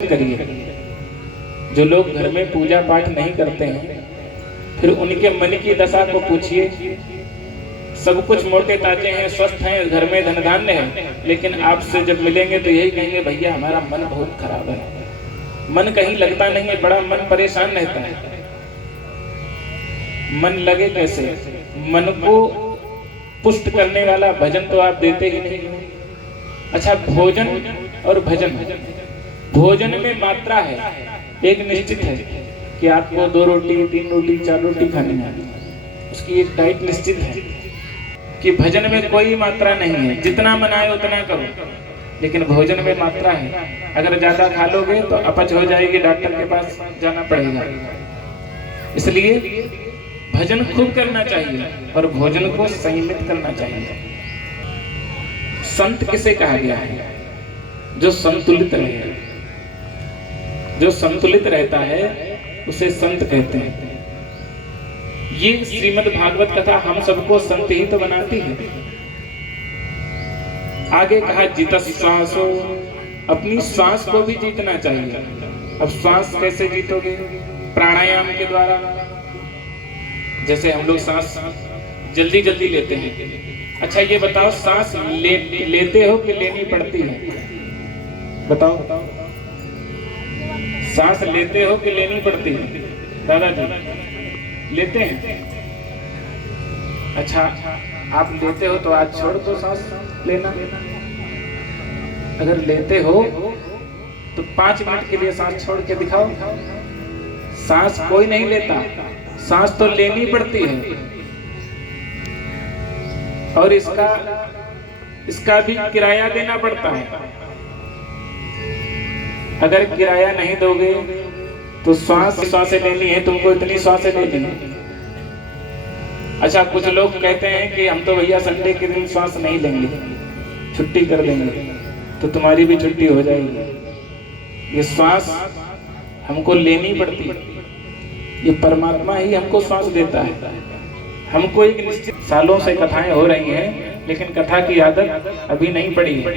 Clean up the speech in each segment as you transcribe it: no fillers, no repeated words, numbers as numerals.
करिए। जो लोग घर में पूजा पाठ नहीं करते हैं, फिर उनके मन की दशा को पूछिए। सब कुछ मोटे ताजे हैं, स्वस्थ हैं, घर में धन धान्य है, लेकिन आपसे जब मिलेंगे तो यही कहेंगे भैया हमारा मन बहुत खराब है, मन कहीं लगता नहीं है, बड़ा मन परेशान रहता है। मन लगे कैसे? मन को पुष्ट करने वाला भजन तो आप देते ही नहीं। अच्छा, भोजन और भजन, भोजन में मात्रा है, एक निश्चित है कि आपको 2 रोटी 3 रोटी 4 रोटी खानी है, उसकी एक डाइट निश्चित है। कि भजन में कोई मात्रा नहीं है, जितना मन आए उतना करो, लेकिन भोजन में मात्रा है। अगर ज्यादा खा लोगे तो अपच हो जाएगी, डॉक्टर के पास जाना पड़ेगा। इसलिए भजन खूब करना चाहिए और भोजन को संयमित करना चाहिए। संत किसे कहा गया है? जो संतुलित रहे, जो संतुलित रहता है उसे संत कहते हैं। ये श्रीमद् भागवत कथा हम सबको संत ही तो बनाती है। आगे कहा जितस्वासो, अपनी श्वास को भी जीतना चाहिए। अब श्वास कैसे जीतोगे? प्राणायाम के द्वारा। जैसे हम लोग सांस जल्दी जल्दी लेते हैं। अच्छा ये बताओ, सांस लेते हो कि लेनी पड़ती है? बताओ, सांस लेते हो कि लेनी पड़ती है? दादाजी लेते हैं। अच्छा, आप लेते हो तो आज छोड़ दो सांस लेना। अगर लेते हो तो 5 मिनट के लिए सांस छोड़ के दिखाओ। सांस कोई नहीं लेता, सांस तो लेनी पड़ती है। और इसका भी किराया देना पड़ता है। अगर किराया नहीं दोगे तो सांसें लेनी है, तुमको इतनी सांसें लेनी है। अच्छा, कुछ लोग कहते हैं कि हम तो भैया संडे के दिन सांस नहीं लेंगे, छुट्टी कर देंगे, तो तुम्हारी भी छुट्टी हो जाएगी। ये सांस हमको लेनी पड़ती है। ये परमात्मा ही हमको सांस देता है। हमको एक निश्चित सालों से कथाएं हो रही हैं, लेकिन कथा की आदत अभी नहीं पड़ी है।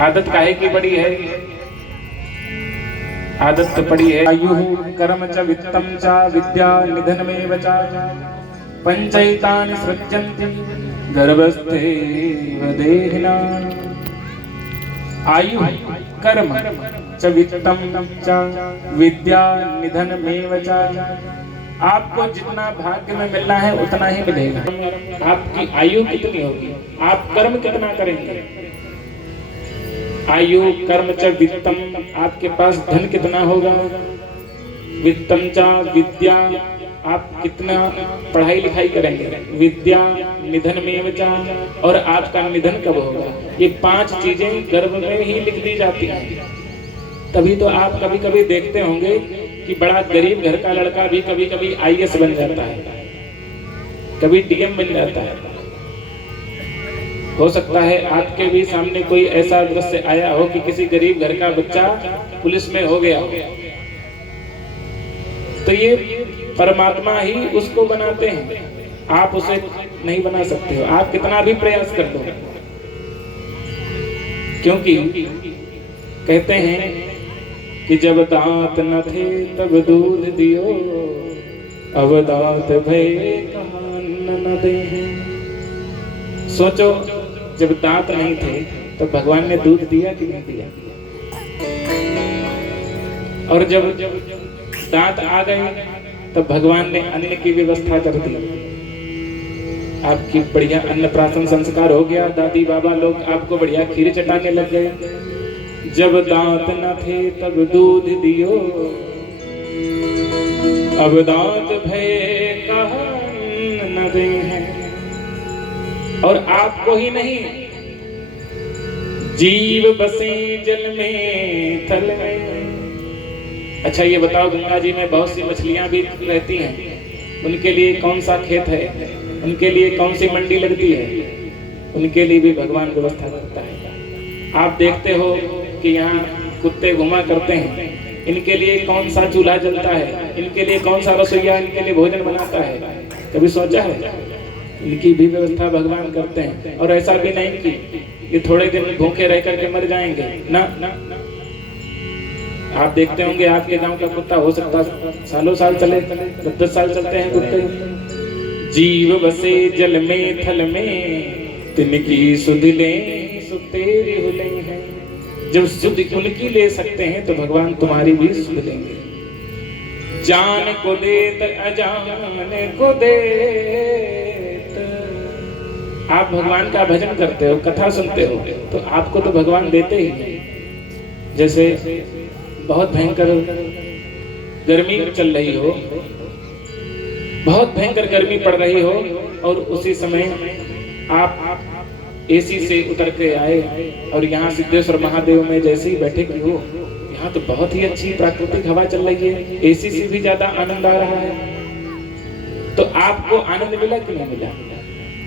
आदत काहे की पड़ी है? आदत तो पड़ी है। आयु कर्म च वित्तम च विद्या निधनमेव च पंचैतानि सृज्यन्ति गर्भस्थेव देहिनाम्। आयु कर्म च वित्तम च विद्या निधनमेव च। आपको जितना भाग्य में मिलना है उतना ही मिलेगा। आपकी आयु कितनी होगी, आप कर्म कितना करेंगे। आयु कर्म च वित्तम, आपके पास धन कितना होगा। वित्तम च विद्या, आप कितना पढ़ाई लिखाई करेंगे। विद्या निधनमेव च, और आपका निधन कब होगा। ये 5 चीजें गर्भ में ही लिख दी जाती हैं। तभी तो आप कभी कभी देखते होंगे कि बड़ा गरीब घर का लड़का भी कभी कभी IAS बन जाता है, कभी DM बन जाता है। हो सकता है आपके भी सामने कोई ऐसा दृश्य आया हो कि किसी गरीब घर का बच्चा पुलिस में हो गया हो। तो ये परमात्मा ही उसको बनाते हैं, आप उसे नहीं बना सकते हो, आप कितना भी प्रयास कर दो। क्योंकि कहते हैं कि जब दांत न थे तब दूध दियो, अब दांत भये कान न दे। सोचो, जब दांत नहीं थे तो भगवान ने दूध दिया कि नहीं दिया। और जब दांत आ गए तो भगवान ने अन्न की व्यवस्था कर दी। आपकी बढ़िया अन्नप्राशन संस्कार हो गया, दादी बाबा लोग आपको बढ़िया खीर चटाने लग गए। जब दांत न थे तब दूध दियो, अब दांत भये कान न दे। और आपको ही नहीं, जीव बसे जल में थल में। अच्छा ये बताओ, गंगा जी में बहुत सी मछलियां भी रहती हैं, उनके लिए कौन सा खेत है, उनके लिए कौन सी मंडी लगती है, उनके लिए भी भगवान व्यवस्था करता है। आप देखते हो कि यहाँ कुत्ते घुमा करते हैं, इनके लिए कौन सा चूल्हा जलता है, इनके लिए कौन सा रसोइया इनके लिए भोजन बनाता है, कभी सोचा है? इनकी भी व्यवस्था भगवान करते हैं। और ऐसा भी नहीं कि ये थोड़े दिन भूखे रह करके मर जाएंगे, ना। आप देखते होंगे आपके गांव का कुत्ता हो सकता सालों साल चले, 10 साल चलते हैं कुत्ते। जीव बसे जल में थल में, तिनकी सुध लें सो तेरी हुले हैं। जब सुध उनकी ले सकते हैं तो भगवान तुम्हारी भी सुध लेंगे। जान को देत अजान को देत। आप भगवान का भजन करते हो, कथा सुनते हो, तो आपको तो भगवान देते ही हैं। जैसे बहुत भयंकर गर्मी चल रही हो, बहुत भयंकर गर्मी पड़ रही हो, और उसी समय आप एसी से उतर के आए और यहाँ सिद्धेश्वर महादेव में जैसे ही बैठे की हो, यहाँ तो बहुत ही अच्छी प्राकृतिक हवा चल रही है, एसी से भी ज्यादा आनंद आ रहा है, तो आपको आनंद मिला कि नहीं मिला?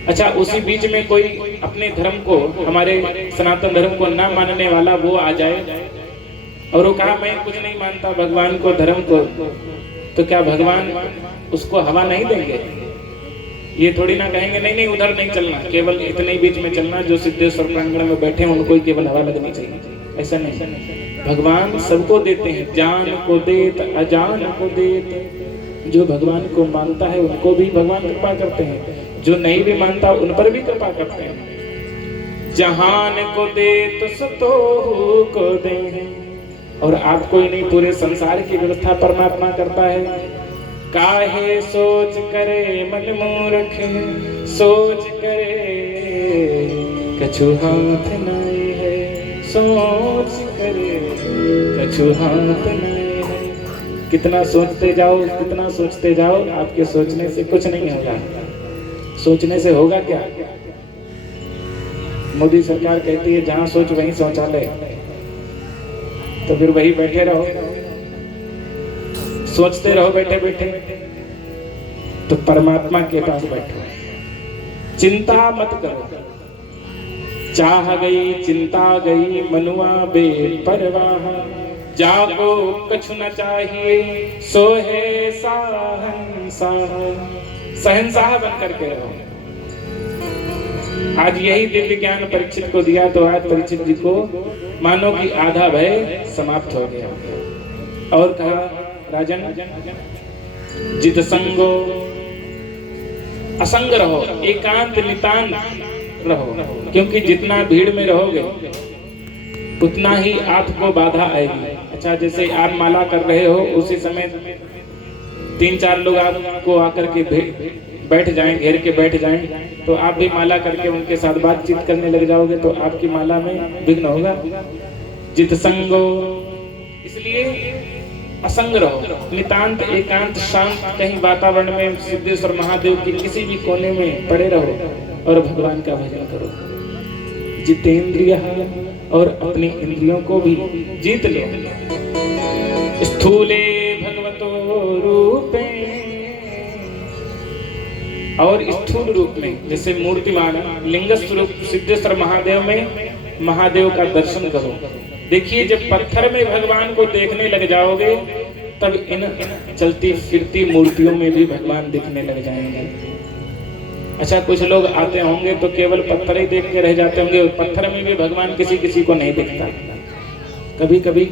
अच्छा, उसी बीच में कोई अपने धर्म को, हमारे सनातन धर्म को ना मानने वाला वो आ जाए और वो कहा मैं कुछ नहीं मानता भगवान को, धर्म को, तो क्या भगवान उसको हवा नहीं देंगे? ये थोड़ी ना कहेंगे नहीं नहीं उधर नहीं चलना, केवल इतने ही बीच में चलना, जो सिद्धेश्वर प्रांगण में बैठे हैं उनको ही केवल हवा लगनी चाहिए। ऐसा नहीं, भगवान सबको देते हैं। जान को देत अजान को देत। जो भगवान को मानता है उनको भी भगवान कृपा करते हैं, जो नहीं भी मानता उन पर भी कृपा करते हैं। जहान को देत सतो को दे। और आपको ही नहीं, पूरे संसार की व्यवस्था परमात्मा करता है। काहे सोच करे मन मूर्ख, सोच करे कछु हाथ नहीं है, सोच करे कछु हाथ नहीं है। कितना सोचते जाओ, कितना सोचते जाओ, आपके सोचने से कुछ नहीं होगा। सोचने से होगा क्या? मोदी सरकार कहती है जहां सोच वहीं शौचालय, तो फिर वही बैठे रहो, सोचते रहो बैठे बैठे, तो परमात्मा के पास बैठो। चिंता मत करो, चाह गई चिंता गई मनुआ बेपरवाह। जाको कछु न चाहिए सोहे साहंसाह। सहनसाह बन करके रहो। आज यही दिव्य ज्ञान परीक्षित को दिया, तो आज परीक्षित जी को मानो कि आधा भय समाप्त हो गया। और कहा राजन, जित संगो, असंग रहो, एकांत नितांत रहो, क्योंकि जितना भीड़ में रहोगे उतना ही आपको बाधा आएगी। अच्छा, जैसे आप माला कर रहे हो, उसी समय 3-4 लोग आपको आकर के बैठ जाएं, घेर के बैठ जाएं, तो आप भी माला करके उनके साथ बातचीत करने लग जाओगे, तो आपकी माला में विघ्न होगा। जित संगो, इसलिए असंग रहो, नितांत एकांत शांत कहीं वातावरण में सिद्धेश्वर महादेव के किसी भी कोने में पड़े रहो और भगवान का भजन करो। जितेंद्रिय, और अपनी इंद्रियों को भी जीत लो। स्थूले भगवतो रूपे, और स्थूल रूप में जैसे मूर्तिमान लिंग स्वरूप सिद्धेश्वर महादेव में महादेव का दर्शन करो। देखिए, जब पत्थर में भगवान को देखने लग जाओगे, तब इन चलती फिरती मूर्तियों में भी भगवान दिखने लग जाएंगे। अच्छा, कुछ लोग आते होंगे तो केवल पत्थर ही देख के रह जाते होंगे, पत्थर में भी भगवान किसी किसी को नहीं दिखता। कभी कभी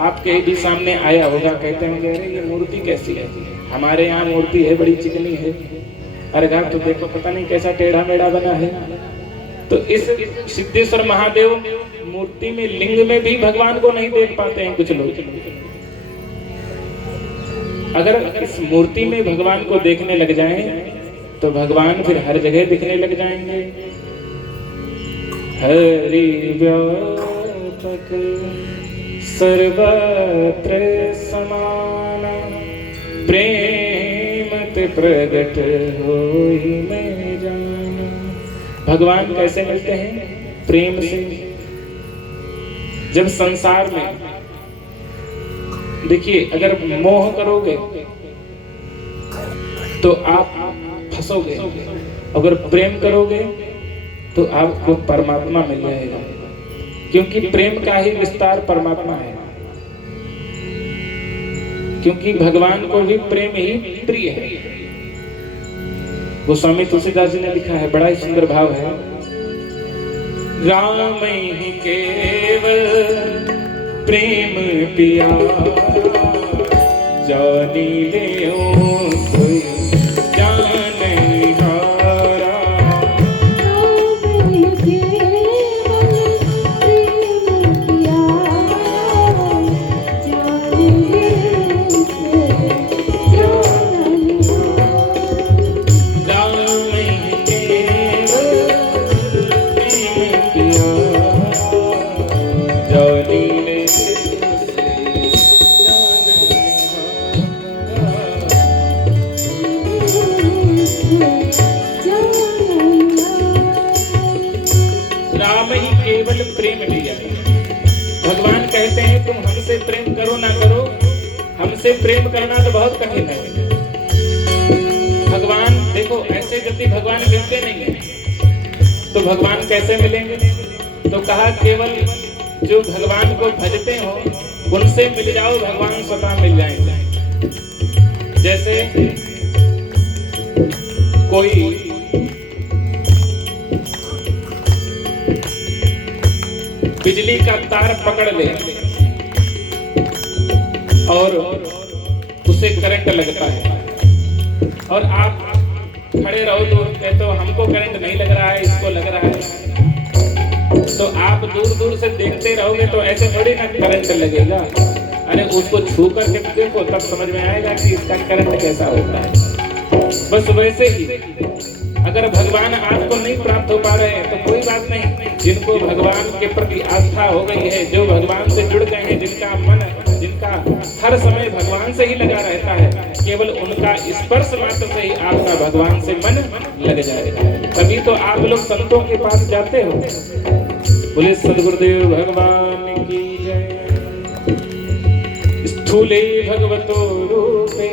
आपके भी सामने आया होगा, कहते होंगे अरे ये मूर्ति कैसी है, हमारे यहाँ मूर्ति है बड़ी चिकनी है, अरे घर तो देखो पता नहीं कैसा टेढ़ा मेढ़ा बना है। तो इस सिद्धेश्वर महादेव मूर्ति में, लिंग में भी भगवान को नहीं देख पाते हैं कुछ लोग। अगर इस मूर्ति में भगवान को देखने लग जाएं, तो भगवान फिर हर जगह दिखने लग जाएंगे। हरि व्यापक सर्वत्र समान, प्रेम ते प्रगट होई मैं जाना। भगवान कैसे मिलते हैं? प्रेम से। जब संसार में देखिए, अगर मोह करोगे तो आप फंसोगे, अगर प्रेम करोगे तो आपको परमात्मा मिल जाएगा, क्योंकि प्रेम का ही विस्तार परमात्मा है। क्योंकि भगवान को भी प्रेम ही प्रिय है। गोस्वामी तुलसीदास जी ने लिखा है, बड़ा ही सुंदर भाव है। राम ही केवल प्रेम पिया जानी ले कोई जान हारा। भगवान कहते हैं तुम हमसे प्रेम करो ना करो, हमसे प्रेम करना तो बहुत कठिन है। भगवान देखो ऐसे गति भगवान मिलते नहीं है, तो भगवान कैसे मिलेंगे? तो कहा केवल जो भगवान को भजते हो उनसे मिल जाओ, भगवान स्वतः मिल जाएंगे। जैसे कोई बिजली का तार पकड़ ले और उसे करंट लगता है और आप खड़े रहो तो कहते हो हमको करंट नहीं लग रहा है, इसको लग रहा है। तो आप दूर दूर से देखते रहोगे तो ऐसे थोड़ी ना करंट लगेगा। अरे उसको छू कर के देखो तब समझ में आएगा कि इसका करंट कैसा होता है। बस वैसे ही अगर भगवान आपको नहीं प्राप्त हो पा रहे हैं तो कोई बात नहीं। जिनको भगवान के प्रति आस्था हो गई है, जो भगवान से जुड़ गए हैं, जिनका हर समय भगवान से ही लगा रहता है, केवल उनका स्पर्श मात्र से ही आपका भगवान से मन लग जाएगा। तभी तो आप लोग संतों के पास जाते हो। बोले सद्गुरुदेव भगवान की जय। स्थूले भगवतो रूपे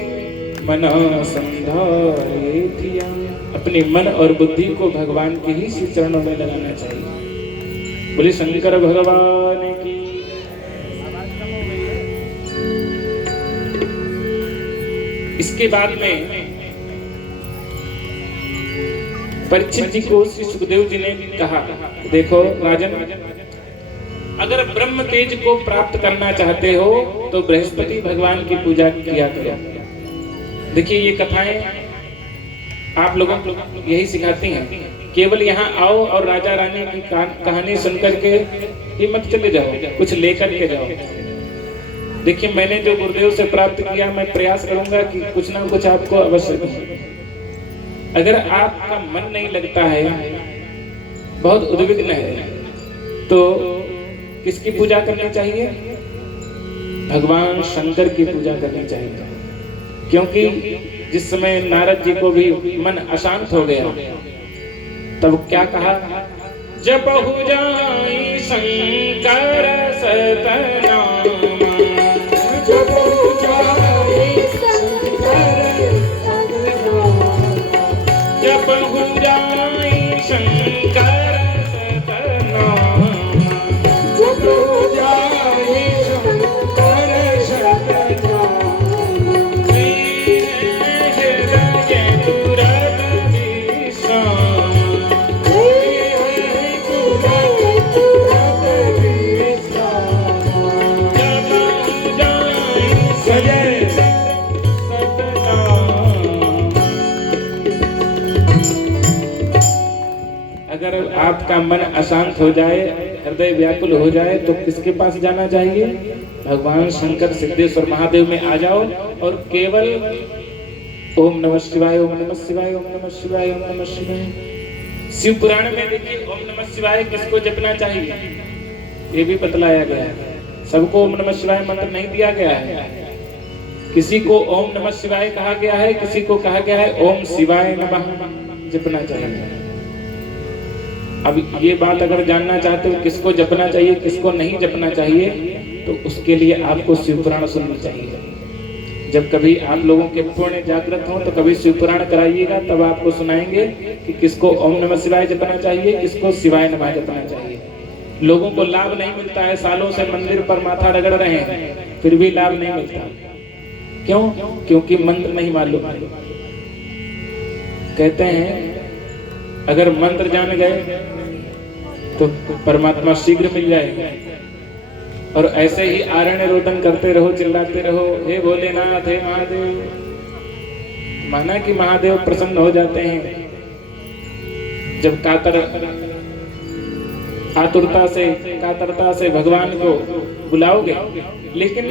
मना संधारे धिया। अपने मन और बुद्धि को भगवान के ही श्री चरणों में लगाना चाहिए। बोले शंकर भगवान की। इसके बाद में परीक्षित जी को श्री सुखदेव जी ने कहा, देखो राजन, अगर ब्रह्म तेज को प्राप्त करना चाहते हो तो बृहस्पति भगवान की पूजा किया करो। देखिए ये कथाएं आप लोगों को यही सिखाती हैं। केवल यहाँ आओ और राजा रानी की कहानी सुनकर के ही मत चले जाओ, कुछ लेकर के जाओ। देखिए मैंने जो गुरुदेव से प्राप्त किया, मैं प्रयास करूंगा कि कुछ ना कुछ आपको अवश्य दूं। अगर आपका मन नहीं लगता है, बहुत उद्विग्न है, तो किसकी पूजा करनी चाहिए? भगवान शंकर की पूजा करनी चाहिए। क्योंकि जिस समय नारद जी को भी मन अशांत हो गया, तब क्या कहा? जपहु जाई शंकर सतनाम, जपहु जाई शंकर सतनाम, जपहु जाई शंकर सतनाम, जपहु जाई शंकर सतनाम। अगर आपका मन अशांत हो जाए, हृदय व्याकुल हो जाए, तो किसके पास जाना चाहिए? भगवान शंकर सिद्धेश्वर महादेव में आ जाओ और केवल ओम नमः शिवाय, ओम नमः शिवाय, ओम नमः शिवाय, ओम नमः शिवाय। शिव पुराण में देखिए ओम नमः शिवाय किसको जपना चाहिए ये भी बतलाया गया है। सबको ओम नमः शिवाय मंत्र नहीं दिया गया है। किसी को ओम नमः शिवाय कहा गया है, किसी को कहा गया है ओम शिवाय नमः जपना चाहिए। अब ये बात अगर जानना चाहते हो किसको जपना चाहिए किसको नहीं जपना चाहिए, तो उसके लिए आपको शिव पुराण सुनना चाहिए। जब कभी आप लोगों के पुण्य जागृत हो तो कभी शिव पुराण कराइएगा, तब आपको सुनाएंगे कि किसको ओम नमः शिवाय जपना चाहिए, किसको शिवाय नमः जपना चाहिए। लोगों को लाभ नहीं मिलता है, सालों से मंदिर पर माथा रगड़ रहे हैं, फिर भी लाभ नहीं मिलता। क्यों? क्योंकि मंत्र नहीं मालूम। कहते हैं अगर मंत्र जान गए तो परमात्मा शीघ्र मिल जाएगा। और ऐसे ही आरण्य रोदन करते रहो, चिल्लाते रहो, हे भोलेनाथ, हे महादेव। माना कि महादेव प्रसन्न हो जाते हैं जब कातरता से भगवान को बुलाओगे। लेकिन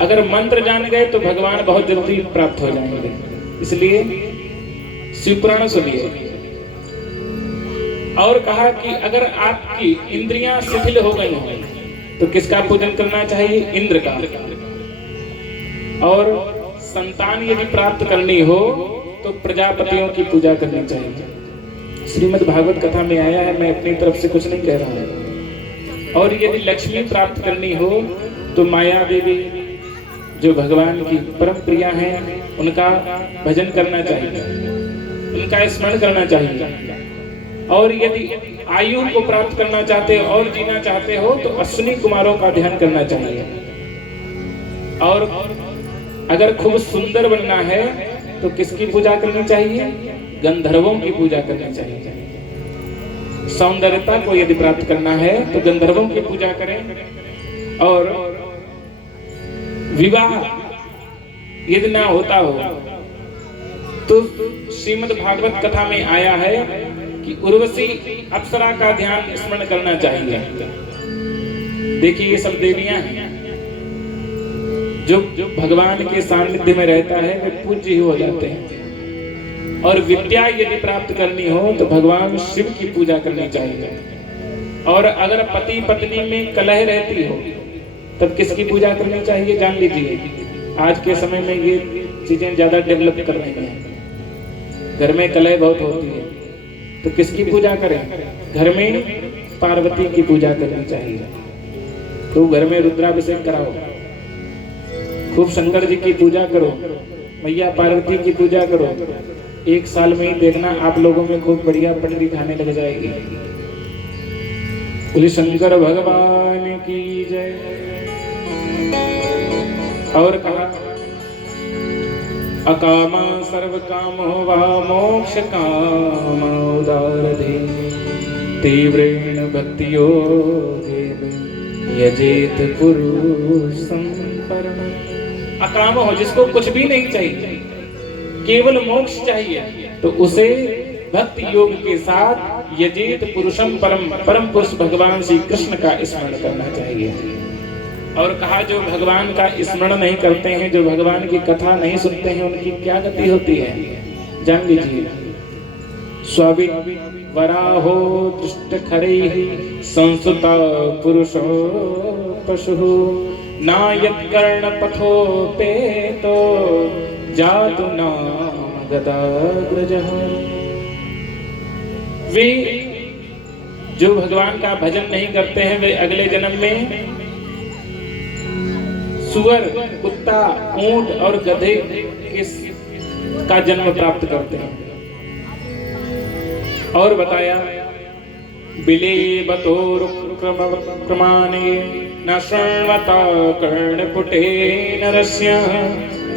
अगर मंत्र जान गए तो भगवान बहुत जल्दी प्राप्त हो जाएंगे। इसलिए शिवपुराण सुनिए। और कहा कि अगर आपकी इंद्रियां शिथिल हो गई हो तो किसका पूजन करना चाहिए? इंद्र का। और संतान यदि प्राप्त करनी हो तो प्रजापतियों की पूजा करनी चाहिए। श्रीमद् भागवत कथा में आया है, मैं अपनी तरफ से कुछ नहीं कह रहा हूं। और यदि लक्ष्मी प्राप्त करनी हो तो माया देवी जो भगवान की परम प्रिया हैं उनका भजन करना चाहिए, उनका स्मरण करना चाहिए। और यदि आयु को प्राप्त करना चाहते हो और जीना चाहते हो तो अश्विनी कुमारों का ध्यान करना चाहिए। और अगर खूब सुंदर बनना है तो किसकी पूजा करनी चाहिए? गंधर्वों की पूजा करनी चाहिए। सौंदर्यता को यदि प्राप्त करना है तो गंधर्वों की पूजा करें। और विवाह यदि ना होता हो तो श्रीमद् भागवत कथा में आया है कि उर्वशी अप्सरा का ध्यान स्मरण करना चाहिए। देखिए ये सब देवियां हैं जो भगवान के सानिध्य में रहता है वे पूज्य ही हो जाते हैं। और विद्या यदि प्राप्त करनी हो तो भगवान शिव की पूजा करनी चाहिए। और अगर पति पत्नी में कलह रहती हो तब किसकी पूजा करनी चाहिए? जान लीजिए, आज के समय में ये चीजें ज्यादा डेवलप कर रही हैं। घर में कलह बहुत होती है तो किसकी पूजा करें? घर में पार्वती की पूजा करनी चाहिए। तो घर में रुद्राभिषेक कराओ, खूब शंकर जी की पूजा करो, मैया पार्वती की पूजा करो। एक साल में ही देखना आप लोगों में खूब बढ़िया पंडित आने लग जाएगी। बोले शंकर भगवान की जय। और कहा अकामा सर्व कामो वा मोक्ष काम उदारधे तीव्रेण भक्ति योगेन यजेत पुरुषं परमं। अकाम हो जिसको कुछ भी नहीं चाहिए, केवल मोक्ष चाहिए, तो उसे भक्ति योग के साथ यजेत पुरुषम परम पुरुष भगवान श्री कृष्ण का स्मरण करना चाहिए। और कहा जो भगवान का स्मरण नहीं करते हैं, जो भगवान की कथा नहीं सुनते हैं, उनकी क्या गति होती है? जान लीजिए। स्वाभि वराहो दृष्ट खरैः संसुता पुरुषो पशुः नायत् कर्ण पथोपेतो जातु नाम गदाग्रजः। वे जो भगवान का भजन नहीं करते हैं वे अगले जन्म में सुअर, कुत्ता, ऊंट और गधे का जन्म प्राप्त करते हैं। और बताया बिलेबतो क्रमाने न शृण्वता कर्णपुटे नरस्य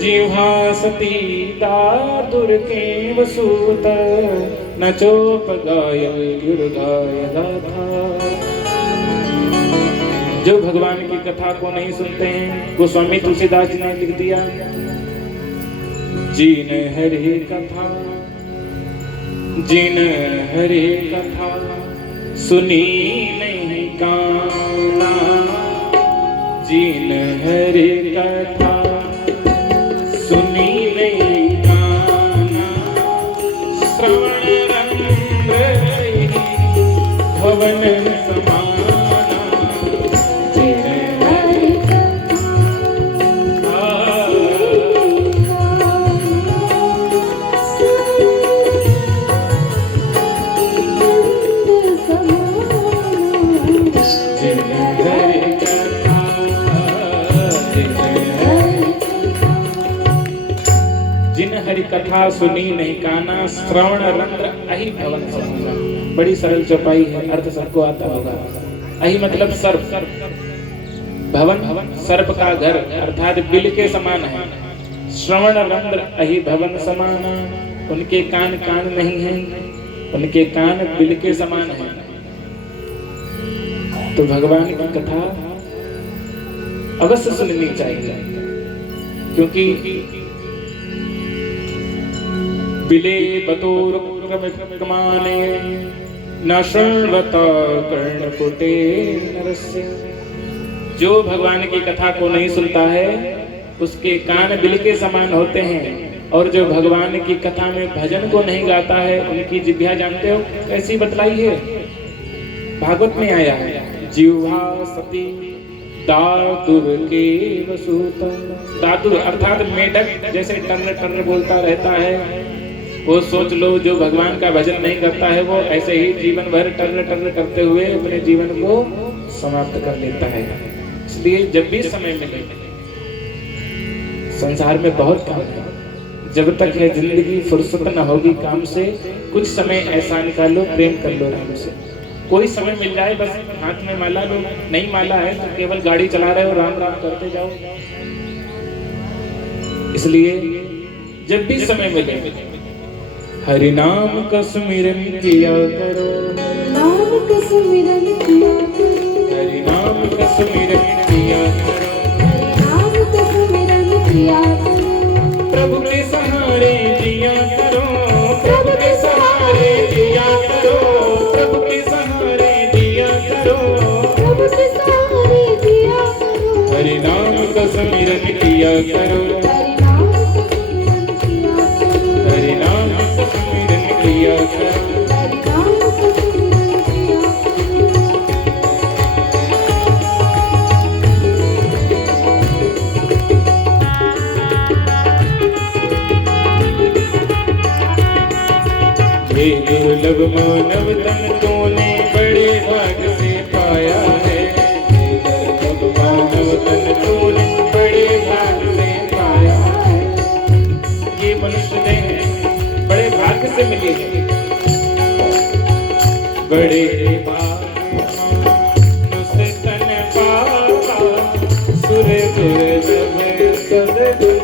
जिह्वा सती दातुर्के वसूत न चोपगायल्युर्गाय गाथा। जो भगवान की कथा को नहीं सुनते हैं, गोस्वामी तुलसीदास जी ने लिख दिया, जिन हरि कथा जिन हरि कथा सुनी नहीं काना, जिन हरि कथा सुनी नहीं काना, श्रवण रंध्र भवन समा कथा सुनी नहीं काना, श्रवण रंध्र अहि भवन समा। बड़ी सरल चौपाई है, अर्थ सबको आता होगा। अहि मतलब सर्प, भवन सर्प का घर अर्थात बिल के समान है। श्रवण रंध्र अहि भवन समाना, उनके कान नहीं हैं, उनके कान बिल के समान हैं। तो भगवान की कथा अवश्य सुननी चाहिए, क्योंकि बिले बतोरुक्रमाने न शृण्वता कर्णपुटे नरस्य। जो भगवान की कथा को नहीं सुनता है उसके कान बिल के समान होते हैं, और जो भगवान की कथा में भजन को नहीं गाता है उनकी जिह्वा जानते हो कैसी बतलाई है? भागवत में आया है, जिह्वा सती दादुर के वसूता। दादुर अर्थात मेढक जैसे टर्र टर्र बोलता रहता है, वो सोच लो जो भगवान का भजन नहीं करता है वो ऐसे ही जीवन भर टर्र टर्र करते हुए अपने जीवन को समाप्त कर लेता है। इसलिए जब भी समय मिले, संसार में बहुत काम है, जब तक है जिंदगी फुर्सत न होगी काम से, कुछ समय ऐसा निकालो प्रेम कर लो राम से। कोई समय मिल जाए बस हाथ में माला लो, नहीं माला है तो केवल गाड़ी चला रहे हो राम राम करते जाओ। इसलिए जब भी समय मिले हरि नाम का सुमिरन किया करो, नाम का सुमिरन किया करो, हरि नाम का सुमिरन किया करो, नाम का सुमिरन किया करो, प्रभु के सहारे जिया करो, प्रभु के सहारे जिया करो, प्रभु के सहारे जिया करो, प्रभु के सहारे जिया करो, हरि नाम का सुमिरन किया करो, हरि नाम का सुमिरन किया करो। हे दुर्लभ मानव तन तूने बड़े भाग से पाया है, हे दुर्लभ मानव तन तूने बड़े भाग से पाया है। ये मनुष्य देह बड़े भाग्य से मिली है, बड़े मुझसे तन पाता सुर दुर्लभ सद्गुण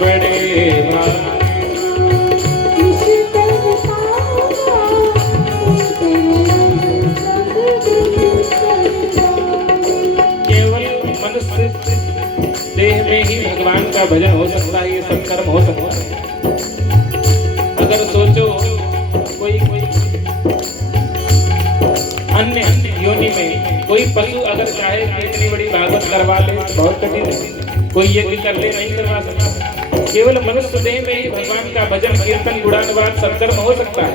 बड़े देह में ही भगवान का भजन हो सकता है, ये सत्कर्म हो सकता है। अगर सोचो कोई अन्य योनि में कोई पशु अगर चाहे कि इतनी बड़ी भागवत करवा ले, बहुत कठिन है, कोई यज्ञ कर ले नहीं करवा सकता। केवल मनुष्य देह में ही भगवान का भजन कीर्तन गुणानुवाद सत्कर्म हो सकता है।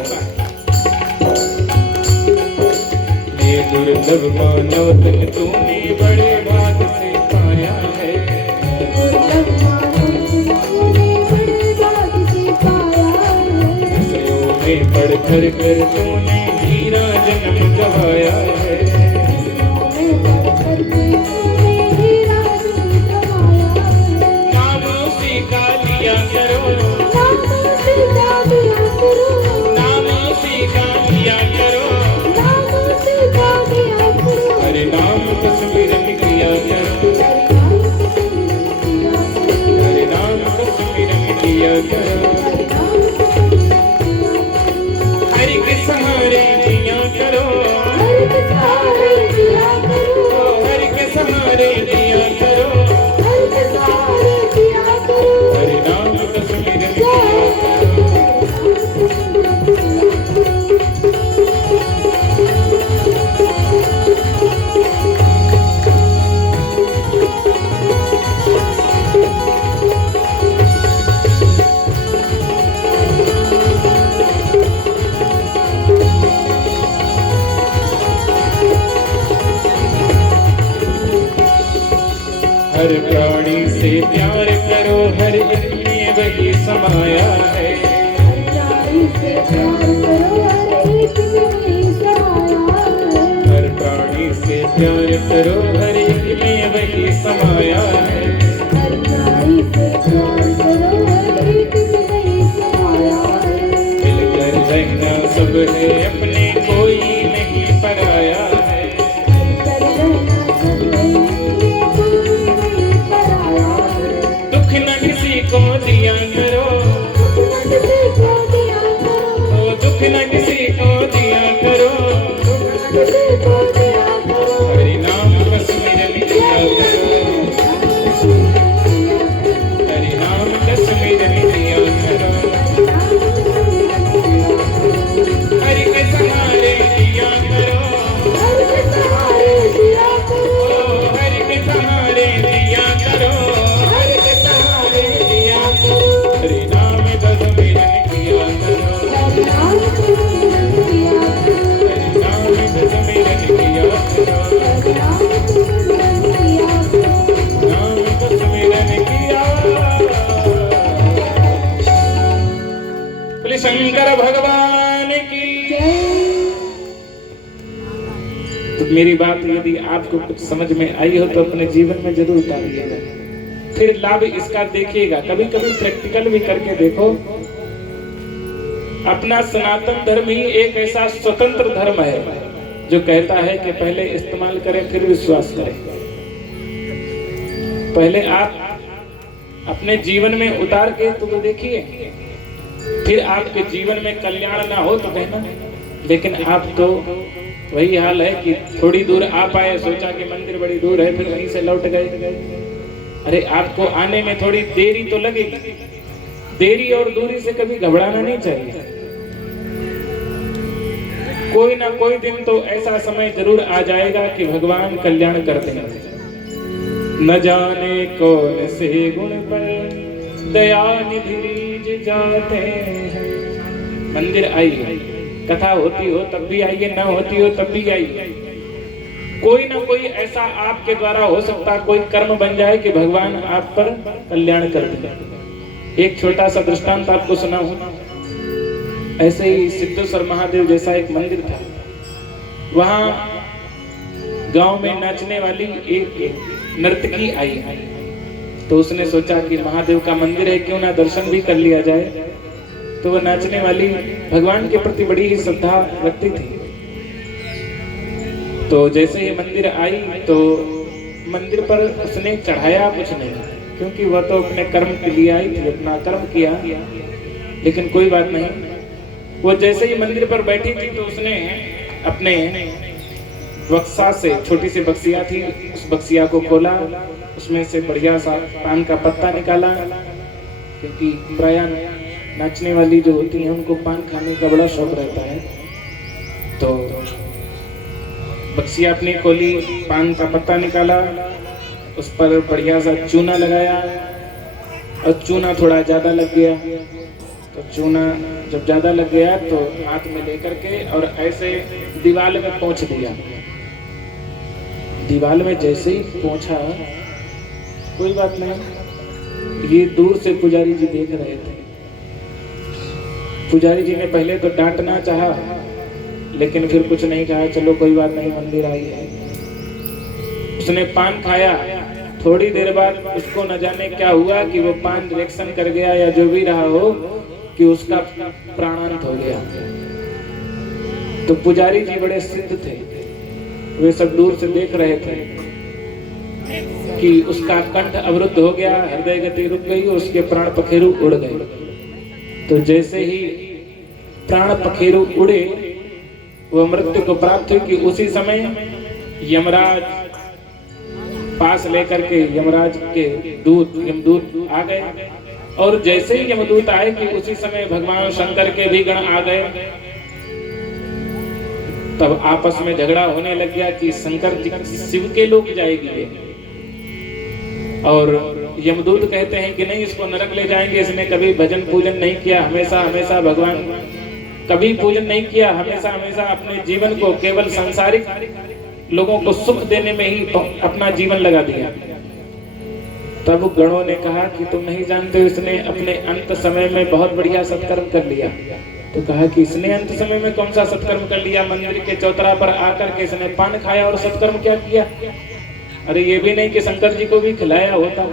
ये दुर्लभ मानव तन तूने बड़े भाग से पाया है, पढ़ कर कर तूने हीरा जन्म गवाया है, नाम सीखा लिया करो, नाम सीखा लिया करो, हरि नाम का सुमिरन किया करो, हरि नाम का सुमिरन किया करो, हरि के सहारे जिया करो, हरि के सहारे जिया करो, हरि नाम का सुमिरन किया करो। हर प्राणी से प्यार करो, हर एक में वही समाया है, हर प्राणी से प्यार करो, हर एक में वही समाया है, मिलकर रहना सब है अपने, कोई नहीं पराया है, दुख न किसी को दिया करो, दुख न किसी को दिया करो, शंकर भगवान की तो मेरी बात यदि आपको कुछ समझ में आई हो तो अपने जीवन में जरूर उतारिएगा, फिर लाभ इसका देखिएगा। कभी कभी प्रैक्टिकल भी करके देखो। अपना सनातन धर्म ही एक ऐसा स्वतंत्र धर्म है जो कहता है कि पहले इस्तेमाल करें फिर विश्वास करें। पहले आप अपने जीवन में उतार के तो देखिए, फिर आपके जीवन में कल्याण ना हो तो कहना। लेकिन आप तो वही हाल है कि थोड़ी दूर आप आए, सोचा कि मंदिर बड़ी दूर है, फिर वहीं से लौट गए। अरे आपको आने में थोड़ी देरी तो लगेगी, देरी और दूरी से कभी घबराना नहीं चाहिए। कोई ना कोई दिन तो ऐसा समय जरूर आ जाएगा कि भगवान कल्याण करते हैं। न जाने कौन से गुण पर दया निधि जाते हैं। मंदिर आइए, कथा होती हो तब भी आइए, ना होती हो तब भी आइए। कोई ना कोई ऐसा आपके द्वारा हो सकता कोई कर्म बन जाए कि भगवान आप पर कल्याण कर दे। एक छोटा सा दृष्टांत आपको सुनाऊं। ऐसे ही सिद्धेश्वर महादेव जैसा एक मंदिर था। वहां गांव में नाचने वाली एक नर्तकी आई, तो उसने सोचा कि महादेव का मंदिर है, क्यों ना दर्शन भी कर लिया जाए। तो वह नाचने वाली भगवान के प्रति बड़ी ही श्रद्धा रखती थी। तो जैसे ही मंदिर आई तो मंदिर पर उसने चढ़ाया कुछ नहीं, क्योंकि वह तो अपने कर्म के लिए आई थी, अपना कर्म किया। लेकिन कोई बात नहीं, वो जैसे ही मंदिर पर बैठी थी तो उसने अपने बक्सा से, छोटी सी बक्सिया थी, उस बक्सिया को खोला, उसमें से बढ़िया सा पान का पत्ता निकाला, क्योंकि प्रायः नाचने वाली जो होती हैं उनको पान खाने का बड़ा शौक रहता है। तो बक्सिया अपनी खोली, पान का पत्ता निकाला, उस पर बढ़िया सा चूना लगाया, और चूना थोड़ा ज्यादा लग गया। तो चूना जब ज्यादा लग गया तो हाथ में लेकर के और ऐसे दीवार में पोंछ दिया। दीवार में जैसे ही पोंछा, कोई बात नहीं, ये दूर से पुजारी जी देख रहे थे। पुजारी जी ने पहले तो डांटना चाहा, लेकिन फिर कुछ नहीं कहा, चलो कोई बात नहीं, मंदिर आई है। उसने पान खाया, थोड़ी देर बाद उसको न जाने क्या हुआ कि वो पान रिएक्शन कर गया या जो भी रहा हो, कि उसका प्राणांत हो गया। तो पुजारी जी बड़े सिद्ध थे, वे सब दूर से देख रहे थे कि उसका कंठ अवरुद्ध हो गया, हृदय गति रुक गई और उसके प्राण पखेरु उड़ गए। तो जैसे ही प्राण पखेरु उड़े, वो मृत्यु को प्राप्त हुई कि उसी समय यमराज पास लेकर के यमराज के यमदूत आ गए। और जैसे ही यमदूत आए कि उसी समय भगवान शंकर के भी गण आ गए। तब आपस में झगड़ा होने लग गया कि शंकर जी शिव के लोग जाएगी, और यमदूत कहते हैं कि नहीं, इसको नरक ले जाएंगे, इसने कभी भजन पूजन नहीं किया, हमेशा हमेशा भगवान कभी पूजन नहीं किया, हमेशा हमेशा अपने जीवन को केवल सांसारिक लोगों को सुख देने में ही अपना जीवन लगा दिया। तब गणों ने कहा कि तुम नहीं जानते, इसने अपने अंत समय में बहुत बढ़िया सत्कर्म कर लिया। तो कहा कि इसने अंत समय में कौन सा सत्कर्म कर लिया? मंदिर के चौतरा पर आकर के इसने पान खाया और सत्कर्म क्या किया? अरे ये भी नहीं कि शंकर जी को भी खिलाया होता।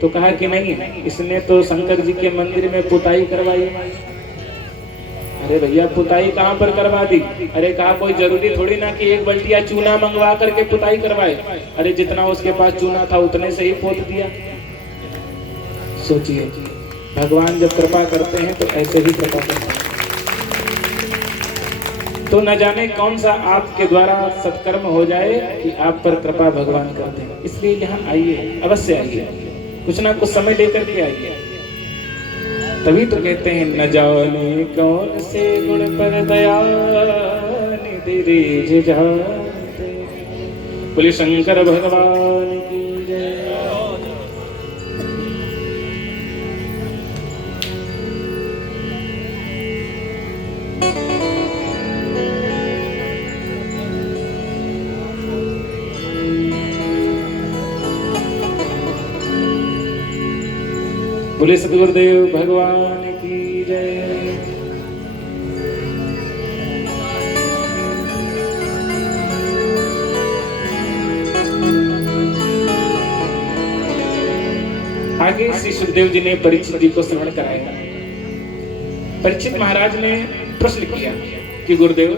तो कहा कि नहीं, इसने तो शंकर जी के मंदिर में पुताई करवाई। अरे भैया पुताई कहाँ पर करवा दी? अरे कहा कोई जरूरी थोड़ी ना कि एक बल्टिया चूना मंगवा करके पुताई करवाए। अरे जितना उसके पास चूना था उतने से ही पोत दिया। सोचिए, भगवान जब कृपा करते हैं तो ऐसे ही कृपा करते हैं। तो न जाने कौन सा आपके द्वारा सत्कर्म हो जाए कि आप पर कृपा भगवान करते हैं। इसलिए यहाँ आइए, अवश्य आइए, कुछ ना कुछ समय लेकर के आइए। तभी तो कहते हैं न जाने कौन से गुण पर दया निधि रीझ जाते। बोले शंकर भगवान की जय। बोले सद्गुरुदेव भगवान की जय। आगे श्री सुखदेव जी ने परीक्षित जी को श्रवण कराया। परीक्षित महाराज ने प्रश्न किया कि गुरुदेव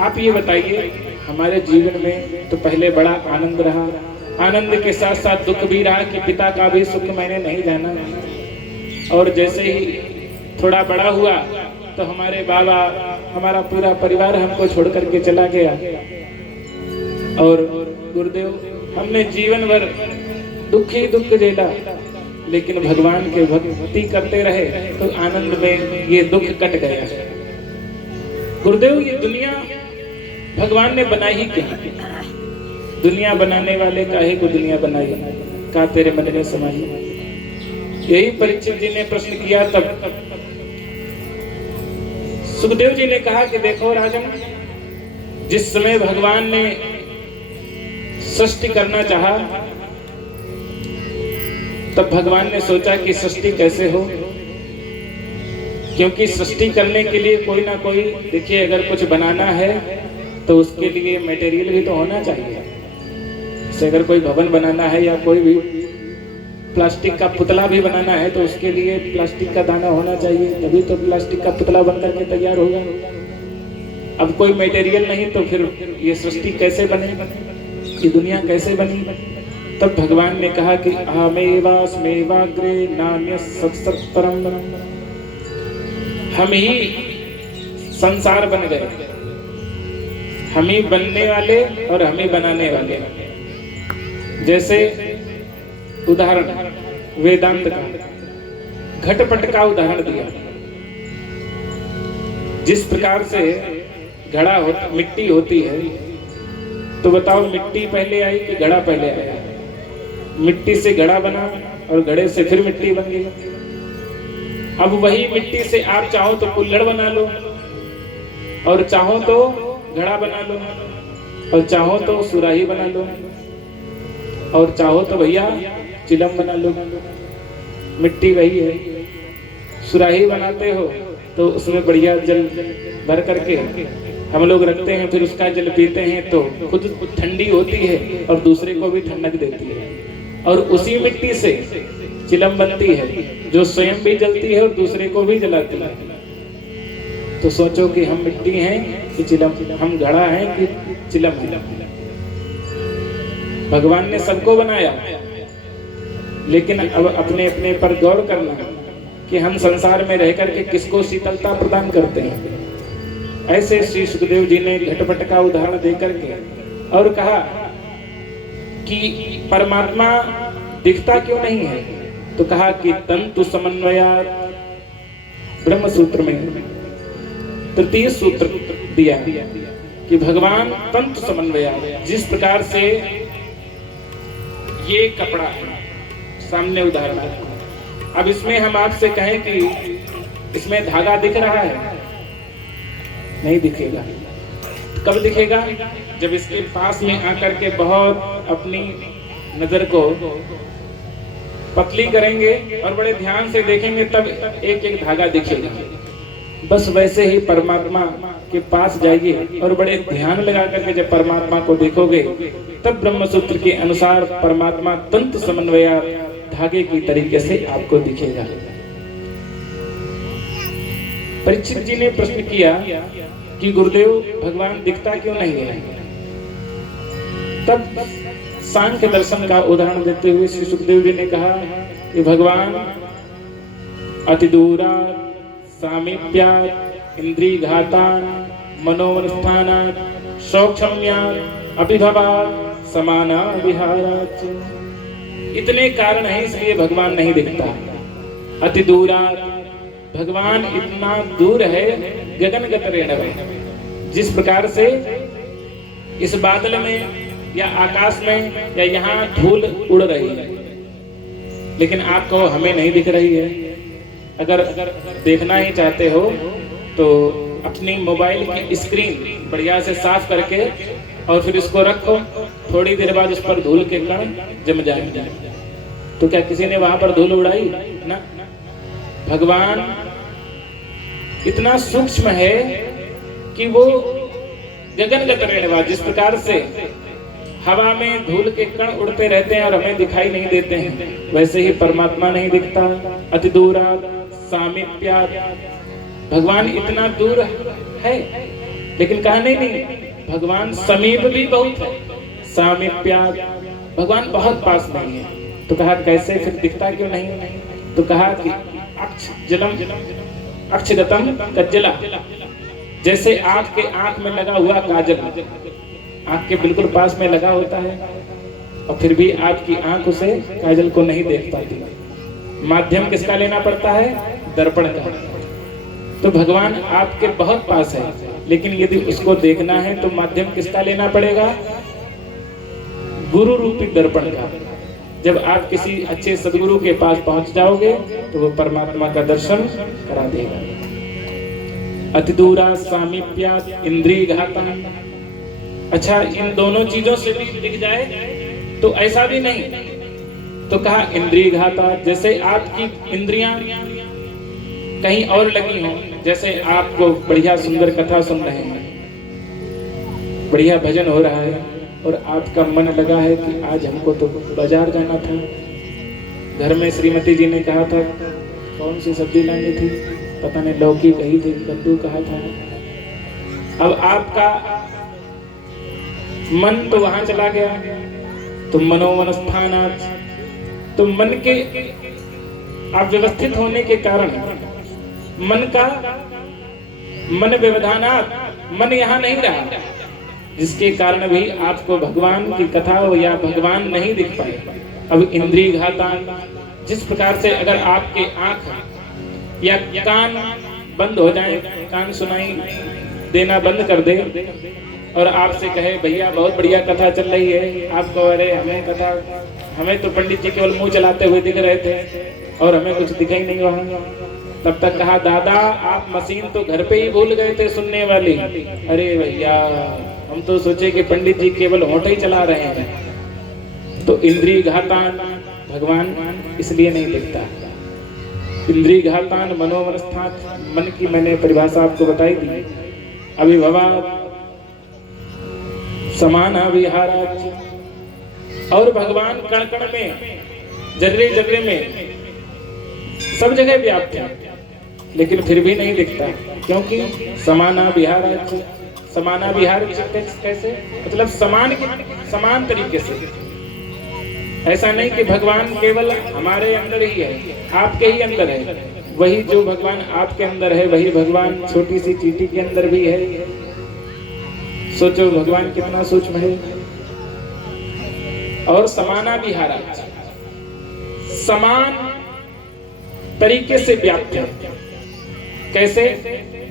आप ये बताइए, हमारे जीवन में तो पहले बड़ा आनंद रहा, आनंद के साथ साथ दुख भी रहा कि पिता का भी सुख मैंने नहीं जाना, और जैसे ही थोड़ा बड़ा हुआ तो हमारे बाबा, हमारा पूरा परिवार हमको छोड़ करके चला गया, और गुरुदेव हमने जीवन भर दुख ही दुख झेला, लेकिन भगवान के भक्ति करते रहे तो आनंद में ये दुख कट गया। गुरुदेव ये दुनिया भगवान ने बनाई ही क्यों? दुनिया बनाने वाले काहे को दुनिया बनाई, का तेरे मन में समाई? यही परीक्षित जी ने प्रश्न किया। तब सुखदेव जी ने कहा कि देखो राजन, जिस समय भगवान ने सृष्टि करना चाहा, तब भगवान ने सोचा कि सृष्टि कैसे हो, क्योंकि सृष्टि करने के लिए कोई ना कोई, देखिए अगर कुछ बनाना है तो उसके लिए मटेरियल भी तो होना चाहिए। जैसे अगर कोई भवन बनाना है या कोई भी प्लास्टिक का पुतला भी बनाना है तो उसके लिए प्लास्टिक का दाना होना चाहिए, तभी तो प्लास्टिक का पुतला बनकर के तैयार होगा। अब कोई मटेरियल नहीं तो फिर ये सृष्टि कैसे बने, ये दुनिया कैसे बनी? तब भगवान ने कहा कि अहमेवास्मेवाग्रे नान्यस्सत्परं, हम ही संसार बन गए, हम ही बनने वाले और हम ही बनाने वाले। जैसे उदाहरण वेदांत का, घटपट का उदाहरण दिया। जिस प्रकार से घड़ा मिट्टी होती है, तो बताओ मिट्टी पहले आई कि घड़ा पहले आया? मिट्टी से घड़ा बना और घड़े से फिर मिट्टी बन गई। अब वही मिट्टी से आप चाहो तो कुल्हड़ बना लो, और चाहो तो घड़ा बना लो, और चाहो तो सुराही बना लो, और चाहो तो भैया चिलम बना लो। मिट्टी वही है। सुराही बनाते हो तो उसमें बढ़िया जल भर करके हम लोग रखते हैं, फिर उसका जल पीते हैं तो खुद ठंडी होती है और दूसरे को भी ठंडक देती है। और उसी मिट्टी से चिलम बनती है, जो स्वयं भी जलती है और दूसरे को भी जलाती है। तो सोचो कि हम मिट्टी हैं कि चिलम, हम घड़ा हैं कि चिलम है? भगवान ने सबको बनाया, लेकिन अब अपने अपने पर गौर करना कि हम संसार में रह करके किसको शीतलता प्रदान करते हैं। ऐसे श्री सुखदेव जी ने घटपट का उदाहरण देकर के और कहा कि परमात्मा दिखता क्यों नहीं है? तो कहा कि तंतु समन्वयात्, ब्रह्म सूत्र में तृतीय सूत्र दिया कि भगवान तंतु समन्वयात्, जिस प्रकार से ये कपड़ा सामने उदाहरण है। अब इसमें हम आपसे कहें कि इसमें धागा दिख रहा है, नहीं दिखेगा। कब दिखेगा? जब इसके पास में आकर के बहुत अपनी नजर को पतली करेंगे और बड़े ध्यान से देखेंगे, तब एक एक धागा दिखेगा। बस वैसे ही परमात्मा के पास जाइए और बड़े ध्यान लगा करके जब परमात्मा को देखोगे, तब ब्रह्म सूत्र के अनुसार परमात्मा तंतु समन्वयात्, धागे की तरीके से आपको दिखेगा। परीक्षित जी ने प्रश्न किया कि गुरुदेव भगवान दिखता क्यों नहीं है? तब सांख्य दर्शन का उदाहरण देते हुए श्री सुखदेव जी ने कहा कि भगवान अति दूरा सामीप्यात् इंद्रियघातान् मनोमनस्थानात् सौक्षम्यात् अभिभवात् समाना विहारात्। इतने कारण हैं, इसलिए भगवान नहीं दिखता। अति दूरा, भगवान इतना दूर है, गगनगत रेणव। जिस प्रकार से इस बादल में या आकाश में या यहाँ धूल उड़ रही है, लेकिन आपको हमें नहीं दिख रही है। अगर देखना ही चाहते हो तो अपनी मोबाइल की स्क्रीन बढ़िया से साफ करके और फिर इसको रखो, थोड़ी देर बाद उस पर धूल के कण जम जाएंगे। तो क्या किसी ने वहां पर धूल उड़ाई? ना। भगवान इतना सूक्ष्म है कि वो गगनगत रेणवा, जिस प्रकार से हवा में धूल के कण उड़ते रहते हैं और हमें दिखाई नहीं देते हैं, वैसे ही परमात्मा नहीं दिखता। अति दूरात् सामीप्यात्, भगवान इतना दूर है लेकिन कहा नहीं, भगवान समीप भी बहुत है। सामीप्यात्, भगवान बहुत पास नहीं है। तो कहा कैसे, फिर दिखता क्यों नहीं? तो कहा कि अक्षगतम कज्जला, जैसे आपके आंख में लगा हुआ काजल, आंख के बिल्कुल पास में लगा होता है और फिर भी आपकी आंख उसे काजल को नहीं देख पाती। माध्यम किसका लेना पड़ता है? दर्पण का। तो भगवान आपके बहुत पास है, लेकिन यदि उसको देखना है तो माध्यम किसका लेना पड़ेगा? गुरु रूपी दर्पण का। जब आप किसी अच्छे सदगुरु के पास पहुंच जाओगे तो वो परमात्मा का दर्शन करा देगा। अति दूरात् सामीप्यात् इंद्रिय घातम। अच्छा, इन दोनों चीजों से भी दिख जाए तो ऐसा भी नहीं। तो कहा इंद्रिय घातम, जैसे आपकी इंद्रियां कहीं और लगी हो, जैसे आपको बढ़िया सुंदर कथा सुन रहे हैं, बढ़िया भजन हो रहा है और आपका मन लगा है कि आज हमको तो बाजार जाना था, घर में श्रीमती जी ने कहा था कौन सी सब्जी लानी थी, पता नहीं लौकी कही थी, कद्दू कहा था। अब आपका मन तो वहां चला गया, तो मनोमनस्थानात्, तो मन के अव्यवस्थित होने के कारण मन व्यवधानात्, मन यहाँ नहीं रहा, जिसके कारण भी आपको भगवान की कथा या भगवान नहीं दिख पाए। अब इंद्रिय घातान, जिस प्रकार से अगर आपके आंख या कान बंद हो जाए, कान सुनाई देना बंद कर दे और आपसे कहे भैया बहुत बढ़िया कथा चल रही है, आप कहो अरे हमें तो पंडित जी केवल मुंह चलाते हुए दिख रहे थे और हमें कुछ दिखा ही नहीं वहां। तब तक कहा दादा आप मशीन तो घर पे ही भूल गए थे सुनने वाली। अरे भैया हम तो सोचे कि पंडित जी केवल होंठ ही चला रहे हैं। तो इंद्रिय घातान, भगवान इसलिए नहीं दिखता। इंद्रिय घातान मनोमनस्थात्, मन की मैंने परिभाषा आपको बताई थी। अभिभवा समाना विहारात्, और भगवान कण कण में, जर्रे जर्रे में, सब जगह व्याप्त है, लेकिन फिर भी नहीं दिखता। क्योंकि समाना विहारात्, समाना विहार कैसे, मतलब समान तरीके से। ऐसा नहीं कि भगवान केवल हमारे अंदर ही है, आपके ही अंदर है। वही जो भगवान आपके अंदर है वही भगवान छोटी सी चींटी के अंदर भी है। सोचो भगवान कितना सूक्ष्म है। और समाना विहारात्, समान तरीके से व्याप्त है। कैसे?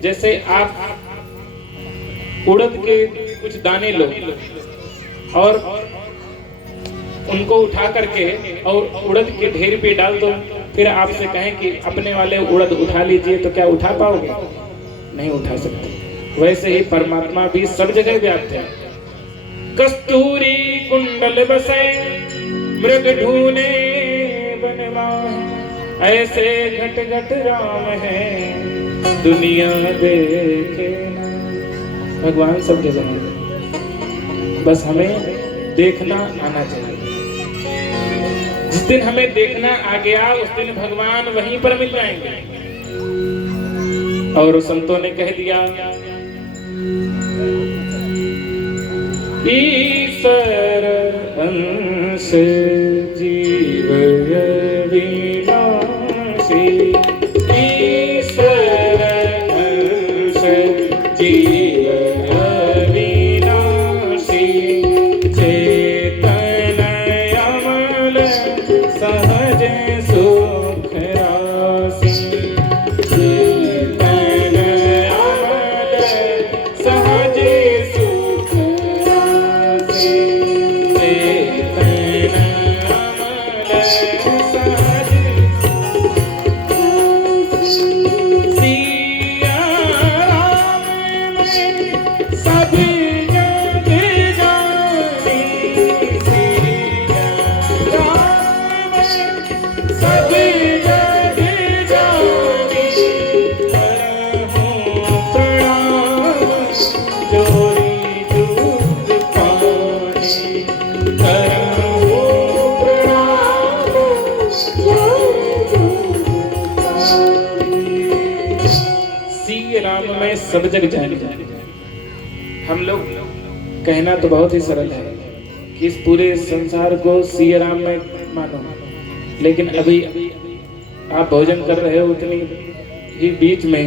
जैसे आप उड़द के कुछ दाने लो और उनको उठा करके और उड़द के ढेर पे डाल दो, फिर आपसे कहें कि अपने वाले उड़द उठा लीजिए, तो क्या उठा पाओगे? नहीं उठा सकते। वैसे ही परमात्मा भी सब जगह व्याप्त है। कस्तूरी कुंडल बसे मृग ढूने बनवाए, ऐसे घट घट राम है दुनिया देखे ना। भगवान सब जगह है, बस हमें देखना आना चाहिए। जिस दिन हमें देखना आ गया उस दिन भगवान वहीं पर मिल जाएंगे। और संतों ने कह दिया ईश्वर अंश जीव विनाशी, ईश्वर अंश जीव विनाशी, चेतन अमल सहज सुख राशि, चेतन अमल सहज सुख राशि, चेतन सब जग जाने। हम लोग कहना तो बहुत ही सरल है कि इस पूरे संसार को सिया राम में मानो, लेकिन अभी आप भोजन कर रहे हो उतनी ही बीच में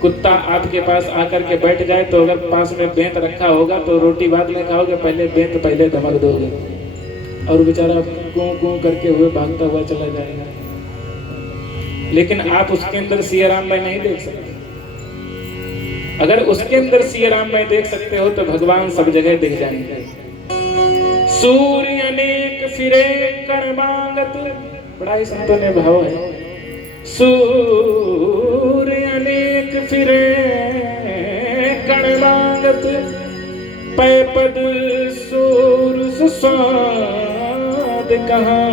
कुत्ता आपके पास आकर के बैठ जाए तो अगर पास में बेंत रखा होगा तो रोटी बाद में खाओगे, पहले बेंत पहले धमक दोगे और बेचारा कूं कूं करके हुए भागता हुआ चला जाएगा। लेकिन आप उसके अंदर सिया राम में नहीं देख सकते। अगर उसके अंदर सिया राम में देख सकते हो तो भगवान सब जगह दिख जाएंगे। सूर्य अनेक फिरे कण मांगत, बड़ा ही संतों ने भाव है। सूर्य अनेक फिरे कण मांगत, पै पद सूर सुस्वाद कहाँ।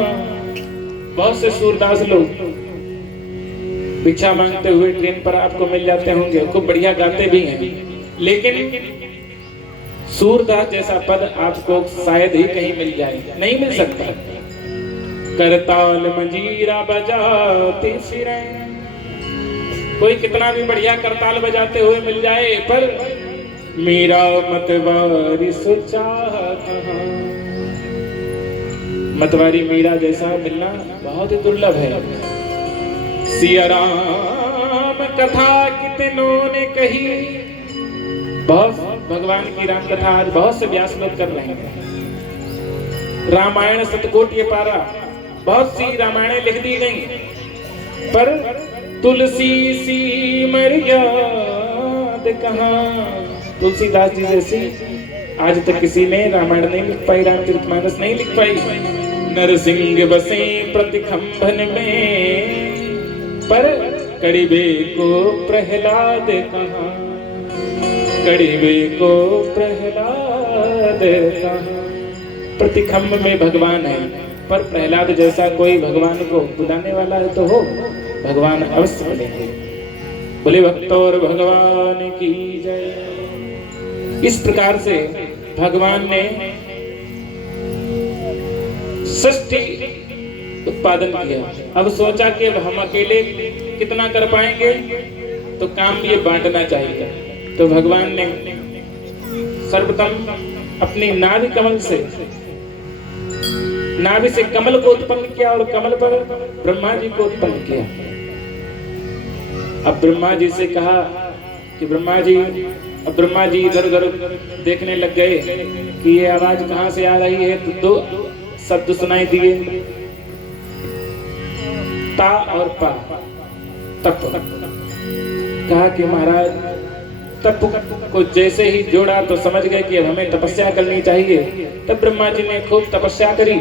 बहुत से सूरदास लोग भिक्षा मांगते हुए ट्रेन पर आपको मिल जाते होंगे, खूब बढ़िया गाते भी हैं, लेकिन सूरदास जैसा पद आपको शायद ही कहीं मिल जाए, नहीं मिल सकता। करताल मंजीरा बजाते फिरे, कोई कितना भी बढ़िया करताल बजाते हुए मिल जाए, पर मेरा मतवारी सोचा कहाँ। मतवारी मीरा जैसा मिलना बहुत ही दुर्लभ है। सिया राम कथा कितनों ने कही, बहुत भगवान की राम कथा आज बहुत से व्यास लोग कर रहे हैं। रामायण शतकोटि पारा, बहुत सी रामायणें लिख दी गई, पर तुलसी सी मर्याद कहाँ। तुलसीदास जी जैसी आज तक किसी ने रामायण नहीं लिख पाई, रामचरितमानस नहीं लिख पाई। नरसिंह बसे प्रतिखंभन में, पर कड़िबे को प्रहलाद कहाँ। कड़िबे को प्रहलाद कहाँ। प्रतिखंभ में भगवान है, पर प्रहलाद जैसा कोई भगवान को बुलाने वाला है तो हो, भगवान अवश्य मिलेंगे। बोले भक्तों और भगवान की जय। इस प्रकार से भगवान ने सृष्टि उत्पादन किया। अब सोचा कि अब हम अकेले कितना कर पाएंगे, तो काम ये बांटना चाहिए। तो भगवान ने सर्वप्रथम अपनी नाभि कमल से, नाभि से कमल को उत्पन्न किया और कमल पर ब्रह्मा जी को उत्पन्न किया। अब ब्रह्मा जी से कहा कि ब्रह्मा जी, अब ब्रह्मा जी इधर उधर देखने लग गए कि ये आवाज कहाँ से आ रही है। तो दो शब्द सुनाई दिए, ता और पा, तप। कहा कि महाराज तप को जैसे ही जोड़ा तो समझ गए कि अब हमें तपस्या करनी चाहिए। तब ब्रह्मा जी ने खूब तपस्या करी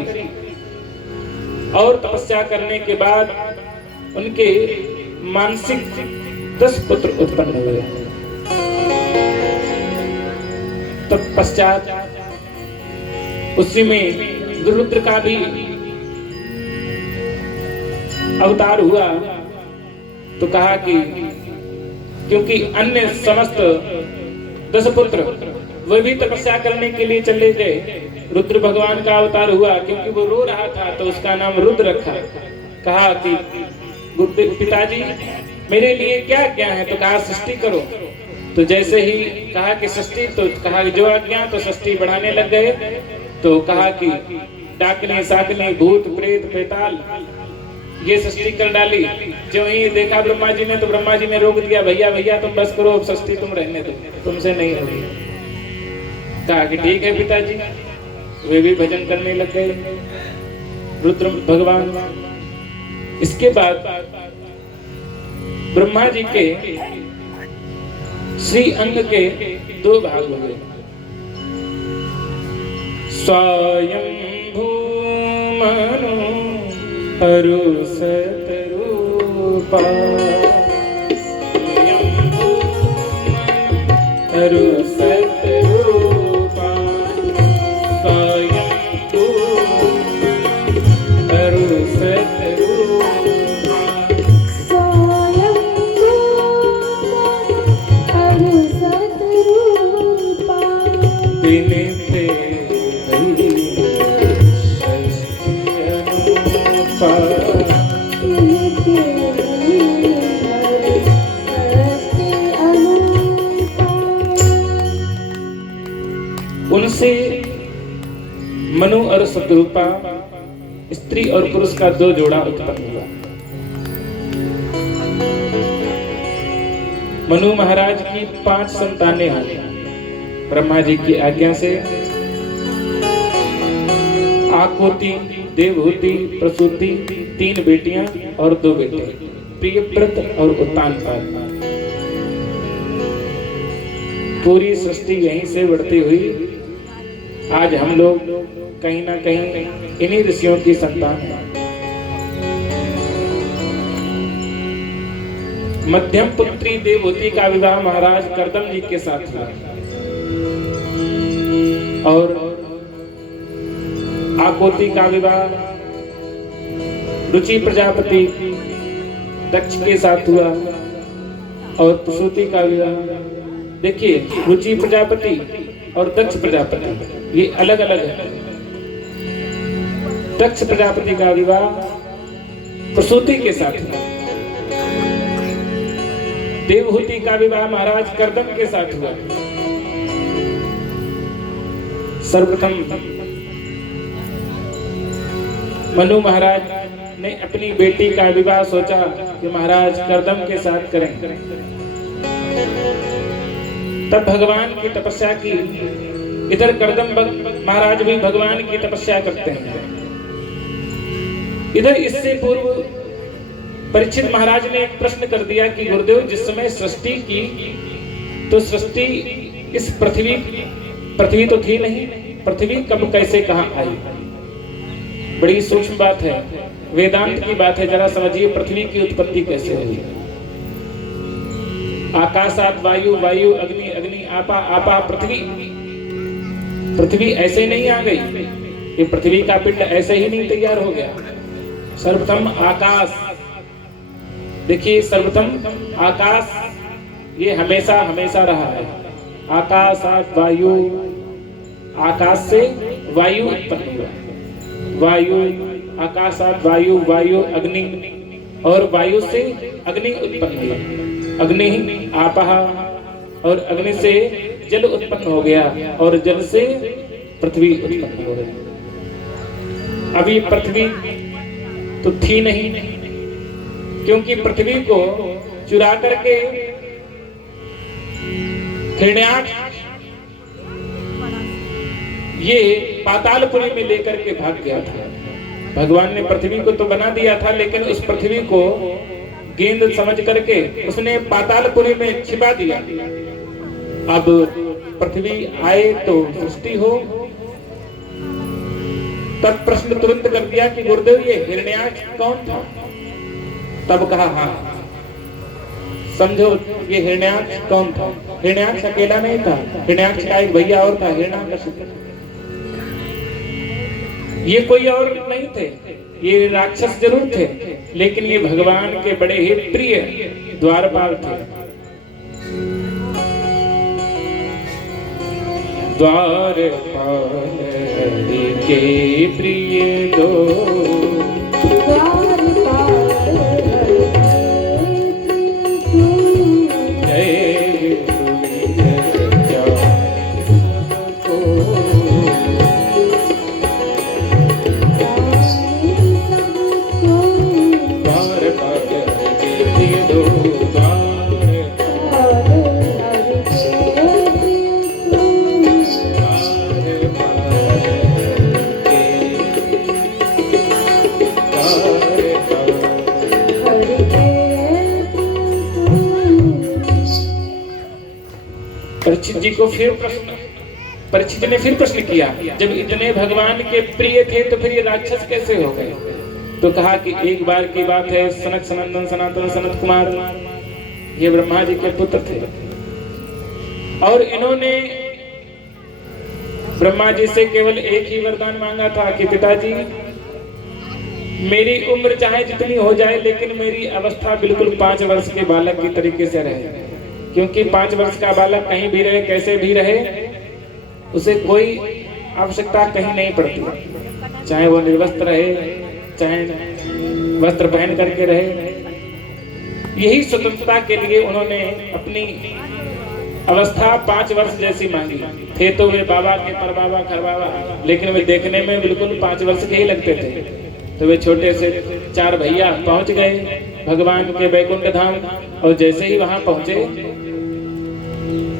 और तपस्या करने के बाद उनके मानसिक 10 पुत्र उत्पन्न हुए। तब पश्चात उसी में रुद्र का भी अवतार हुआ। तो कहा कि क्योंकि अन्य समस्त 10 पुत्र वे भी तपस्या करने के लिए चले गए, रुद्र भगवान का अवतार हुआ। क्योंकि वो रो रहा था तो उसका नाम रुद्र रखा। कहा कि पिताजी मेरे लिए क्या क्या है, तो कहा सृष्टि करो। तो जैसे ही कहा कि सृष्टि, तो कहा कि जो आज्ञा, तो सृष्टि बढ़ाने लग गए। तो कहा कि डाकने साकने भूत प्रेत पैताल ये सृष्टि कर डाली। जो ही देखा ब्रह्मा जी ने, तो ब्रह्मा जी ने रोक दिया, भैया भैया तुम बस करो, अब सृष्टि तुम रहने दो, तुमसे नहीं होगी। कहा कि ठीक है पिताजी। वे भी भजन करने लग गए रुद्र भगवान। इसके बाद ब्रह्मा जी के श्री अंग के 2 भाग हुए। स्वयंभू मनु अरु सतरूपा, स्वयंभू अरु सतरूपा, स्वयंभू अरु सतरूपा, स्वयंभू अरु सतरूपा, बिनते बिनते स्त्री और पुरुष का 2 जोड़ा उत्पन्न हुआ। मनु महाराज की 5 संतानें हुई ब्रह्मा जी की आज्ञा से। आकुति, देवहूति, प्रसूति, 3 बेटियां और 2 बेटे, प्रियव्रत और उत्तानपाद। पूरी सृष्टि यहीं से बढ़ती हुई आज हम लोग कहीं ना कहीं इन्हीं ऋषियों की संतान हैं। मध्यम पुत्री देवहूति का विवाह महाराज कर्दम जी के साथ हुआ और आकुति का विवाह रुचि प्रजापति दक्ष के साथ हुआ और प्रसूति का विवाह, देखिए रुचि प्रजापति और दक्ष प्रजापति ये अलग अलग है। दक्ष प्रजापति का विवाह प्रसूति के साथ हुआ, देवहूति का विवाह महाराज कर्दम के साथ हुआ। सर्वप्रथम मनु महाराज ने अपनी बेटी का विवाह सोचा कि महाराज कर्दम के साथ करें। तब भगवान की तपस्या की। इधर कर्दम महाराज भी भगवान की तपस्या करते हैं। इधर इससे पूर्व परीक्षित महाराज ने एक प्रश्न कर दिया कि गुरुदेव जिस समय सृष्टि की तो सृष्टि इस पृथ्वी तो थी नहीं, पृथ्वी कब कैसे कहां आई? बड़ी सूक्ष्म बात है, वेदांत की बात है, जरा समझिए पृथ्वी की उत्पत्ति कैसे हुई। आकाशात वायु, वायु अग्नि, अग्नि आपा, आपा पृथ्वी। पृथ्वी ऐसे नहीं आ गई, ये पृथ्वी का पिंड ऐसे ही नहीं तैयार हो गया। सर्वप्रथम आकाश, देखिए सर्वप्रथम आकाश ये हमेशा हमेशा रहा है। आकाशात वायु, आकाश से वायु उत्पन्न हुआ। वायु, आकाशात वायु, वायु अग्नि और वायु से अग्नि उत्पन्न हुआ। अग्नि आपः और अग्नि से जल उत्पन्न हो गया और जल से पृथ्वी उत्पन्न हो गई। अभी पृथ्वी तो थी नहीं, क्योंकि पृथ्वी को चुरा करके हिरण्याक्ष ये पातालपुरी में लेकर के भाग गया था। भगवान ने पृथ्वी को तो बना दिया था, लेकिन उस पृथ्वी को गेंद समझ करके उसने पातालपुरी में छिपा दिया। अब पृथ्वी आए तो सृष्टि हो। तब प्रश्न तुरंत कर दिया कि गुरुदेव ये हिरण्याक्ष कौन था? तब कहा हाँ समझो ये हिरण्याक्ष कौन था? हिरण्याक्ष अकेला नहीं था, हिरण्याक्ष का एक भैया और था, हिरण्याकशिपु। ये कोई और नहीं थे, ये राक्षस जरूर थे, लेकिन ये भगवान के बड़े ही प्रिय द्वारपाल थे। द्वारपाल के प्रिय दो, परीक्षित जी को फिर परीक्षित ने फिर प्रश्न किया, जब इतने भगवान के प्रिय थे तो फिर ये राक्षस कैसे हो गए? तो कहा कि एक बार की बात है, सनक सनंदन सनातन सनत कुमार ये ब्रह्मा जी के पुत्र थे और इन्होंने ब्रह्मा जी से केवल एक ही वरदान मांगा था कि पिताजी मेरी उम्र चाहे जितनी हो जाए लेकिन मेरी अवस्था बिल्कुल 5 वर्ष के बालक की तरीके से रहे, क्योंकि 5 वर्ष का बालक कहीं भी रहे कैसे भी रहे उसे कोई आवश्यकता कहीं नहीं पड़ती, चाहे वो निर्वस्त्र रहे चाहे वस्त्र पहन करके रहे। यही स्वतंत्रता के लिए उन्होंने अपनी अवस्था 5 वर्ष जैसी मांगी। थे तो वे बाबा के परबाबा खरबाबा, लेकिन वे देखने में बिल्कुल 5 वर्ष के ही लगते थे। तो वे छोटे से 4 भैया पहुंच गए भगवान के वैकुंठ धाम। और जैसे ही वहां पहुंचे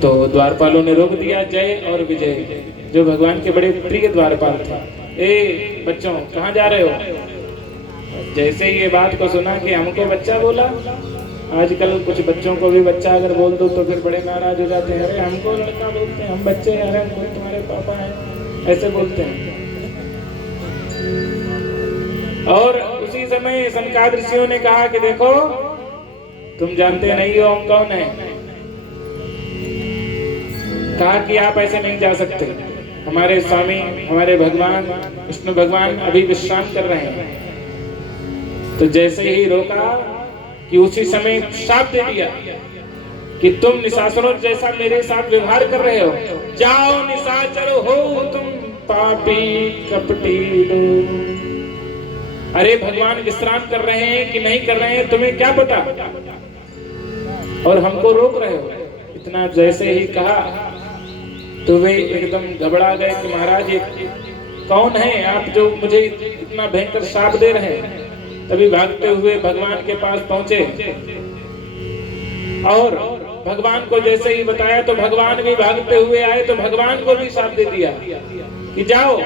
तो द्वारपालों ने रोक दिया जय और विजय, जो भगवान के बड़े प्रिय द्वारपाल थे। ए बच्चों, कहाँ जा रहे हो? जैसे ही ये बात को सुना कि हमको बच्चा बोला, आजकल कुछ बच्चों को भी बच्चा अगर बोल दो तो फिर बड़े नाराज हो जाते हैं। अरे हमको लड़का बोलते हैं, हम बच्चे हैं, अरे हमको तुम्हारे पापा हैं, ऐसे बोलते हैं। और उसी समय सनकादिक ऋषियों ने कहा कि देखो, तुम जानते नहीं हो हम कौन है। कहा कि आप ऐसे नहीं जा सकते, हमारे स्वामी, हमारे भगवान विष्णु भगवान अभी विश्राम कर रहे हैं। तो जैसे ही रोका कि उसी समय श्राप दे दिया कि तुम निशाचरों जैसा मेरे साथ व्यवहार कर रहे हो, जाओ निशाचर हो तुम पापी कपटी लोग। अरे भगवान विश्राम कर रहे हैं कि नहीं कर रहे हैं तुम्हें क्या पता, और हमको रोक रहे हो। इतना जैसे ही कहा तो वे एकदम घबरा गए कि महाराज ये कौन है आप जो मुझे इतना भयंकर श्राप दे रहे हैं। तभी भागते हुए भगवान के पास पहुंचे और भगवान को जैसे ही बताया तो भगवान भी भागते हुए आए, तो भगवान को भी श्राप दे दिया कि जाओ,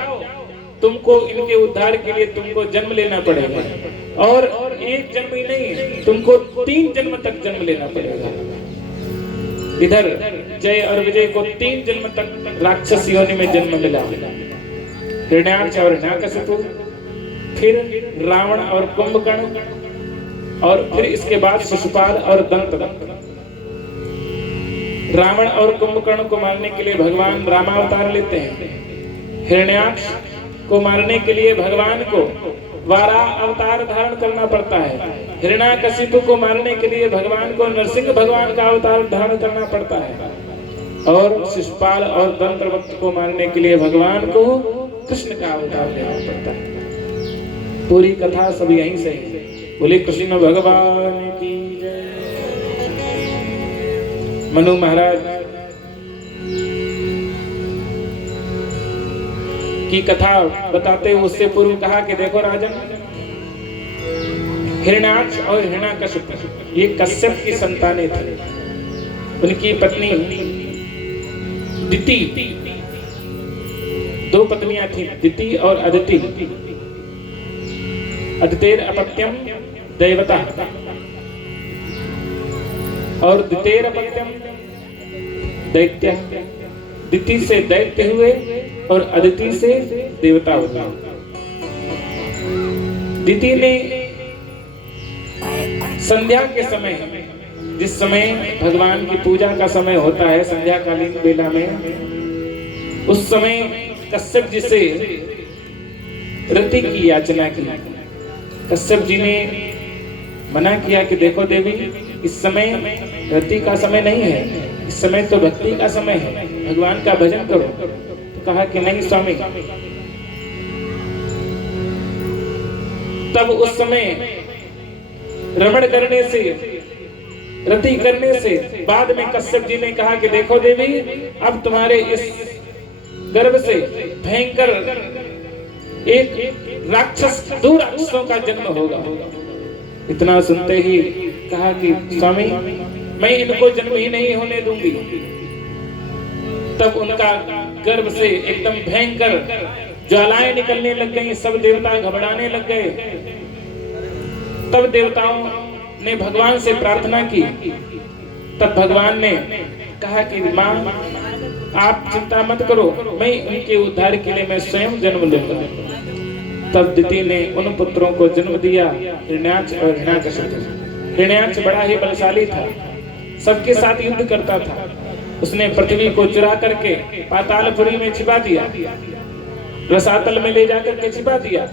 तुमको इनके उद्धार के लिए तुमको जन्म लेना पड़ेगा, और एक जन्म ही नहीं, तुमको 3 जन्म तक जन्म लेना पड़ेगा। इधर जय और विजय को 3 जन्म तक राक्षस योनि में जन्म मिला, हिरण्याक्ष और हिरण्यकशिपु, फिर रावण और कुंभकर्ण, और फिर इसके बाद शिशुपाल और दंतवक्र। रावण और कुंभकर्ण को मारने के लिए भगवान रामावतार लेते हैं। हिरण्याक्ष को मारने के लिए भगवान को वाराह अवतार धारण करना पड़ता है। हिरण्याकशिपु को मारने के लिए भगवान को नरसिंह भगवान का अवतार धारण करना पड़ता है, और शिशुपाल और दंतवक्र को मारने के लिए भगवान को कृष्ण का अवतार लेना पड़ता है। पूरी कथा सब यहीं से है। बोले कृष्ण भगवान की जय। मनु महाराज की कथा बताते हुए उससे पूर्व कहा कि देखो राजन, हिरण्याक्ष और हिरण्यकशिपु ये कश्यप की संतानें थी। उनकी पत्नी दिति, 2 पत्नियां थी, दिति और अदिति। अदितेर अपत्यम दैवता और दितेर अपत्यम दैत्य। दिति से दैत्य हुए और अदिति से देवता हुआ। दिति ने संध्या के समय, जिस समय भगवान की पूजा का समय होता है संध्याकालीन बेला में, उस समय कश्यप जी से रति की याचना की। कश्यप जी ने मना किया कि देखो देवी, इस समय रति का समय नहीं है, इस समय तो भक्ति का समय है, भगवान का भजन करो। तो कहा कि नहीं स्वामी। तब उस समय रमण करने से, रति करने से बाद में कश्यप जी ने कहा कि देखो देवी, अब तुम्हारे इस गर्भ से भयंकर एक राक्षस, 2 राक्षसों का जन्म होगा। इतना सुनते ही कहा कि स्वामी मैं इनको जन्म ही नहीं होने दूंगी। तब उनका गर्भ से एकदम भयंकर ज्वालाएं निकलने लग गई, सब देवता घबराने लग गए। तब देवताओं ने भगवान से प्रार्थना की। तब भगवान ने कहा कि मां आप चिंता मत करो, मैं उनके उद्धार के लिए मैं स्वयं जन्म लूंगा। तब दिति ने उन पुत्रों को जन्म दिया, हिरण्याक्ष और हिरण्यकशिपु। हिरण्याक्ष बड़ा ही बलशाली था, सबके साथ युद्ध करता था। उसने पृथ्वी को चुरा करके पातालपुरी में छिपा दिया, रसातल में ले जाकर के छिपा दिया,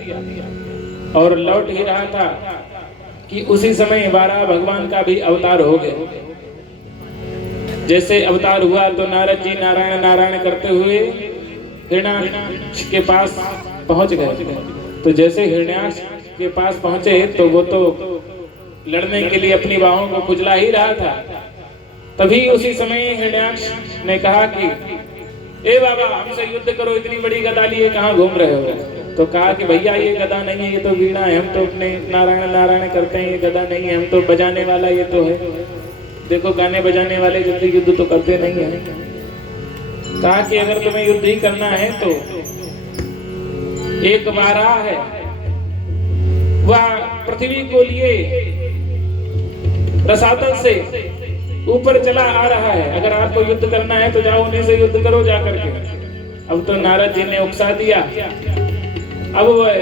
और लौट ही रहा था कि उसी समय वाराह भगवान का भी अवतार हो गया। जैसे अवतार हुआ तो नारद जी नारायण नारायण करते हुए हिरण्याक्ष के पास पहुंच गए। तो जैसे हिरण्याक्ष के पास पहुंचे तो वो तो लड़ने के लिए अपनी बाहों को खुजला ही रहा था। तभी उसी समय हिरण्याक्ष ने कहा कि ए बाबा हमसे युद्ध करो, इतनी बड़ी गदा लिए कहाँ घूम रहे हो। तो कहा कि भैया ये गदा नहीं है, ये तो वीणा है, हम तो अपने नारायण नारायण करते हैं, ये गदा नहीं है, हम तो बजाने वाला ये तो है। देखो गाने बजाने वाले जल्दी युद्ध तो करते नहीं है। कहा कि अगर तुम्हें युद्ध ही करना है तो एक बारह है, वह पृथ्वी को लिए रसातल से ऊपर चला आ रहा है, अगर आपको युद्ध करना है तो जाओ उन्हीं से युद्ध करो जा करके। अब तो नारद जी ने उकसा दिया। अब वह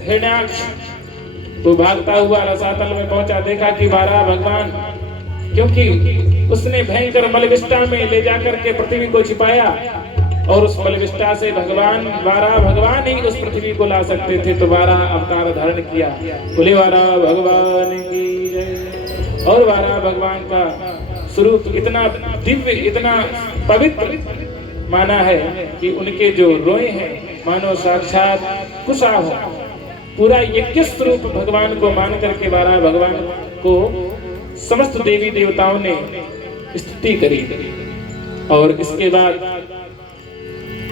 हिरण्याक्ष वो भागता हुआ रसातल में पहुंचा, देखा कि वाराह भगवान, क्योंकि उसने भयंकर मलविष्ठा में ले जाकर के पृथ्वी को छिपाया और उस मलविष्ठा से वाराह भगवान ही उस पृथ्वी को ला सकते थे, तो वाराह अवतार धारण किया। बोले वाराह भगवान की जय। और वाराह भगवान का स्वरूप इतना दिव्य, इतना पवित्र माना है कि उनके जो रोए हैं मानो साक्षात कुशा हो। पूरा यज्ञ स्वरूप भगवान को मान करके वाराह भगवान को समस्त देवी देवताओं ने स्तुति करी। और इसके बाद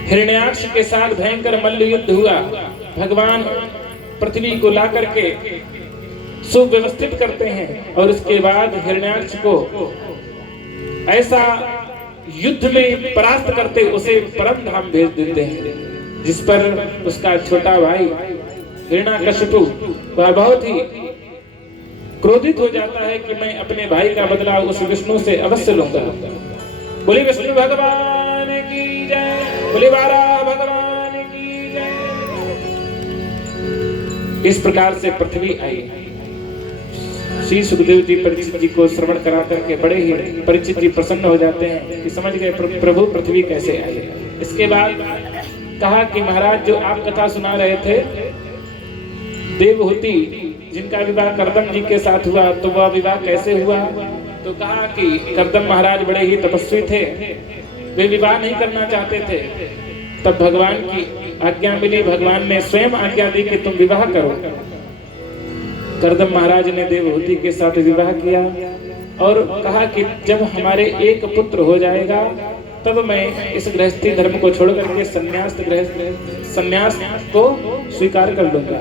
हिरण्याक्ष के साथ भयंकर मल्ल युद्ध हुआ। भगवान पृथ्वी को ला करके सुव्यवस्थित करते हैं और उसके बाद हिरण्याक्ष को ऐसा युद्ध में परास्त करते उसे परम धाम भेज देते हैं, जिस पर उसका छोटा भाई हिरण्याकशिपु वह बहुत ही क्रोधित हो जाता है कि मैं अपने भाई का बदला उस विष्णु से अवश्य लूंगा। बोले विष्णु भगवान की जय, बोले वाराह भगवान की जय। इस प्रकार से पृथ्वी आई। श्री सुखदेव जी परीक्षित जी को श्रवण करा करके बड़े ही परीक्षित जी प्रसन्न हो जाते हैं कि समझ गए प्रभु पृथ्वी कैसे आई। इसके बाद कहा कि महाराज जो आप कथा सुना रहे थे, देवहूति जिनका विवाह कर्दम जी के साथ हुआ, तो वह विवाह कैसे हुआ? तो कहा कि कर्दम महाराज बड़े ही तपस्वी थे, वे विवाह नहीं करना चाहते थे। तब भगवान की आज्ञा मिली, भगवान ने स्वयं आज्ञा दी कि तुम विवाह करो। कर्दम महाराज ने देवहूति के साथ विवाह किया और कहा कि जब हमारे एक पुत्र हो जाएगा तब मैं इस गृहस्थी धर्म को छोड़ करके संन्यास को स्वीकार कर लूंगा।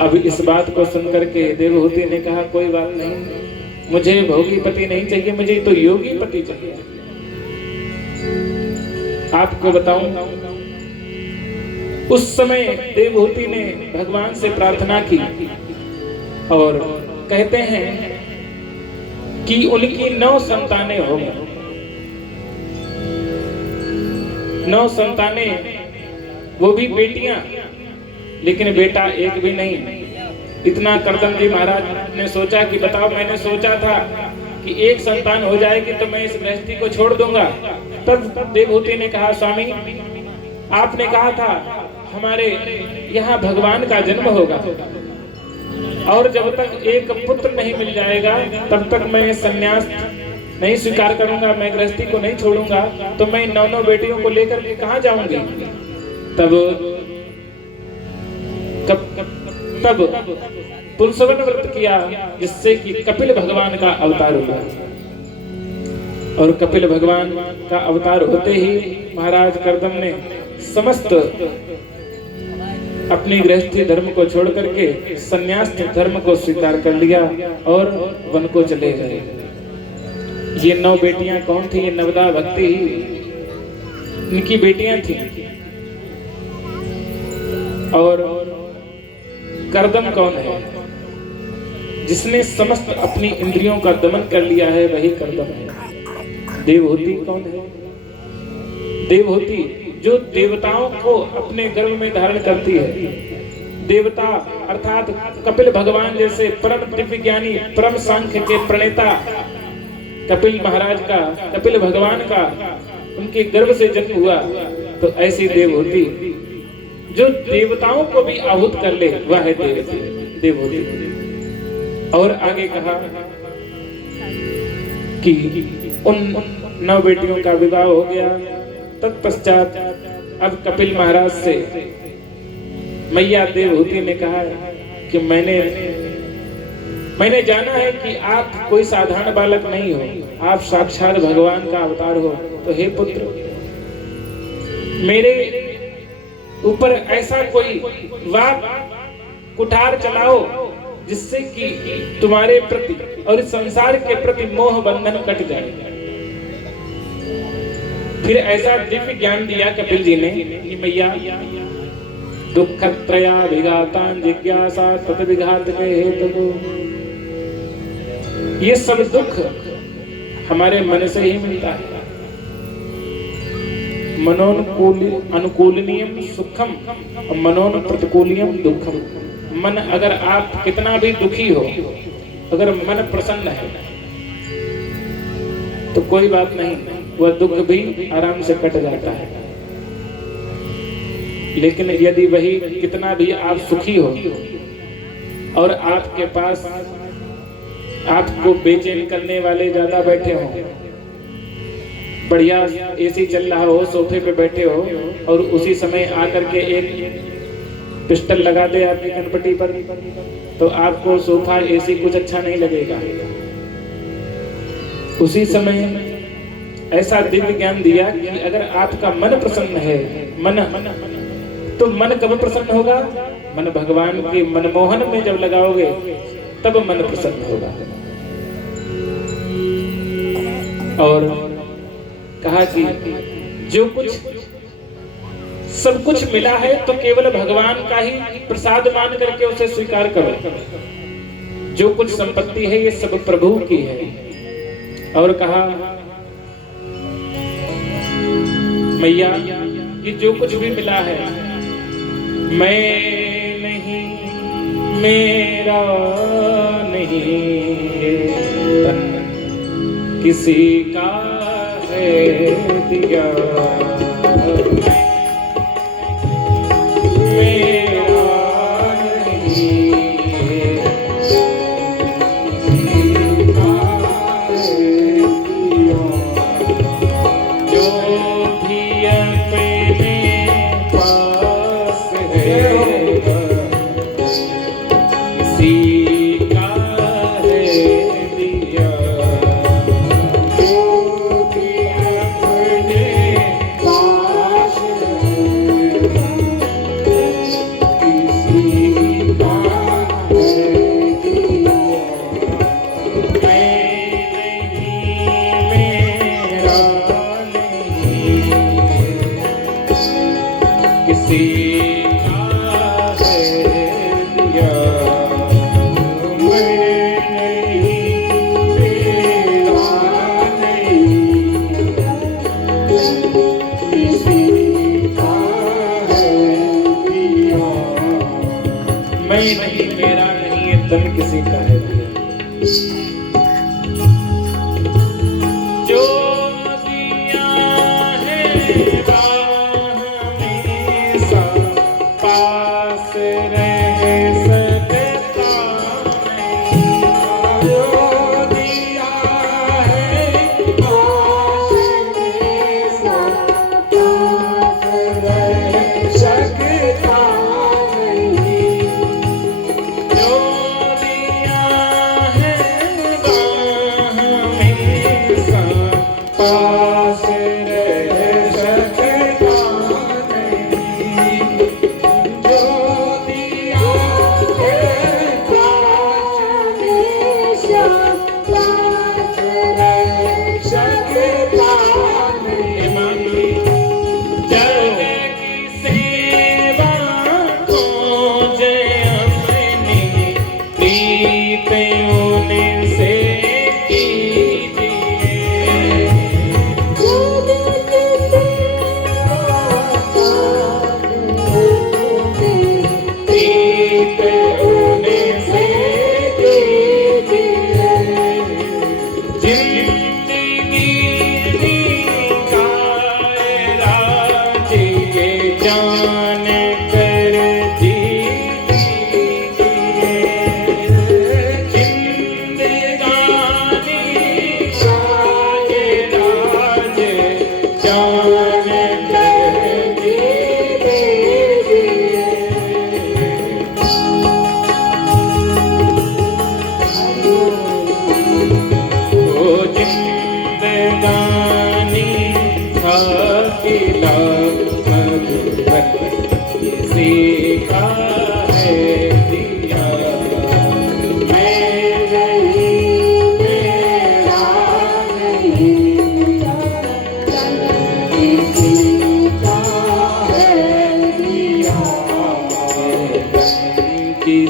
अब इस बात को सुनकर के देवहूति ने कहा कोई बात नहीं, मुझे भोगी पति नहीं चाहिए, मुझे तो योगी पति चाहिए। आपको बताऊं, उस समय देवहूति ने भगवान से प्रार्थना की और कहते हैं कि उनकी 9 संतानें हो गई। 9 संतानें, वो भी बेटियां, लेकिन बेटा एक भी नहीं। इतना कर्दम जी महाराज ने सोचा कि बताओ, मैंने सोचा था कि एक संतान हो जाएगी तो मैं इस गृहस्थी को छोड़ दूंगा। तब देवहूति ने कहा स्वामी, आपने कहा था हमारे यहाँ भगवान का जन्म होगा और जब तक एक पुत्र नहीं मिल जाएगा तब तक मैं संन्यास नहीं स्वीकार करूंगा, मैं गृहस्थी को नहीं छोड़ूंगा, तो मैं 9 बेटियों को लेकर के कहाँ जाऊंगी। तब पुंसवन व्रत किया, जिससे कि कपिल भगवान का अवतार हुआ। और कपिल भगवान का अवतार होते ही महाराज कर्दम ने समस्त अपनी गृहस्थी धर्म को छोड़ करके संन्यास धर्म को स्वीकार कर लिया और वन को चले गए। ये 9 बेटियां कौन थी? ये नवदा भक्ति इनकी बेटियां थी। और कर्दम कौन है? जिसने समस्त अपनी इंद्रियों का दमन कर लिया है वही कर्दम है। देवहूति कौन है? देवहूति जो देवताओं को अपने गर्भ में धारण करती है। देवता अर्थात कपिल भगवान जैसे परम दिव्य ज्ञानी, परम सांख्य के प्रणेता कपिल महाराज का, कपिल भगवान का उनके गर्भ से जन्म हुआ। तो ऐसी देवहूति जो देवताओं को भी आहूत कर ले, वह है देवहूति। और आगे कहा कि उन 9 बेटियों का विवाह हो गया। तत्पश्चात अब कपिल महाराज से मैया देवहूति ने कहा कि मैंने जाना है कि आप कोई साधारण बालक नहीं हो, आप साक्षात भगवान का अवतार हो। तो हे पुत्र, मेरे ऊपर ऐसा कोई वाक कुठार चलाओ जिससे कि तुम्हारे प्रति और इस संसार के प्रति मोह बंधन कट जाए। फिर ऐसा दिव्य ज्ञान दिया कपिल जी ने कि मैया दुखत्रया विघातान जिज्ञासा तत विघात के हेतु, ये सब दुख हमारे मन से ही मिलता है। मनोनुकूल अनुकूलनीयम सुखम और मनोन प्रतिकूलियम दुखम। मन अगर आप कितना भी दुखी हो, अगर मन प्रसन्न है तो कोई बात नहीं, वह दुख भी आराम से कट जाता है। लेकिन यदि वही कितना भी आप सुखी हो और आपके पास आपको बेचैन करने वाले ज्यादा बैठे हो, बढ़िया एसी चल रहा हो, सोफे पे बैठे हो और उसी समय आकर के एक पिस्टल लगा दे आपकी कनपटी पर, तो आपको सोफा एसी कुछ अच्छा नहीं लगेगा। उसी समय ऐसा दिव्य ज्ञान दिया कि अगर आपका मन प्रसन्न है, तो मन कब प्रसन्न होगा? मन भगवान के मनमोहन में जब लगाओगे तब मन प्रसन्न होगा। और कहा कि जो कुछ सब कुछ मिला है तो केवल भगवान का ही प्रसाद मान करके उसे स्वीकार करो। जो कुछ संपत्ति है ये सब प्रभु की है। और कहा मैया ये जो कुछ भी मिला है मैं नहीं, मेरा नहीं, तन किसी का है दिया, मेरा नहीं, किसी का है दिया। जो भी अपने पास है किसी का है दिया। मैं नहीं, मेरा नहीं, ये तन किसी का है दिया। जो दिया है हमेशा पास रह सकता नहीं। जो दिया है हमेशा पास रह सकता नहीं। जो दिया है हमेशा पास रह सकता नहीं। जो दिया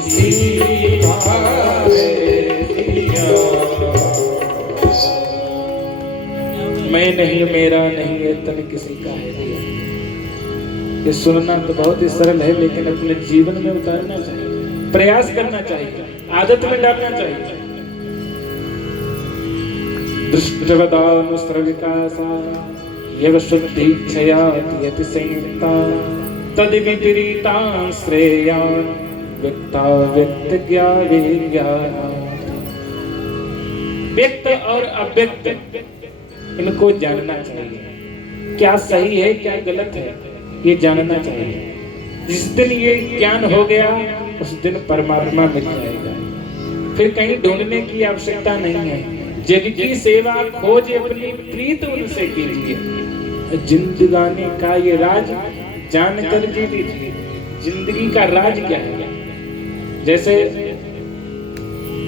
सीधा मैं नहीं मेरा नहीं है तन किसी का है दिया। ये सुनना तो बहुत ही सरल है, लेकिन अपने जीवन में उतारना चाहिए, प्रयास करना चाहिए, आदत में डालना चाहिए। दृष्टवदानुस्रविकासा यव शुद्धिच्छया यति संयुक्ता तद विपरीतां श्रेयान् व्यक्ता व्यक्त व्यक्त और अव्यक्त इनको जानना चाहिए। क्या सही है क्या गलत है ये जानना चाहिए। जिस दिन ये ज्ञान हो गया उस दिन परमात्मा मिल जाएगा, फिर कहीं ढूंढने की आवश्यकता नहीं है। जग की सेवा खोज अपनी प्रीत उनसे कीजिए। जिंदगानी का ये राज जान कर जी लीजिए। जिंदगी का राज क्या है? जैसे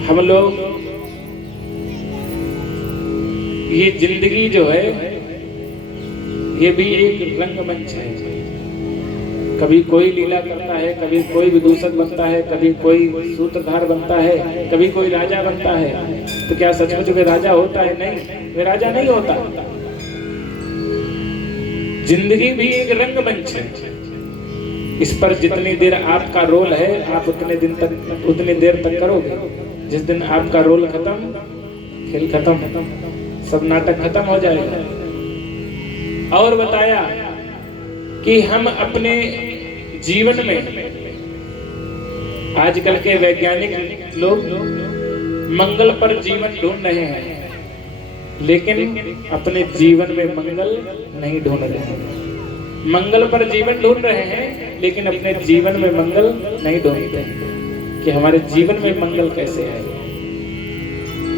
हम लोग ये जिंदगी जो है ये भी एक रंगमंच है। कभी कोई लीला करता है, कभी कोई विदूषक बनता है, कभी कोई सूत्रधार बनता है, कभी कोई राजा बनता है। तो क्या सचमुच वे राजा होता है? नहीं, वे राजा नहीं होता। जिंदगी भी एक रंगमंच है। इस पर जितनी देर आपका रोल है आप उतनी देर तक करोगे। जिस दिन आपका रोल खत्म, खेल खत्म, सब नाटक खत्म हो जाएगा। और बताया कि हम अपने जीवन में, आजकल के वैज्ञानिक लोग मंगल पर जीवन ढूंढ रहे हैं, लेकिन अपने जीवन में मंगल नहीं ढूंढ रहे हैं। मंगल पर जीवन ढूंढ रहे हैं, लेकिन अपने जीवन में मंगल नहीं ढूंढते कि हमारे जीवन में मंगल कैसे आए।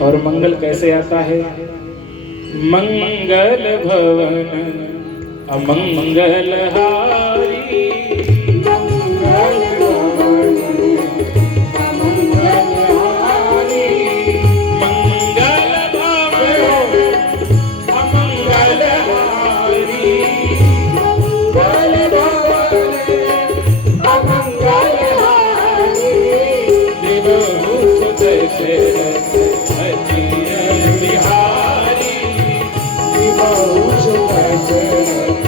और मंगल कैसे आता है? मंगल भवन अमंगल हारी, मंगल भवन अमंगल हारी, मंगल भवन अमंगल हारी, मंगल भवन अमंगल हारी। देवहु सुदशरथ अजिय बिहारी, देवहु सुदशरथ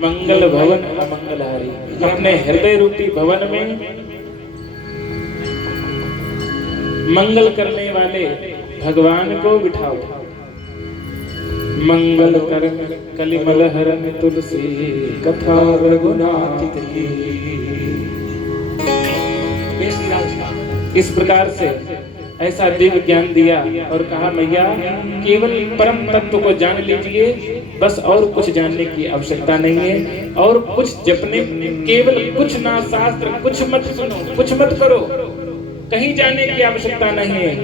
मंगल भवन अमंगलहारी। अपने हृदय रूपी भवन में मंगल करने वाले भगवान को बिठाओ। मंगल करन कलिमल हरन तुलसी कथा रघुनाथ की। इस प्रकार से ऐसा दिव्य ज्ञान दिया और कहा मैया केवल परम तत्व को जान लीजिए, बस और कुछ जानने की आवश्यकता नहीं है। और कुछ जपने, केवल कुछ ना शास्त्र, कुछ मत सुनो, कुछ मत करो, कहीं जाने की आवश्यकता नहीं है।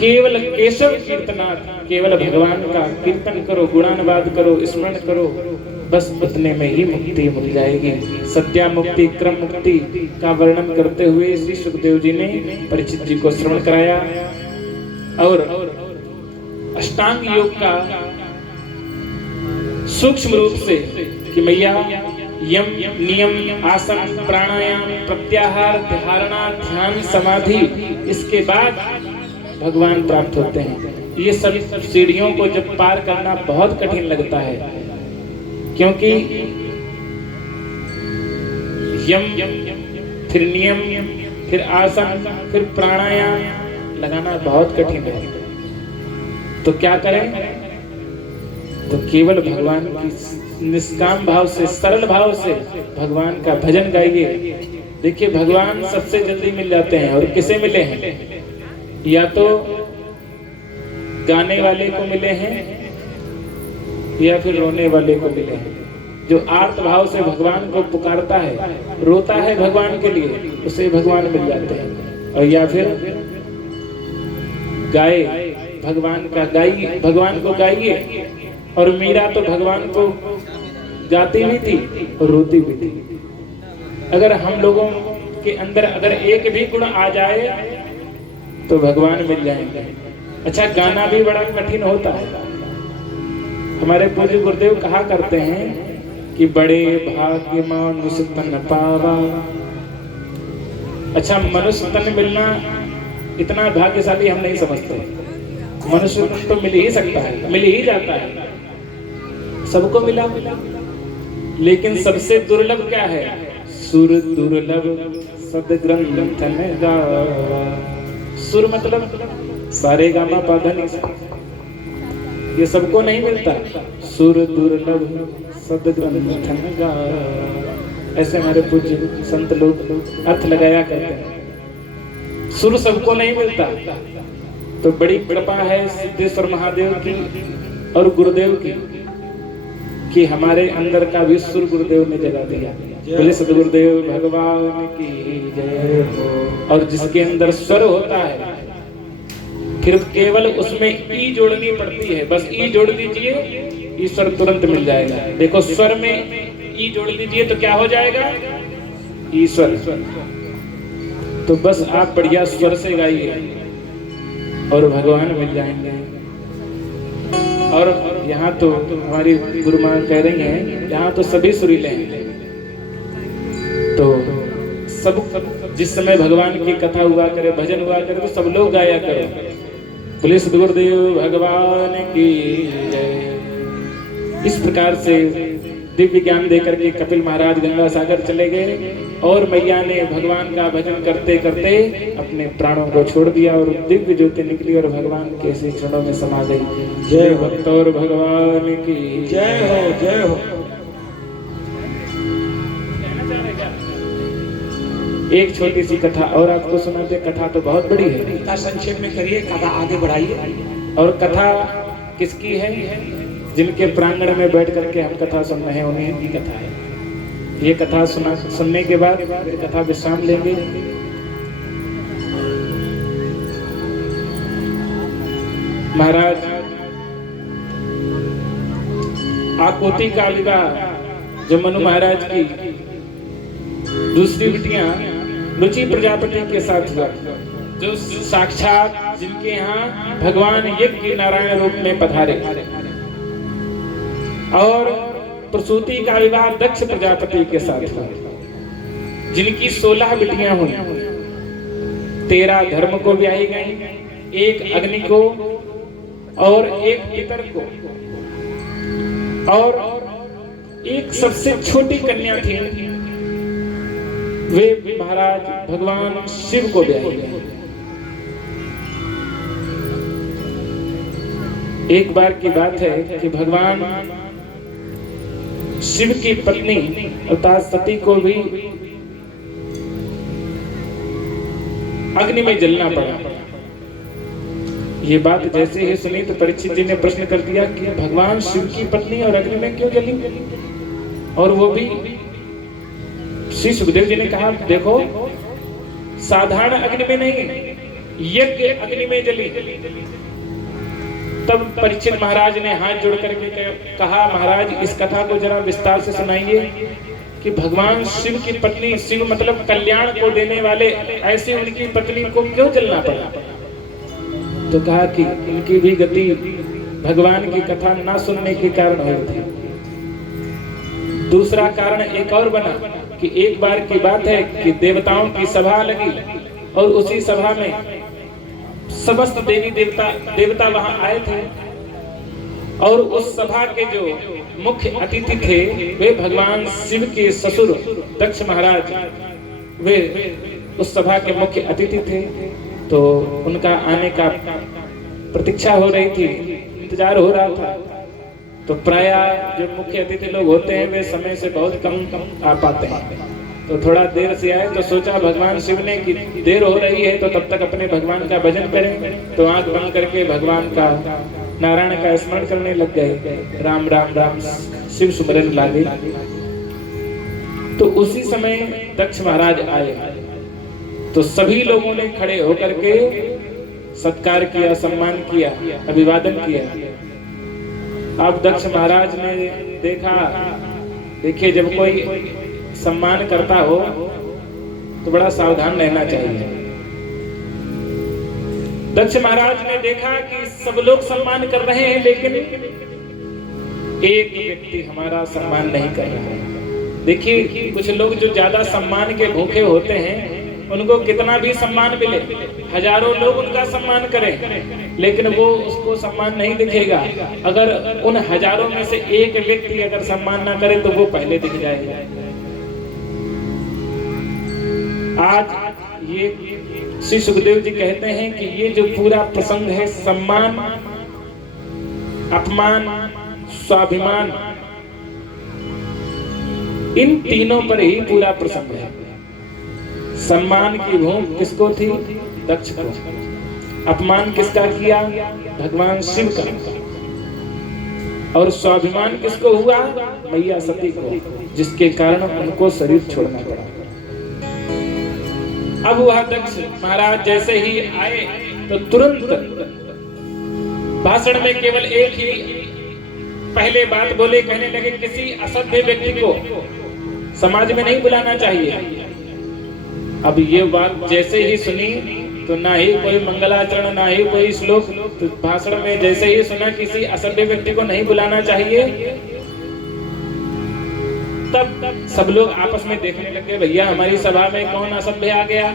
केवल केशव कीर्तनाथ, केवल भगवान का कीर्तन करो, गुणानुवाद करो, स्मरण करो, बस उतने में ही मुक्ति मिल जाएगी। सत्या मुक्ति, क्रम मुक्ति का वर्णन करते हुए श्री सुखदेव जी ने परीक्षित जी को श्रवण कराया और अष्टांग योग का सूक्ष्म रूप से कि मैया यम, नियम, आसन, प्राणायाम, प्रत्याहार, धारणा, ध्यान, समाधि, इसके बाद भगवान प्राप्त होते हैं। ये सभी सीढ़ियों को जब पार करना बहुत कठिन लगता है, क्योंकि यम, फिर नियम, फिर आसन, फिर प्राणायाम लगाना बहुत कठिन है। तो क्या करें? तो केवल भगवान की निष्काम भाव से, सरल भाव से भगवान का भजन गाइए। देखिए भगवान सबसे जल्दी मिल जाते हैं। और किसे मिले हैं? या तो गाने वाले को मिले हैं या फिर रोने वाले को मिले हैं। जो आर्त भाव से भगवान को पुकारता है, रोता है भगवान के लिए, उसे भगवान मिल जाते हैं। और या फिर गाए भगवान का, गाइए भगवान को गाइए। और मीरा तो भगवान को गाती भी थी और रोती भी थी। अगर हम लोगों के अंदर अगर एक भी गुण आ जाए तो भगवान मिल जाएंगे। अच्छा, गाना भी बड़ा कठिन होता है। हमारे पूज्य गुरुदेव कहा करते हैं कि बड़े भाग्य मानुष तन पावा। अच्छा, मनुष्य तन मिलना इतना भाग्यशाली हम नहीं समझते। मनुष्य तन तो मिल ही सकता है, मिल ही जाता है, सबको मिला, लेकिन सबसे दुर्लभ क्या है? सुर दुर्लभ सदग्रंथन गावा। सुर मतलब सारे गामा पाधा निसा, ये सबको नहीं मिलता। सुर दुर्लभ सदग्रंथन गावा, ऐसे हमारे पूज्य संत लोग अर्थ लगाया करते हैं। सुर सबको नहीं मिलता, तो बड़ी कृपा है सिद्धेश्वर महादेव की और गुरुदेव की कि हमारे अंदर का भी सुर गुरुदेव ने जगा दिया। बोले सदगुरुदेव भगवान की जय हो। और जिसके अंदर स्वर होता है, फिर केवल उसमें ई जोड़नी पड़ती है, बस ई जोड़ दीजिए, ईश्वर तुरंत मिल जाएगा। देखो, स्वर में ई जोड़ दीजिए तो क्या हो जाएगा? ईश्वर। तो बस आप बढ़िया स्वर से गाइए और भगवान मिल जाएंगे। और यहाँ तो हमारी गुरु माँ कह रही हैं, यहाँ तो सभी सुरीले हैं। तो सब जिस समय भगवान की कथा हुआ करे, भजन हुआ करे, तो सब लोग गाया करो, बोले सद्गुरुदेव भगवान की जय। इस प्रकार से दिव्य ज्ञान देकर के कपिल महाराज गंगा सागर चले गए और मैया ने भगवान का भजन करते करते अपने प्राणों को छोड़ दिया और दिव्य ज्योति निकली और भगवान के ऐसे क्षणों में समा गई। जय भक्त और भगवान की जय हो, जय हो। एक छोटी सी कथा और आपको सुनाते। कथा तो बहुत बड़ी है, कथा संक्षेप में करिए, कथा आगे बढ़ाइए। और कथा किसकी है? जिनके प्रांगण में बैठ करके हम कथा सुन रहे हैं, उन्हीं की कथा है ये। कथा सुनने के बाद कथा विश्राम लेंगे। महाराज आकोती का विवाह जो मनु महाराज की दूसरी बिटियां रुचि प्रजापति के साथ हुआ, जो साक्षात जिनके यहाँ भगवान यज्ञ नारायण रूप में पधारे। और प्रसूति का विवाह दक्ष प्रजापति के साथ हुआ, जिनकी 16 बिटियां हुई। 13 धर्म को ब्याही गई, 1 अग्नि को और 1 पितर को, और एक सबसे छोटी कन्या थी, वे महाराज भगवान शिव को ब्याही गई। एक बार की बात है कि भगवान शिव की पत्नी अवतार सती को भी अग्नि में जलना पड़ा। ये बात जैसे ही सुनी तो परीक्षित जी ने प्रश्न कर दिया कि भगवान शिव की पत्नी और अग्नि में क्यों जली? और वो भी श्री सुखदेव जी ने कहा, देखो साधारण अग्नि में नहीं, यज्ञ अग्नि में जली। तब परीक्षित महाराज ने हाथ जोड़ करके कहा, महाराज इस कथा को जरा विस्तार से सुनाइए कि भगवान शिव की पत्नी, शिव मतलब कल्याण को देने वाले, ऐसे उनकी पत्नी को क्यों जलना पड़ा? तो कहा कि उनकी भी गति भगवान की कथा ना सुनने के कारण हुई थी। दूसरा कारण एक और बना कि एक बार की बात है कि देवताओं की सभा लगी और उसी सभा में समस्त देवी देवता वहां आए थे, और उस सभा के जो मुख्य अतिथि थे वे भगवान शिव के ससुर दक्ष महाराज, वे उस सभा के मुख्य अतिथि थे। तो उनका आने का प्रतीक्षा हो रही थी, इंतजार हो रहा था। तो प्राय जो मुख्य अतिथि लोग होते हैं वे समय से बहुत कम आ पाते हैं, तो थोड़ा देर से आए। तो सोचा भगवान शिव ने कि देर हो रही है तो तब तक अपने भगवान का भजन करें। तो आंख बंद करके भगवान का, नारायण का स्मरण करने लग गए, राम राम राम शिव सुमरन लागे। तो उसी समय दक्ष महाराज आए, तो सभी लोगों ने खड़े होकर के सत्कार किया, सम्मान किया, अभिवादन किया। अब दक्ष महाराज ने देखा, देखिए जब कोई सम्मान करता हो तो बड़ा सावधान रहना चाहिए। दक्ष महाराज ने देखा कि सब लोग सम्मान कर रहे हैं, लेकिन एक व्यक्ति हमारा सम्मान नहीं कर रहा है। देखिए, कुछ लोग जो ज्यादा सम्मान के भूखे होते हैं, उनको कितना भी सम्मान मिले, हजारों लोग उनका सम्मान करें, लेकिन वो उसको सम्मान नहीं दिखेगा। अगर उन हजारों में से एक व्यक्ति अगर सम्मान ना करे तो वो पहले दिख जाएगा। आज ये श्री सुखदेव जी कहते हैं कि ये जो पूरा प्रसंग है, सम्मान, अपमान, स्वाभिमान, इन तीनों पर ही पूरा प्रसंग है। सम्मान की भूख किसको थी? दक्ष को। अपमान किसका किया? भगवान शिव का। और स्वाभिमान किसको हुआ? मैया सती को, जिसके कारण उनको शरीर छोड़ना पड़ा। अब वह दक्ष महाराज जैसे ही आए तो तुरंत भाषण में केवल एक ही पहले बात बोले, कहने लगे किसी असभ्य व्यक्ति को समाज में नहीं बुलाना चाहिए। अब ये बात जैसे ही सुनी तो ना ही कोई मंगलाचरण, ना ही कोई श्लोक, तो भाषण में जैसे ही सुना किसी असभ्य व्यक्ति को नहीं बुलाना चाहिए, तब सब लोग आपस में देखने लगे, भैया हमारी सभा में कौन असभ्य आ गया।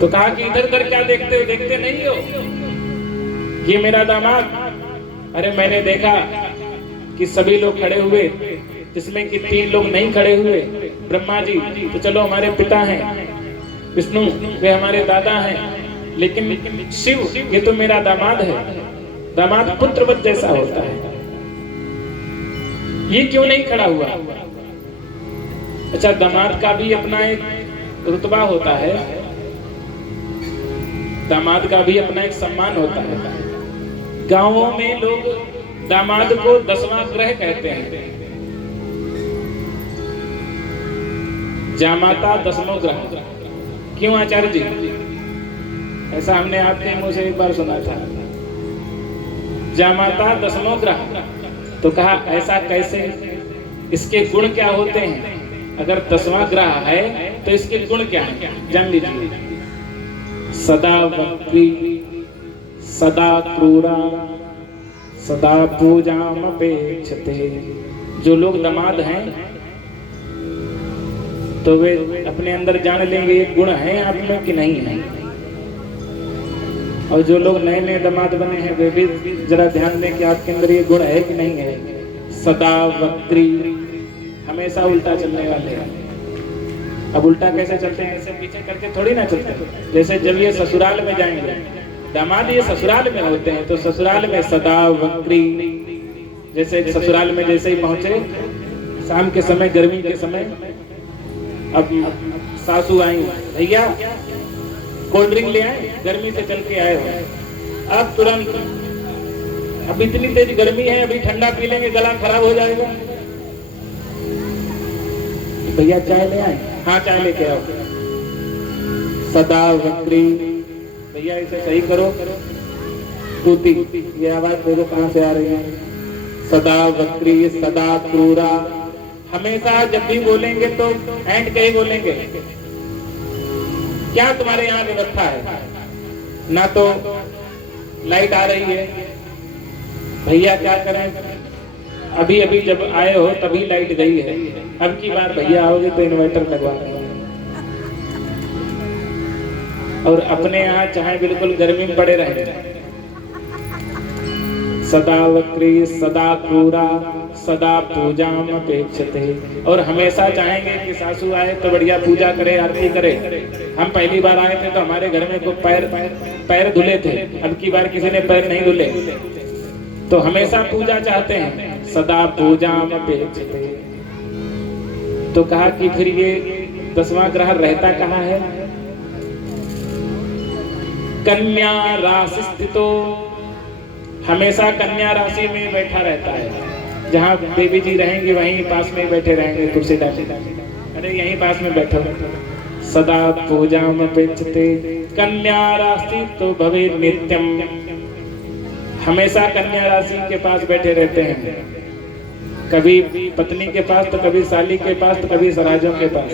तो कहा कि इधर उधर क्या देखते हो, देखते नहीं हो, ये मेरा दामाद। अरे मैंने देखा कि सभी लोग खड़े हुए, जिसमें कि 3 लोग नहीं खड़े हुए, ब्रह्मा जी तो चलो हमारे पिता हैं, विष्णु वे हमारे दादा हैं, लेकिन शिव ये तो मेरा दामाद है। दामाद पुत्रवत जैसा होता है, ये क्यों नहीं खड़ा हुआ? अच्छा, दामाद का भी अपना एक रुतबा होता है, दामाद का भी अपना एक सम्मान होता है। गांवों में लोग दामाद को 10वां ग्रह कहते हैं। जामाता 10वां ग्रह क्यों आचार्य जी? ऐसा हमने आपके मुंह से एक बार सुना था। जामाता 10वां ग्रह, तो कहा ऐसा कैसे, इसके गुण क्या होते हैं? अगर 10वां ग्रह है तो इसके गुण क्या है, जान लीजिए। सदा वक्री, सदा क्रूरा, सदा पूजाम अपेक्षते। जो लोग दामाद हैं तो वे अपने अंदर जान लेंगे ये गुण है आप में कि नहीं है। और जो लोग नए नए दामाद बने हैं वे भी जरा ध्यान दें कि आपके अंदर ये गुण है कि नहीं है। सदा वक्री, हमेशा उल्टा चलने वाले हैं। अब उल्टा कैसे चलते हैं? ऐसे पीछे करके थोड़ी ना चलते। जैसे जब ये ससुराल में जाएंगे, दामाद ये ससुराल में होते हैं, तो ससुराल में सदा वक्री, जैसे ससुराल में जैसे ही पहुंचे शाम के समय, गर्मी के समय, अब सासू आई, भैया कोल्ड ड्रिंक ले आए, गर्मी से चल के आए हो। अब तुरंत, अब इतनी तेज गर्मी है, अभी ठंडा पी लेंगे गला खराब हो जाएगा। भैया चाय ले आए? हाँ चाय लेके आओ। सदा वक्री, भैया इसे सही करो, तूती, ये आवाज देखो कहाँ से आ रही है। सदा वक्री, सदा क्रूरा, हमेशा जब भी बोलेंगे तो एंड कहीं बोलेंगे। क्या तुम्हारे यहाँ व्यवस्था है? ना तो लाइट आ रही है, भैया क्या करें, अभी अभी जब आए हो तभी लाइट गई है, अब की बार भैया आओगे तो इन्वर्टर लगवा देंगे। और अपने यहाँ चाहे बिल्कुल गर्मी में पड़े रहे। सदा वक्री, सदा क्रूरा, सदा पूजाम अपेक्षते। और हमेशा चाहेंगे कि सासू आए तो बढ़िया पूजा करे, आरती करे। हम पहली बार आए थे तो हमारे घर में को पैर धुले थे, अब की बार किसी ने पैर नहीं धुले, तो हमेशा पूजा चाहते हैं। सदा पूजाम अपेक्षते। तो कहा कि फिर ये 10वां ग्रह रहता कहाँ है? कन्या राशि स्थितो, हमेशा कन्या राशि में बैठा रहता है। जहाँ देवी जी रहेंगे वहीं पास में बैठे रहेंगे, कुर्सी डाले, अरे यहीं पास में बैठो। सदा पूजाम अपेक्षते, कन्या राशि तो भवे नित्यम, हमेशा कन्या राशि के पास बैठे रहते हैं। कभी पत्नी के पास तो कभी साली के पास तो कभी सराजों के पास।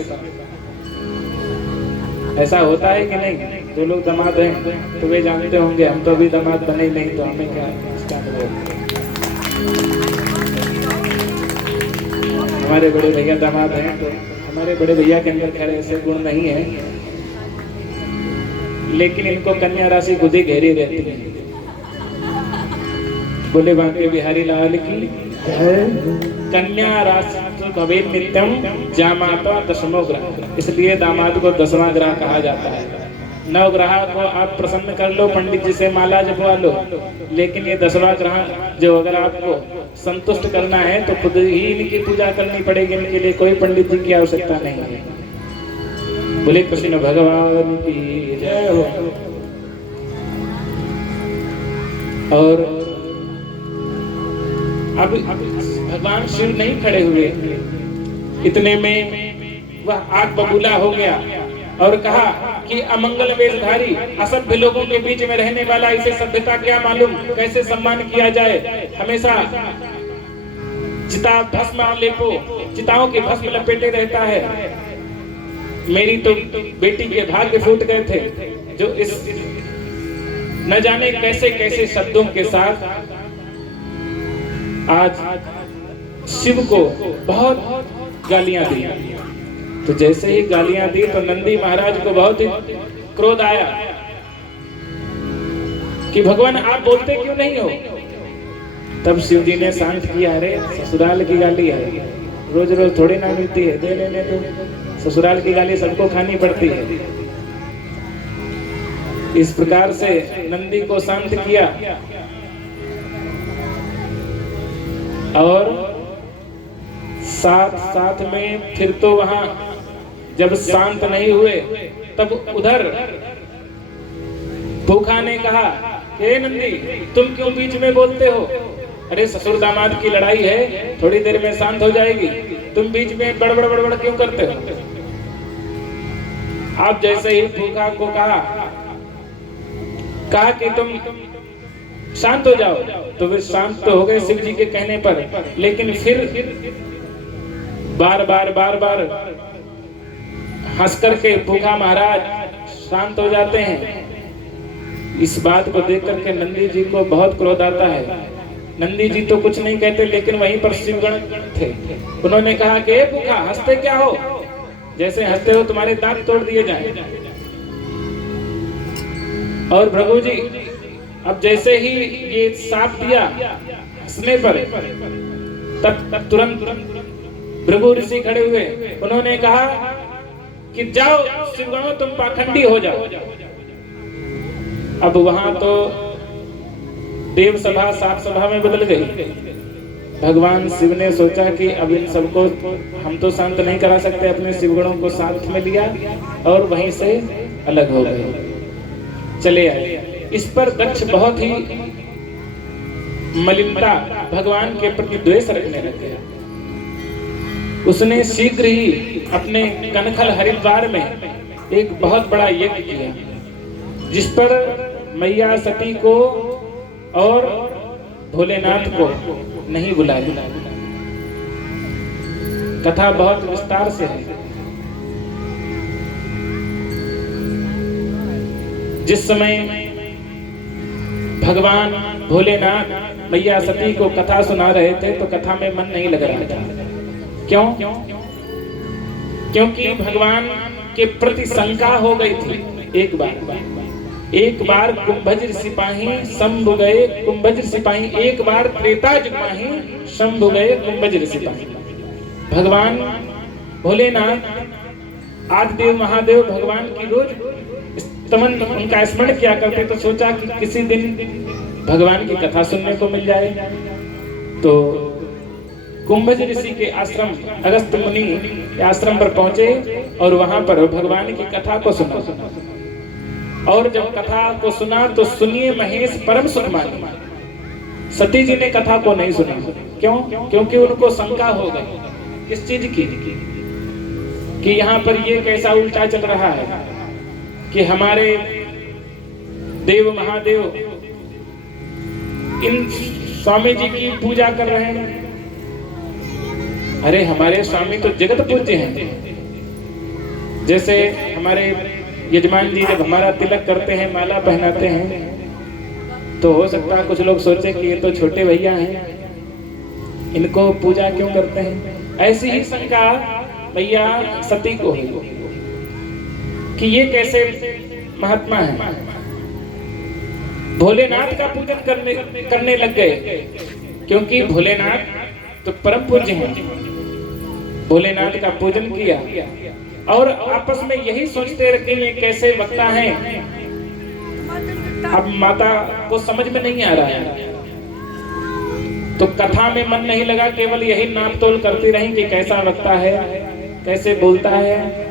ऐसा होता है कि नहीं? जो लोग दामाद हैं तो वे जानते होंगे, हम तो अभी दामाद बने ही नहीं, तो हमें क्या इसका अनुभव। हमारे बड़े भैया दामाद हैं, तो हमारे बड़े भैया के अंदर खैर ऐसे गुण नहीं है, लेकिन इनको कन्या राशि खुद ही घेरी रहती है। बोले बांके बिहारी लाल की कन्या राशि भवेद नित्यम जामाता दशमो ग्रह, इसलिए दामाद को 10वां ग्रह कहा जाता है। 9 ग्रह को आप प्रसन्न कर लो, पंडित जी से माला जपवा लो, लेकिन ये 10वां ग्रह जो अगर आपको संतुष्ट करना है तो खुद ही इनकी पूजा करनी पड़ेगी, इनके लिए कोई पंडित जी की आवश्यकता नहीं है। बोले कृष्ण भगवान की जय हो। और अब भगवान शिव नहीं खड़े हुए, इतने में वह आग बबूला हो गया और कहा कि अमंगल वेशधारी असभ्य लोगों के बीच में रहने वाला, इसे सभ्यता क्या मालूम, कैसे सम्मान किया जाए, हमेशा चिता भस्म लेपो, चिताओं के भस्म लपेटे रहता है। मेरी तो बेटी के भाग्य फूट गए थे जो इस न जाने कैसे कैसे शब्दों के साथ आज शिव को बहुत गालियां दी। तो जैसे ही गालियां दी तो नंदी महाराज को बहुत ही क्रोध आया कि भगवान आप बोलते क्यों नहीं हो। तब शिव जी ने शांत किया, अरे ससुराल की गाली है, रोज रोज थोड़ी ना मिलती है, दे लेने दो, ससुराल की गाली सबको खानी पड़ती है। इस प्रकार से नंदी को शांत किया और साथ साथ में फिर तो वहां जब शांत नहीं हुए तब उधर भूखा ने कहा, हे नंदी तुम क्यों बीच में बोलते हो, अरे ससुर दामाद की लड़ाई है, थोड़ी देर में शांत हो जाएगी, तुम बीच में बड़बड़ बड़बड़ क्यों करते हो। आप जैसे ही भूखा को कहा कि तुम शांत हो जाओ, तो वे शांत तो हो गए शिव जी के कहने पर, लेकिन फिर बार बार हंस करके भूखा महाराज शांत हो जाते हैं। इस बात को देख करके नंदी जी को बहुत क्रोध आता है। नंदी जी तो कुछ नहीं कहते, लेकिन वहीं पर शिवगण थे। उन्होंने कहा कि ए भूखा हंसते क्या हो, जैसे हंसते हो तुम्हारे दांत तोड़ दिए जाए। और प्रभु जी अब जैसे ही ये साप दिया हंसने पर, तब तुरंत भृगु ऋषि खड़े हुए, उन्होंने कहा कि जाओ शिवगणों तुम पाखंडी हो जाओ। अब वहां तो देव सभा साप सभा में बदल गई। भगवान शिव ने सोचा कि अब इन सबको हम तो शांत नहीं करा सकते, अपने शिवगणों को साथ में लिया और वहीं से अलग हो गए, चले आए। इस पर दक्ष बहुत ही मलिनता भगवान के प्रति द्वेष रखने लगे। उसने शीघ्र ही अपने कनखल हरिद्वार में एक बहुत बड़ा यज्ञ किया, जिस पर मैया सती को और भोलेनाथ को नहीं बुलाया। कथा बहुत विस्तार से है। जिस समय भगवान भोलेनाथ मैया सती को कथा सुना रहे थे तो कथा में मन नहीं लग रहा था। क्यों? क्योंकि भगवान के प्रति शंका हो गई थी। एक बार कुंभज सिपाही शंभु गए, कुंभज सिपाही एक बार त्रेता युग माही शंभु गए कुंभज सिपाही। भगवान भोलेनाथ आदिदेव महादेव भगवान की रोज स्तमन उनका स्मरण किया करते, तो सोचा कि किसी दिन भगवान की कथा सुनने को मिल जाए। तो कुंभज ऋषि के आश्रम अगस्त मुनि के आश्रम पर पहुंचे और वहां पर भगवान की कथा को सुना। और जब कथा को सुना तो सुनिए महेश परम सुख मानी। सती जी ने कथा को नहीं सुना। क्यों? क्योंकि उनको शंका हो गई। किस चीज की? कि यहाँ पर ये कैसा उल्टा चल रहा है कि हमारे देव महादेव इन स्वामी जी की पूजा कर रहे हैं। अरे हमारे स्वामी तो जगत पूज्य हैं। जैसे हमारे यजमान जी जब हमारा तिलक करते हैं, माला पहनाते हैं, तो हो सकता है कुछ लोग सोचे कि ये तो छोटे भैया हैं, इनको पूजा क्यों करते हैं। ऐसी ही शंका भैया सती को हुई कि ये कैसे महात्मा है, भोलेनाथ का पूजन करने लग गए, क्योंकि भोलेनाथ तो परम पूज्य हैं। भोलेनाथ का पूजन किया और आपस में यही सोचते रहे ये कैसे वक्ता हैं। अब माता को समझ में नहीं आ रहा है, तो कथा में मन नहीं लगा, केवल यही नाप तोल करती रही कि कैसा वक्ता है, कैसे बोलता है।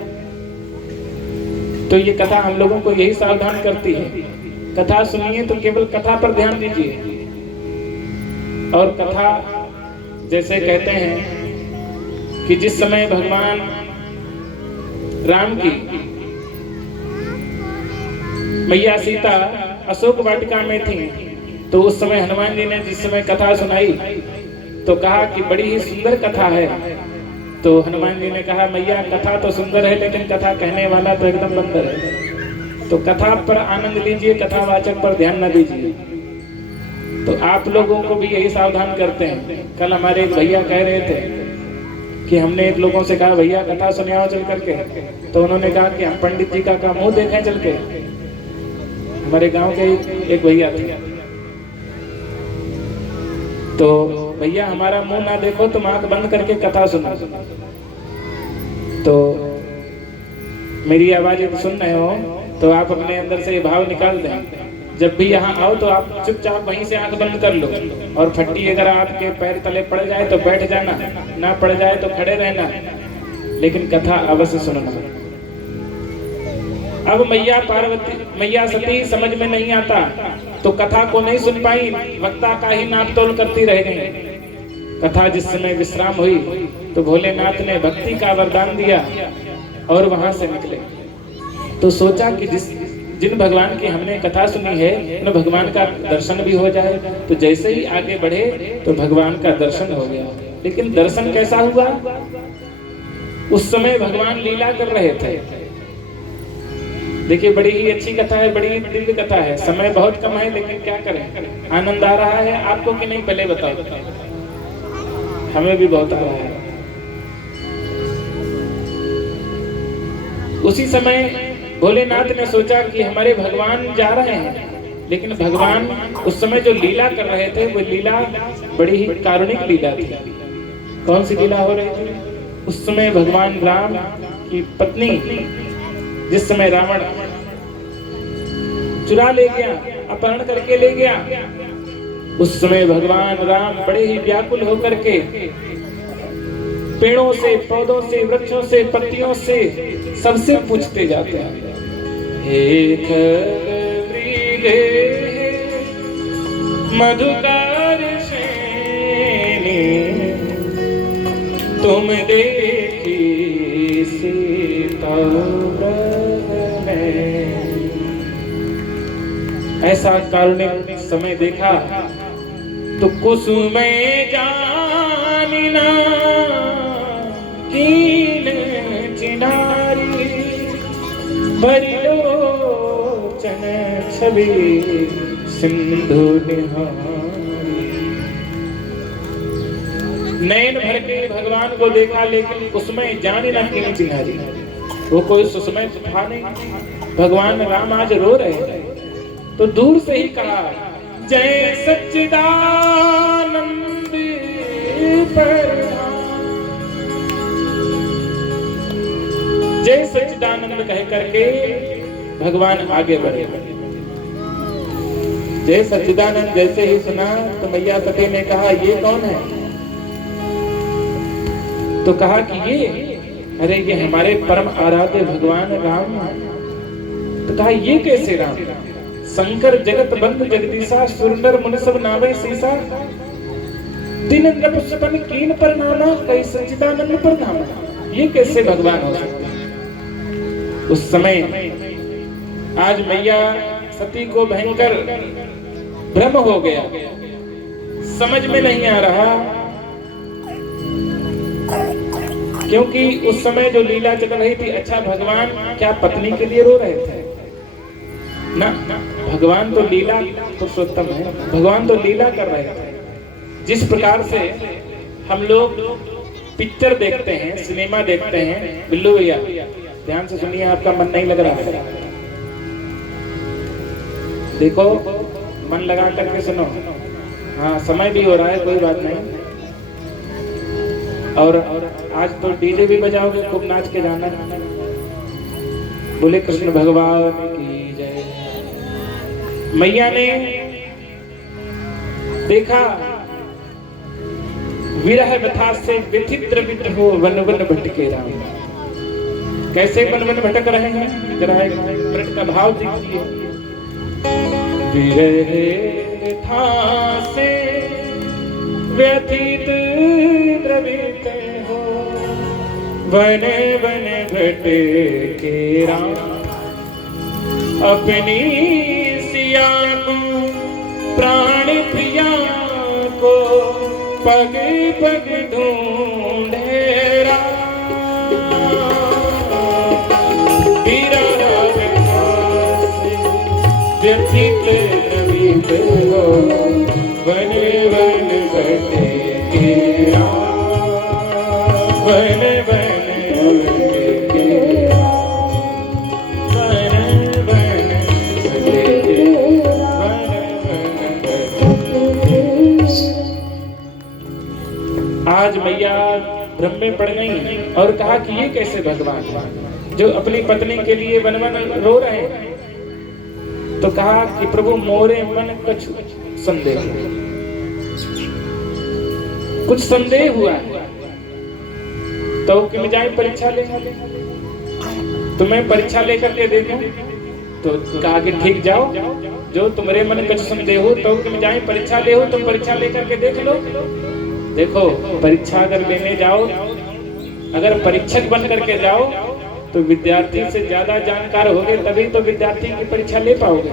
तो ये कथा हम लोगों को यही सावधान करती है, कथा सुनिए तो केवल कथा पर ध्यान दीजिए। और कथा जैसे कहते हैं कि जिस समय भगवान राम की मैया सीता अशोक वाटिका में थी, तो उस समय हनुमान जी ने जिस समय कथा सुनाई तो कहा कि बड़ी ही सुंदर कथा है। तो हनुमान जी ने कहा मैया कथा तो सुंदर है, लेकिन कथा कहने वाला तो एकदम बंदर है। तो कथा पर आनंद लीजिए, कथावाचक पर ध्यान न दीजिए। तो आप लोगों को भी यही सावधान करते हैं। कल हमारे एक भैया कह रहे थे कि हमने एक लोगों से कहा भैया कथा सुनाओ चल करके, तो उन्होंने कहा कि हम पंडित जी का मुंह देखें चल के। हमारे गांव के एक भैया थे, तो भैया हमारा मुंह ना देखो, तुम आंख बंद करके कथा सुनो। तो मेरी आवाज सुन रहे हो तो आप अपने अंदर से ये भाव निकाल दें, जब भी यहाँ आओ तो आप चुपचाप वहीं से आंख बंद कर लो, और फट्टी अगर आपके पैर तले पड़ जाए तो बैठ जाना, ना पड़ जाए तो खड़े रहना, लेकिन कथा अवश्य सुनना। अब मैया सती समझ में नहीं आता तो कथा को नहीं सुन पाई, वक्ता का ही नाप तोल करती रह गई। कथा जिस समय विश्राम हुई तो भोलेनाथ ने भक्ति का वरदान दिया और वहां से निकले। तो सोचा कि जिन भगवान की हमने कथा सुनी है उन भगवान का दर्शन भी हो जाए। तो जैसे ही आगे बढ़े तो भगवान का दर्शन हो गया। लेकिन दर्शन कैसा हुआ? उस समय भगवान लीला कर रहे थे। देखिए बड़ी ही अच्छी कथा है, बड़ी ही दिव्य कथा है। समय बहुत कम है, लेकिन क्या करें, आनंद आ रहा है आपको कि नहीं पहले बताओ। हमें भी बहुत आ रहा है। उसी समय भोलेनाथ ने सोचा कि हमारे भगवान जा रहे हैं, लेकिन भगवान उस समय जो लीला कर रहे थे वो लीला बड़ी ही कारुणिक लीला थी। कौन सी लीला हो रही थी? उस समय भगवान राम की पत्नी जिस समय रावण चुरा ले गया, अपहरण करके ले गया, उस समय भगवान राम बड़े ही व्याकुल होकर के पेड़ों से, पौधों से, वृक्षों से, पत्तियों से सबसे पूछते जाते हैं, एक मधुकार तुम देखी सीता ऐसा कारुणिक समय देखा तो कुसुमे जानिना कीन चिनारी बरिलोचन छवि सिंधु निहारी। नैन भर के भगवान को देखा, लेकिन उसमें जानी ना कीन चिनारी, वो कोई सुसमय था नहीं। भगवान राम आज रो रहे हैं तो दूर से ही कहा, जय सच्चिदानंद जय सच्चिदानंद कह करके भगवान आगे बढ़े। जय सच्चिदानंद जैसे ही सुना तो मैया सती ने कहा, ये कौन है? तो कहा कि अरे ये हमारे परम आराध्य भगवान राम। तो कहा ये कैसे राम? शंकर जगत बंधु जगदीशा, सुरनर मुनि सब नावे सीसा, दिन नपुंसकन कीन पर नामा, कई सच्चिदानंद पर नामा। ये कैसे भगवान हो सकते? उस समय आज मैया सती को भयंकर भ्रम हो गया, समझ में नहीं आ रहा क्योंकि उस समय जो लीला चल रही थी, अच्छा भगवान क्या पत्नी के लिए रो रहे थे? ना, भगवान तो लीला पुरुषोत्तम है, भगवान तो लीला कर रहे थे। जिस प्रकार से हम लोग पिक्चर देखते हैं, सिनेमा देखते हैं, बिल्लू भैया ध्यान से सुनिए, आपका मन नहीं लग रहा है, देखो मन लगा करके सुनो। हाँ, समय भी हो रहा है, कोई बात नहीं। और आज तो डीजे भी बजाओगे, खूब नाच के जाना। बोले कृष्ण भगवान की जय। मैया ने देखा विरह व्यथा से व्यथित द्रवित हो वन वन भटके राम। कैसे वन वन भटक रहे हैं, जरा एक मिनट का भाव दीजिए। विरह व्यथा से व्यथित द्रवित हो वन वन भटके राम। अपनी सिया को प्राण प्रिया को पग पग ढूंढे राम। विरह व्यथा से व्यथित द्रवित हो वन वन भटके राम। वन वन भटके आज मैया भ्रम में पड़ गई और कहा कि ये कैसे भगवान जो अपनी पत्नी के लिए वन वन रो रहे हैं। तो कहा कि प्रभु मोरे मन कछु संदेह, कुछ संदेह हुआ है तो कि जाए परीक्षा ले, तुम्हें परीक्षा लेकर के देखो। तो कहा कि ठीक जाओ, जो तुम्हारे मन कछु संदेह हो तो कि जाए परीक्षा ले हो, तुम परीक्षा लेकर के देख लो। देखो, परीक्षा अगर लेने जाओ, अगर परीक्षक बन करके जाओ तो विद्यार्थी से ज्यादा जानकार होगे, तभी तो विद्यार्थी की परीक्षा ले पाओगे।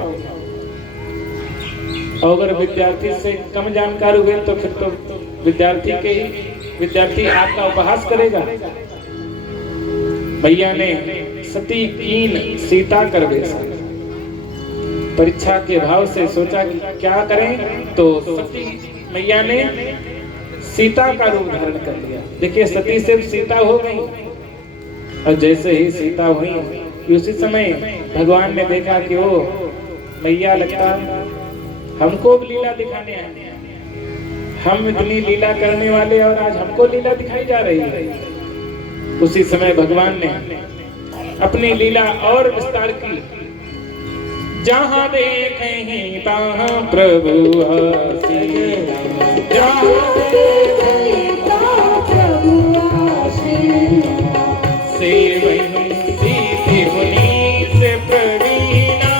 और अगर विद्यार्थी से कम जानकार हुए तो फिर तो विद्यार्थी आपका उपहास करेगा। भैया ने सती कीन सीता कर बेसा, परीक्षा के भाव से सोचा कि क्या करें, तो सती मैया ने सीता का रूप धारण कर लिया। देखिए, सती सिर्फ सीता हो गई, और जैसे ही सीता हुई उसी समय भगवान ने देखा कि वो मैया लगता हमको लीला दिखाने आए, हम इतनी लीला करने वाले और आज हमको लीला दिखाई जा रही है। उसी समय भगवान ने अपनी लीला और विस्तार की। जहाँ देखें तहाँ प्रभु आसी, जहाँ देखें तहाँ प्रभु आसी। सेवई सीधी मुनि से प्रवीणा,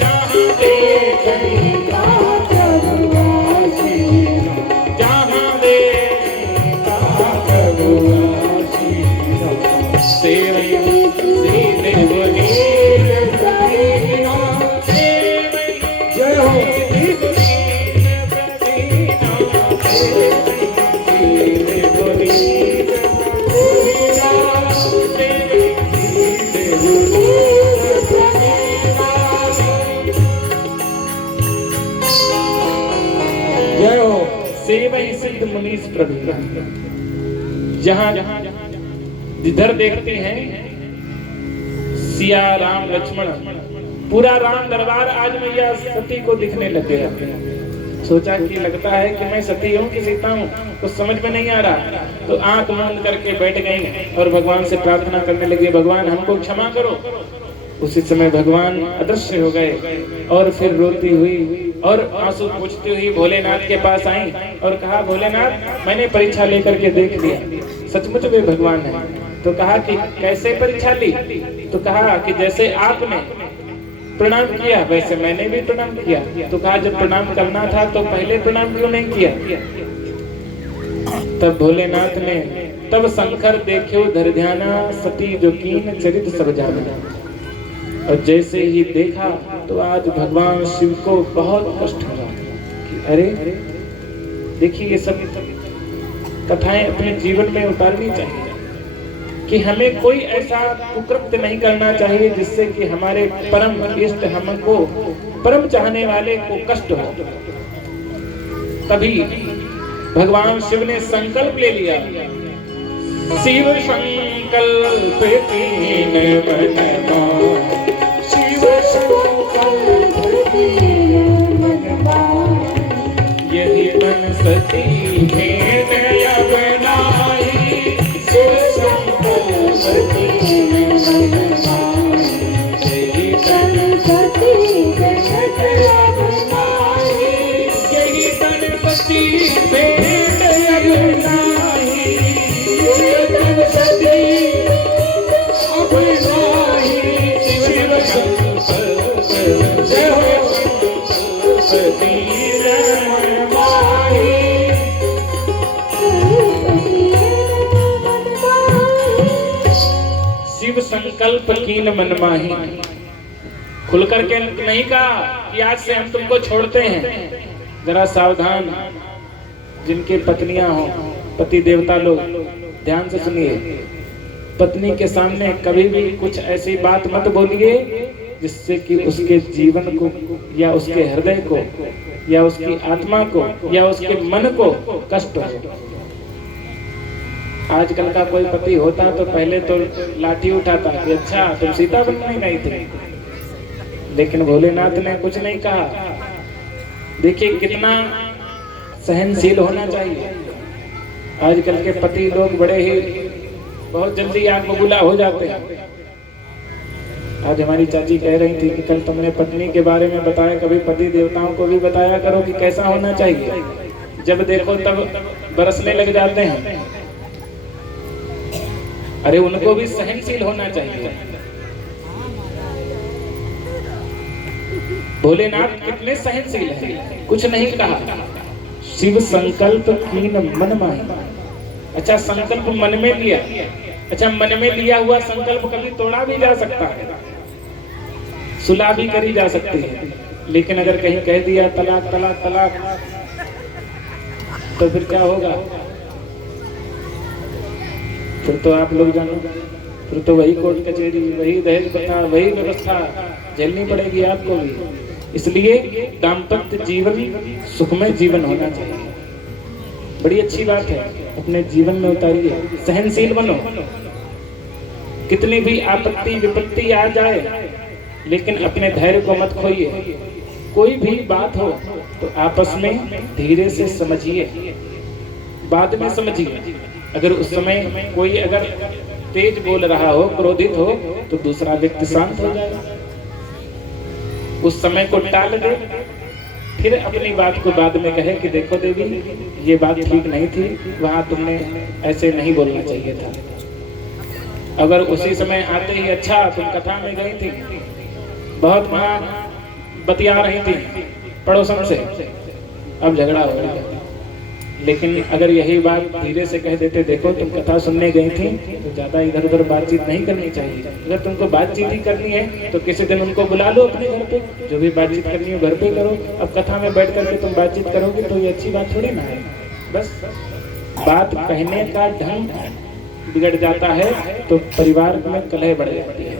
जहाँ देखें तहाँ प्रभु आसी। जहाँ देखें तहाँ प्रभु आसी। सेवई सीधी मुनि से प्रवीणा। जय हो सेवई सिद्ध मुनीस प्रवीणा। जहां जिधर देखते हैं सिया राम लक्ष्मण, पूरा राम दरबार आज मैया सती को दिखने लग गया। सोचा कि लगता है कि मैं सती हूँ कि सीता हूँ, तो समझ में नहीं आ रहा। तो आंख बंद करके बैठ गई और भगवान से प्रार्थना करने लगी, भगवान हमको क्षमा करो। उसी समय भगवान अदृश्य हो गए और फिर रोती हुई और आंसू पूछती हुई भोलेनाथ के पास आई और कहा, भोलेनाथ मैंने परीक्षा लेकर के देख लिया, सचमुच वे भगवान है। तो कहा कि कैसे परीक्षा ली? तो कहा कि जैसे आपने प्रणाम किया वैसे मैंने भी प्रणाम किया। तो कहा जब प्रणाम करना था तो पहले प्रणाम क्यों नहीं किया? तब भोलेनाथ ने तब शंकर देखो धर ध्याना, सती जो कीन चरित सब जाना। और जैसे ही देखा तो आज भगवान शिव को बहुत कष्ट हुआ कि अरे देखिए, ये सब कथाएं अपने जीवन में उतारनी चाहिए। कि हमें कोई ऐसा कुकृत्य नहीं करना चाहिए जिससे कि हमारे परम इष्ट हमको परम चाहने वाले को कष्ट हो। तभी भगवान शिव ने संकल्प ले लिया, शिव संकल्प कीन मन माहि, शिव संकल्प कीन मन माहि, यही तन सती भेंट अब नाहि, शिव संकल्प कीन मन माहि, यही तन सती भेंट अब नाहि, यही तन सती भेंट अब नाहि, यही तन सती अब नाहि, शिव संकल्प जय हो सती मन माहि। शिव संकल्प कीन मन माहि, खुल करके नहीं कहा कि आज से हम तुमको छोड़ते हैं। जरा सावधान, जिनकी पत्नियां हो, पति देवता लोग, ध्यान से सुनिए। पत्नी के सामने कभी भी कुछ ऐसी बात मत बोलिए जिससे कि उसके जीवन को या उसके हृदय को या उसकी आत्मा को या उसके मन को कष्ट हो। आजकल का कोई पति होता तो पहले तो लाठी उठाता कि अच्छा तुम सीता बनने गई थी, लेकिन भोलेनाथ ने कुछ नहीं कहा। देखिए कितना सहनशील होना चाहिए। आजकल के पति लोग बड़े ही बहुत जल्दी आग बबूला हो जाते हैं। आज हमारी चाची कह रही थी कि कल तुमने पत्नी के बारे में बताया, कभी पति देवताओं को भी बताया करो कि कैसा होना चाहिए। जब देखो तब बरसने लग जाते हैं। अरे उनको भी सहनशील होना चाहिए। भोलेनाथ कितने सहनशील हैं, कुछ नहीं कहा। शिव संकल्प कीन मन माहि। अच्छा, संकल्प मन में लिया। अच्छा, मन में लिया हुआ संकल्प कभी तोड़ा भी जा सकता है, सुलह भी करी जा सकती है, लेकिन अगर कहीं कह दिया तलाक तलाक तलाक, तो फिर क्या होगा? फिर तो आप लोग जानो, फिर तो वही कोर्ट कचहरी, वही दहेज प्रथा, वही व्यवस्था झेलनी पड़ेगी आपको भी। इसलिए दाम्पत्य जीवन सुखमय जीवन होना चाहिए। बड़ी अच्छी बात है, अपने जीवन में उतारिए, सहनशील बनो। कितनी भी आपत्ति विपत्ति आ जाए, लेकिन अपने धैर्य को मत खोइए। कोई भी बात हो तो आपस में धीरे से समझिए, बाद में समझिए। अगर उस समय कोई अगर तेज बोल रहा हो, क्रोधित हो, तो दूसरा व्यक्ति शांत हो जाएगा, उस समय को टाल दे, फिर अपनी बात को बाद में कहे कि देखो देवी, ये बात ठीक नहीं थी, वहां तुमने ऐसे नहीं बोलना चाहिए था। अगर उसी समय आते ही अच्छा तुम कथा में गई थी, बहुत वहां बतिया रही थी पड़ोसन से, अब झगड़ा हो गया। लेकिन अगर यही बात धीरे से कह देते, देखो तुम कथा सुनने गई थी, तो ज्यादा इधर उधर बातचीत नहीं करनी चाहिए। अगर तुमको बातचीत ही करनी है तो किसी दिन उनको बुला लो अपने घर पे, जो भी बातचीत करनी है घर पे करो। अब कथा में बैठ करके तुम बातचीत करोगे तो ये अच्छी बात थोड़ी ना है। बस बात कहने का ढंग बिगड़ जाता है तो परिवार में कलह बढ़ जाती है।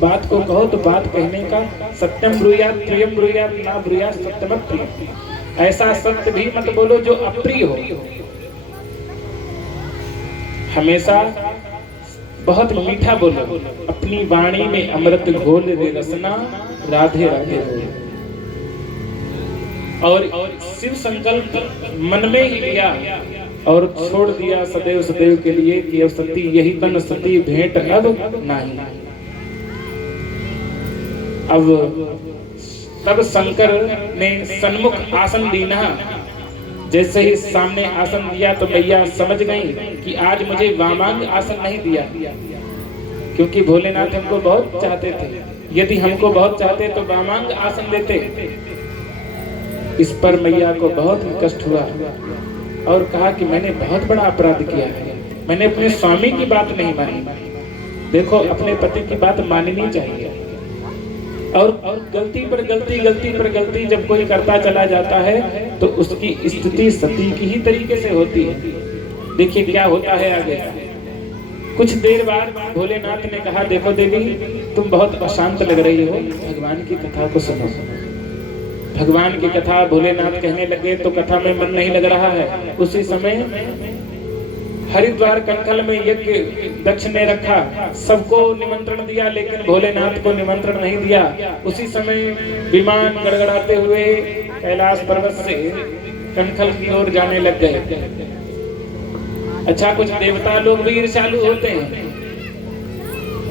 बात को कहो तो बात कहने का, सत्यम ब्रूयात प्रियम ब्रूयात ना ब्रूयात सत्यमत प्रियम। ऐसा सत्य भी मत बोलो जो अप्रिय हो। हमेशा बहुत मीठा बोलो, अपनी वाणी में अमृत घोल रे रसना, राधे राधे बोलो। और शिव संकल्प मन में ही लिया और छोड़ दिया सदैव सदैव के लिए कि अब सती यही तन सती भेंट अब नहीं। अब तब शंकर ने सन्मुख आसन दीना। जैसे ही सामने आसन दिया तो मैया समझ गई कि आज मुझे वामांग आसन नहीं दिया, क्योंकि भोलेनाथ हमको बहुत चाहते थे। यदि हमको बहुत चाहते तो वामांग आसन देते। इस पर मैया को बहुत कष्ट हुआ और कहा कि मैंने बहुत बड़ा अपराध किया है, मैंने अपने स्वामी की बात नहीं मानी। देखो, अपने पति की बात माननी चाहिए। और गलती पर गलती, गलती पर गलती जब कोई करता चला जाता है तो उसकी स्थिति सती की ही तरीके से होती है। देखिए क्या होता है आगे। कुछ देर बाद भोलेनाथ ने कहा, देखो देवी, तुम बहुत अशांत लग रही हो, भगवान की कथा को सुनो। भगवान की कथा भोलेनाथ कहने लगे तो कथा में मन नहीं लग रहा है। उसी समय हरिद्वार कंकल में यज्ञ दक्ष ने रखा, सबको निमंत्रण दिया, लेकिन भोलेनाथ को निमंत्रण नहीं दिया। उसी समय विमान गड़गड़ाते हुए कैलाश पर्वत से कंकल की ओर जाने लग गए। अच्छा, कुछ देवता लोग भी ईर्ष्यालु होते हैं।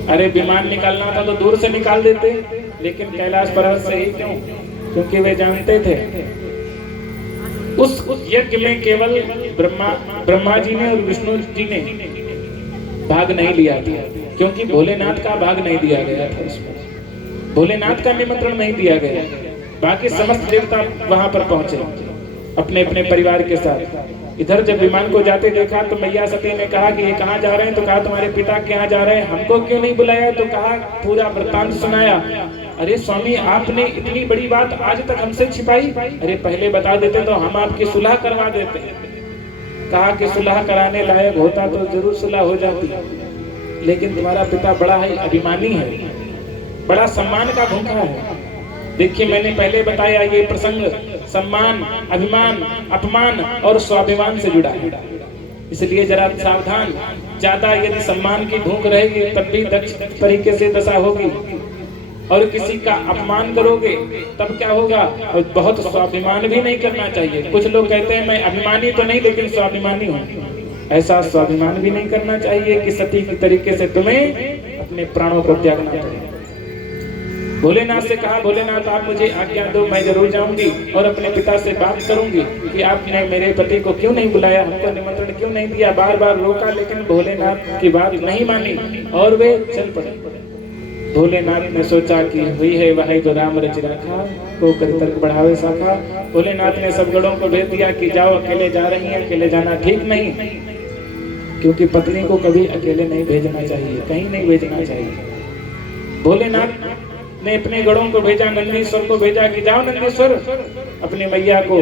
अरे विमान निकालना था तो दूर से निकाल देते, लेकिन कैलाश पर्वत से ही क्यों? क्योंकि वे जानते थे उस यज्ञ में केवल ब्रह्मा जी ने और विष्णु जी ने भाग नहीं लिया था, क्योंकि भोलेनाथ का भाग नहीं दिया गया था। उसमें भोलेनाथ का निमंत्रण नहीं दिया गया। बाकी समस्त देवता वहां पर पहुंचे अपने अपने परिवार के साथ। इधर जब विमान को जाते देखा तो मैया सती ने कहा कि ये कहाँ जा रहे हैं? तो कहा तुम्हारे पिता के यहाँ जा रहे हैं, हमको क्यों नहीं बुलाया? तो कहा, पूरा वृत्तांत सुनाया। अरे स्वामी, आपने इतनी बड़ी बात आज तक हमसे छिपाई? अरे पहले बता देते तो हम आपकी सुलह करवा देते। कहा कि सुलह कराने लायक होता तो जरूर सुलह हो जाती, लेकिन तुम्हारा पिता बड़ा ही अभिमानी है, बड़ा सम्मान का भूखा है। देखिए, मैंने पहले बताया ये प्रसंग सम्मान, अभिमान, अपमान और स्वाभिमान से जुड़ा है, इसलिए जरा सावधान। ज्यादा यदि सम्मान की भूख रहेगी तब भी दक्ष तरीके से दशा होगी, और किसी का अपमान करोगे तब क्या होगा? और बहुत स्वाभिमान भी नहीं करना चाहिए। कुछ लोग कहते हैं मैं अभिमानी तो नहीं लेकिन स्वाभिमानी हूँ, ऐसा स्वाभिमान भी नहीं करना चाहिए कि सती की तरीके से तुम्हें अपने प्राणों को त्यागना चाहिए। भोलेनाथ से कहा, भोलेनाथ आप मुझे आज्ञा दो, मैं जरूर जाऊंगी और अपने पिता से बात करूंगी कि आपने मेरे पति को क्यों नहीं बुलाया, हमको निमंत्रण क्यों नहीं दिया। बार बार रोका, लेकिन भोलेनाथ की बात नहीं मानी और वे चल पड़े। भोलेनाथ ने सोचा कि हुई है वही जो राम रच रखा, को कर तर्क बढ़ावे शाखा। भोलेनाथ ने सब गणों को भेज दिया कि जाओ, अकेले जा रही हैं, अकेले जाना ठीक नहीं, क्योंकि पत्नी को कभी अकेले नहीं भेजना चाहिए, कहीं नहीं भेजना चाहिए। भोलेनाथ ने अपने गणों को भेजा, नंदीश्वर को भेजा कि जाओ नंदीश्वर, अपनी मैया को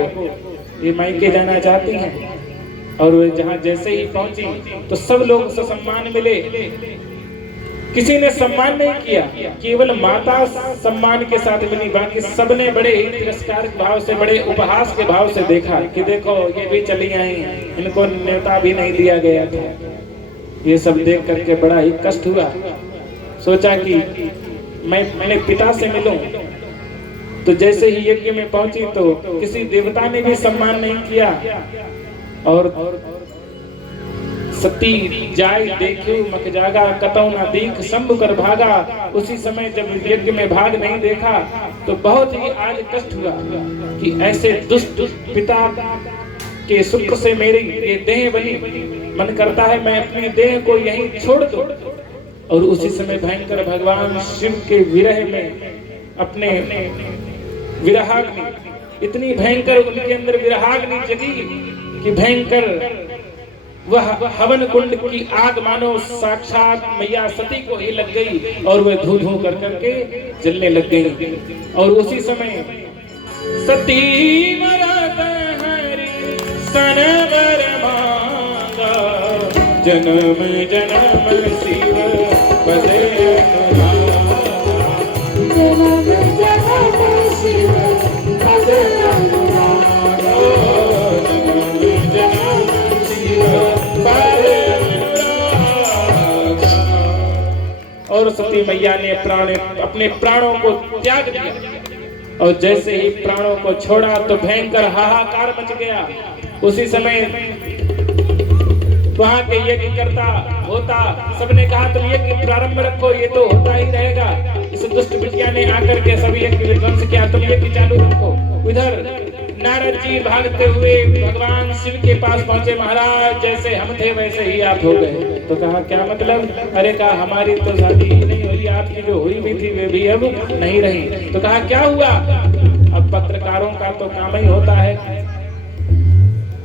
ये मायके जाना चाहती हैं। और वे जहाँ जैसे ही पहुंची तो सब लोग से सम्मान मिले, किसी ने सम्मान नहीं किया, केवल माता सम्मान के साथ मिली। बाकी सबने बड़े ही तिरस्कार के भाव से, बड़े उपहास के भाव से देखा कि देखो ये भी चली आई, इनको न्योता भी नहीं दिया गया था। ये सब देख करके बड़ा ही कष्ट हुआ। सोचा कि मैं अपने पिता से मिलूं, तो जैसे ही यज्ञ में पहुंची तो किसी देवता ने भी सम्मान नहीं किया। और सती जाय देखियो मख जागा, कतौ न दीख शंभु कर भागा। उसी समय जब यज्ञ में भाग नहीं देखा तो बहुत ही आज कष्ट हुआ कि ऐसे दुष्ट पिता के शुक्र से मेरी ये देह बनी, मन करता है मैं अपनी देह को यहीं छोड़ दूं। और उसी समय भयंकर भगवान शिव के विरह में अपने विरहाग्नि, इतनी भयंकर उनके अंदर विरहाग्नि जगी कि भयंकर वह हवन कुंड की आग मानो साक्षात मैया सती को ही लग गई और वह धू धू कर करके जलने लग गई। और उसी समय सती मरत हरि सनवर मांगा, जन्म जन्म शिव पदे जन्म जन्म शिव पदे और सती मैया ने अपने प्राणों को त्याग दिया। और जैसे ही प्राणों को छोड़ा तो भयंकर हाहाकार मच गया। उसी समय वहां के यज्ञ करता होता सबने कहा तुम यज्ञ प्रारंभ रखो, ये तो होता ही रहेगा। इस दुष्ट बिटिया ने आकर के सभी यज्ञ विध्वंस किया, तुम यज्ञ चालू रखो। इधर नारद जी भागते हुए भगवान शिव के पास पहुंचे, महाराज जैसे हम थे वैसे ही आप हो गए। तो कहा क्या मतलब? अरे कहा हमारी तो शादी ही नहीं हुई, आपकी जो हुई भी थी वे भी अब नहीं रही। तो कहा क्या हुआ? अब पत्रकारों का तो काम ही होता है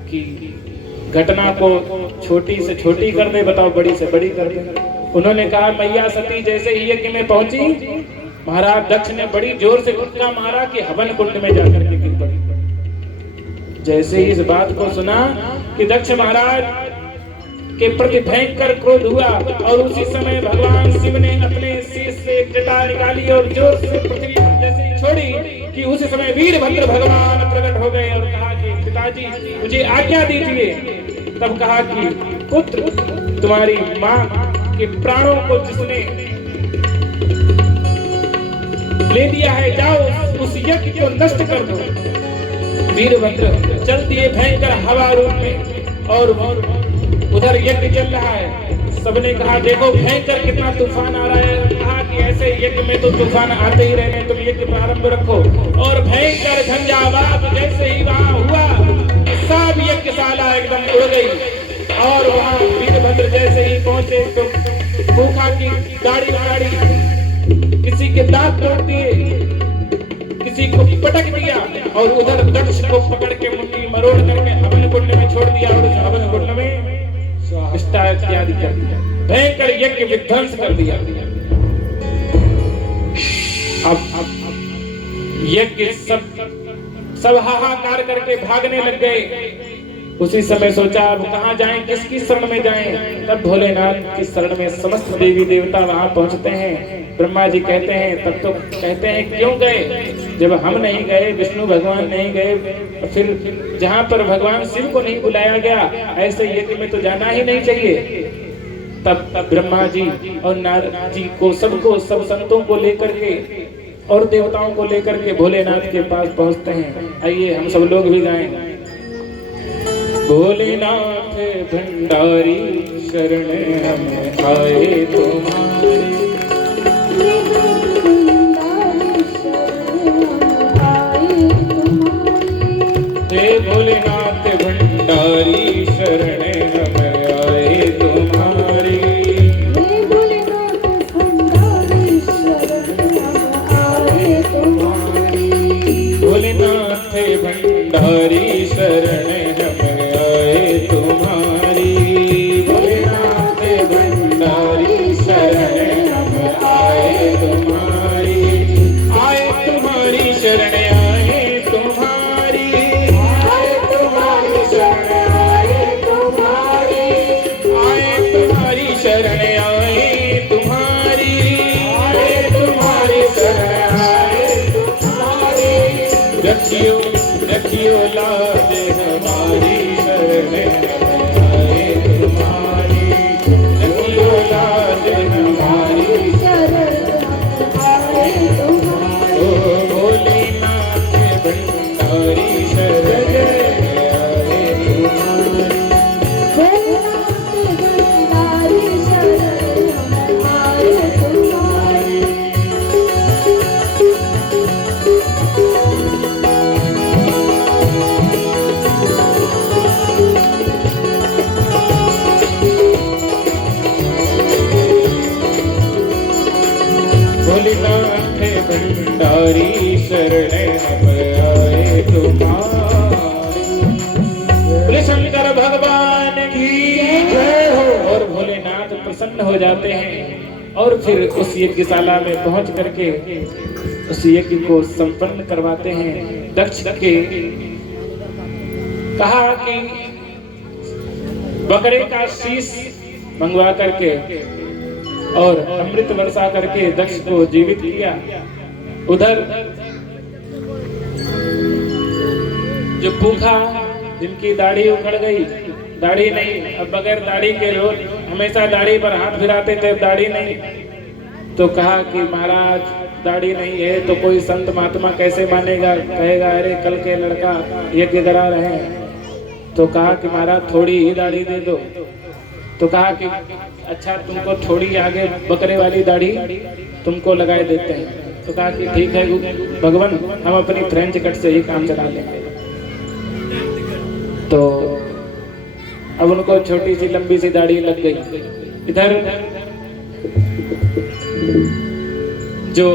कि घटना को छोटी से छोटी कर दे, बताओ बड़ी से बड़ी कर दे। उन्होंने कहा मैया सती जैसे ही यज्ञ में पहुंची, महाराज दक्ष ने बड़ी जोर से कुटका मारा कि हवन कुंड में जाकर के गिर पड़ी। जैसे ही इस बात को सुना कि दक्ष महाराज के प्रति भयंकर क्रोध हुआ और उसी समय भगवान शिव ने अपने शीश से एक जटा निकाली और जोर से पृथ्वी पर जैसे छोड़ी कि उसी समय वीरभद्र भगवान प्रकट हो गए और कहा कि पिताजी मुझे आज्ञा दीजिए। तब कहा कि पुत्र तुम्हारी मां के प्राणों को जिसने ले दिया है जाओ उस यज्ञ को नष्ट कर दो। वीरभद्र चल दिए भयंकर हवा रूप में और उधर यज्ञ चल रहा है। सबने कहा देखो भयंकर कितना तूफान आ रहा है। कहा कि ऐसे यज्ञ में तो तूफान आते ही रहने, तुम यज्ञ प्रारंभ रखो। और भयंकर झंझावात जैसे ही वहां हुआ सब यज्ञशाला एकदम उड़ गई और वहां वीरभद्र जैसे ही पहुंचे तो पूखा की दाढ़ी किसी के दांत तोड़ दिए, किसी को पटक दिया और उधर दक्ष को पकड़ के मुट्ठी मरोड़ करके हवन कुंड में छोड़ दिया और उस हवन कुंड में विष्टा इत्यादि कर दिया। भयंकर यज्ञ विध्वंस कर दिया। अब यज्ञ सब हाहाकार करके भागने लग गए। उसी समय सोचा अब कहाँ जाएं, किसकी शरण में जाएं। तब भोलेनाथ की शरण में समस्त देवी देवता वहां पहुंचते हैं। ब्रह्मा जी कहते हैं, तब तो कहते हैं क्यों गए, जब हम नहीं गए, विष्णु भगवान नहीं गए, फिर जहां पर भगवान शिव को नहीं बुलाया गया ऐसे यज्ञ में तो जाना ही नहीं चाहिए। तब ब्रह्मा जी और नारद जी को सबको सब संतों को लेकर के और देवताओं को लेकर के भोलेनाथ के पास पहुंचते हैं। आइए हम सब लोग भी गाएं। भोलेनाथ भंडारी शरण हम आए तुम्हारे, हे भोलेनाथ भंडारी शरण हम आए तुम्हारी, हे भोलेनाथ भंडारी शरण हम आए तुम्हारी, भोलेनाथ भंडारी शरण हम आए तुम्हारी, भोलेनाथ भंडारी शरण हम आए तुम्हारी, आए तुम्हारी शरण आए तुम्हारी, आए तुम्हारी शरण आए तुम्हारी, आए तुम्हारी शरण आए तुम्हारी, आए तुम्हारी शरण आए तुम्हारी, रखियो रखियो लाज हमारी शरण आए तुम्हारी, रखियो लाज हमारी शरण आए तुम्हारी, ओ भोलेनाथ भंडारी शरण आए तुम्हारी, भोलेनाथ भंडारी शरण आए तुम्हारी। भोलेनाथ भंडारी शरण हम आए तुम्हारी। बोले शंकर भगवान की जय हो। और भोलेनाथ प्रसन्न हो जाते हैं और फिर उस यज्ञशाला में पहुंच करके उस यज्ञ को संपन्न करवाते हैं। दक्ष के कहा कि बकरे का शीश मंगवा करके और अमृत वर्षा करके दक्ष को जीवित किया। उधर जो भूखा जिनकी दाढ़ी उखड़ गई, दाढ़ी नहीं, अब बगैर दाढ़ी के रोज हमेशा दाढ़ी पर हाथ फिराते थे, दाढ़ी नहीं, तो कहा कि महाराज दाढ़ी नहीं है तो कोई संत महात्मा कैसे मानेगा, कहेगा अरे कल के लड़का यज्ञ करा रहे हैं। तो कहा कि महाराज थोड़ी ही दाढ़ी दे दो। तो कहा कि अच्छा तुमको थोड़ी आगे बकरे वाली दाढ़ी तुमको लगाए देते हैं। तो कहा कि ठीक है भगवान, हम अपनी फ्रेंच कट से ही काम चला लेंगे। तो अब उनको छोटी सी लंबी सी दाढ़ी लग गई। इधर जो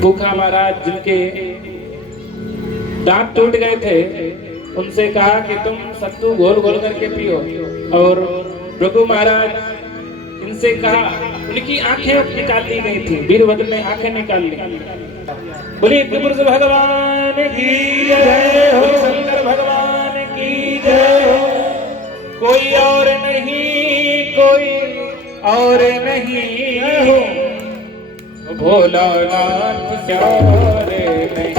भूखा महाराज जिनके दांत टूट गए थे उनसे कहा कि तुम सत्तू घोल घोल करके पियो। और रघु महाराज इनसे कहा, उनकी आंखें निकाल ली गई थी, वीरभद्र ने आंखें निकाल ली। बोलिए त्रिपुर भगवान की जय हो, शंकर भगवान की जय हो। कोई और नहीं, कोई और नहीं हो, भोलानाथ प्यार नहीं।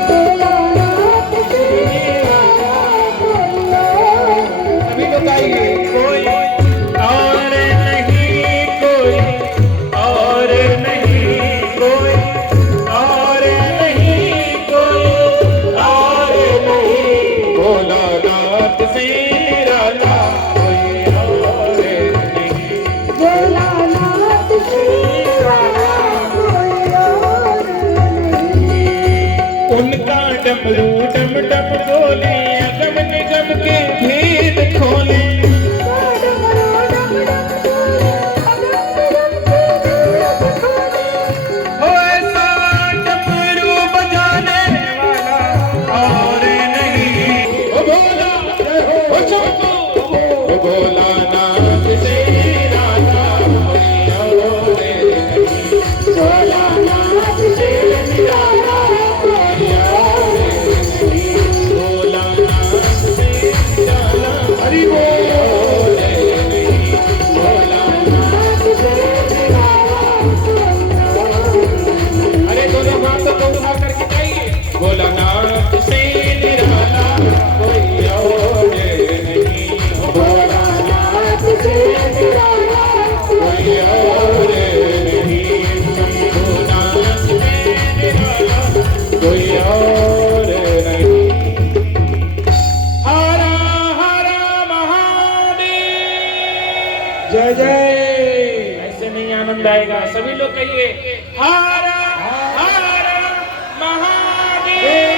भोलानाथ तेरा कोई और सभी लोग आइए। कोई और नहीं, कोई और नहीं, कोई और नहीं, कोई और नहीं, भोलानाथ तेरा कोई और नहीं। भोलानाथ तेरा कोई और नहीं। उनका डमरू डम डम बोले, अगम निगम के भेद खोले। हो ऐसा डमरू बजाने वाला और नहीं। ओ भोला ओ चंपू, ओ भोलानाथ तेरा कोई और नहीं। भोलानाथ तेरा कोई और नहीं। भोलानाथ तेरा हरि बोल नहीं। भोलानाथ तेरा कोई और नहीं। अरे दोनों हाथों को उठा करके गाइए। भोलानाथ से निराला कोई और नहीं। भोलानाथ तेरा कोई और नहीं। भोलानाथ से निराला कोई और नहीं। हर हर महादेव। जय जय। ऐसे नहीं आनंद आएगा। सभी लोग कहिए हर हर महादेव।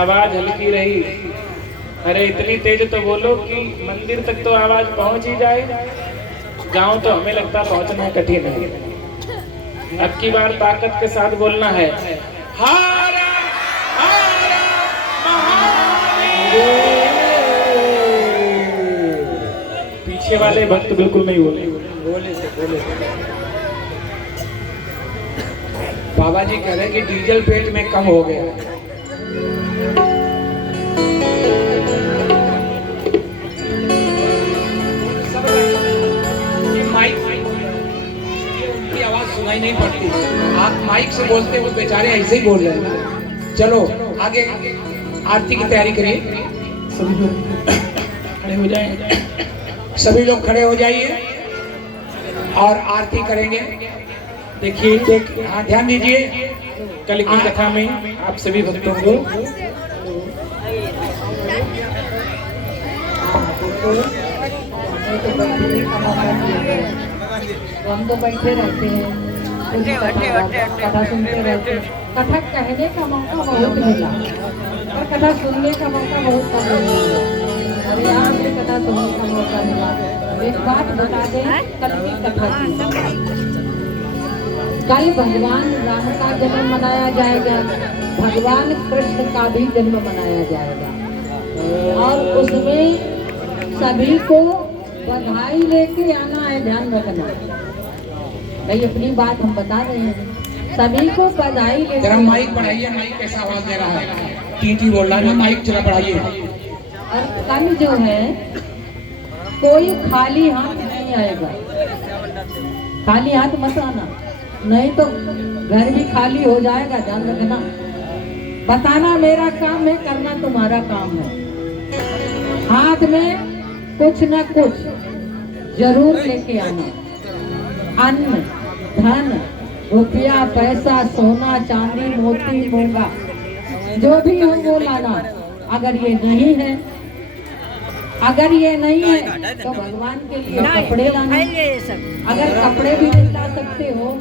आवाज हल्की रही। अरे इतनी तेज तो बोलो कि मंदिर तक तो आवाज पहुंच ही जाए। गांव तो हमें लगता पहुंचना कठिन है। अब की बार ताकत के साथ बोलना है हर हर महादेव। पीछे वाले भक्त बिल्कुल नहीं बोले। बोले थे। बाबा जी कह रहे हैं कि डीजल पेट में कम हो गया। ये माइक उनकी आवाज सुनाई नहीं पड़ती। आप माइक से बोलते वो बेचारे ऐसे ही बोल रहे हैं। चलो आगे आरती की तैयारी करिए। सभी लोग खड़े हो जाएं। सभी लोग खड़े हो जाइए और आरती करेंगे। देखिए हाँ ध्यान दीजिए। कल की कथा में आप सभी भक्तों को हम तो बैठे रहते हैं, कथा सुनते रहते हैं। कथा कहने का मौका बहुत मिला और कथा सुनने का मौका बहुत कम मिला। अरे यहाँ से कथा सुनने का मौका मिला। एक बात बता दें, कल की कथा की। कल भगवान राम का जन्म मनाया जाएगा, भगवान कृष्ण का भी जन्म मनाया जाएगा और उसमें सभी को बधाई लेके आना है। ध्यान रखना भाई, अपनी बात हम बता रहे हैं। सभी को बधाई लेके जरा माइक बढ़ाइए। माइक कैसा आवाज दे रहा है? टीटी बोल रहा है ना, माइक जरा बढ़ाइए। और कल जो है कोई खाली हाथ नहीं आएगा। खाली हाथ मत आना, नहीं तो घर भी खाली हो जाएगा। ध्यान रखना। बताना मेरा काम है, करना तुम्हारा काम है। हाथ में कुछ न कुछ जरूर लेके आना। अन्न, धन, रुपया, पैसा, सोना, चांदी, मोती, मूंगा, जो भी हो वो लाना। अगर ये नहीं है, अगर ये नहीं है तो भगवान के लिए कपड़े लाना। अगर कपड़े भी नहीं ला सकते हो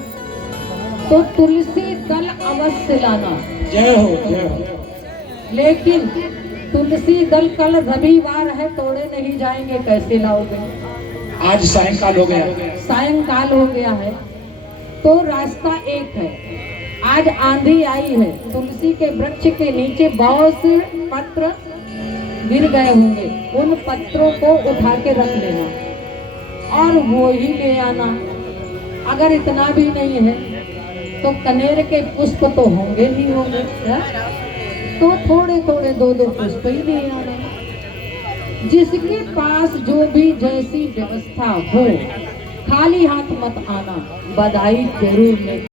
तो तुलसी दल अवश्य लाना। जय हो जय हो। लेकिन तुलसी दल कल रविवार है, तोड़े नहीं जाएंगे, कैसे लाओगे? आज सायंकाल हो गया। सायंकाल हो गया है तो रास्ता एक है। आज आंधी आई है, तुलसी के वृक्ष के नीचे बहुत से पत्र गिर गए होंगे, उन पत्रों को उठा के रख लेना और वो ही ले आना। अगर इतना भी नहीं है तो कनेर के पुष्प तो होंगे ही होंगे, है? तो थोड़े थोड़े 2-2 पुष्प ही ले आना। जिसके पास जो भी जैसी व्यवस्था हो, खाली हाथ मत आना, बधाई जरूर ले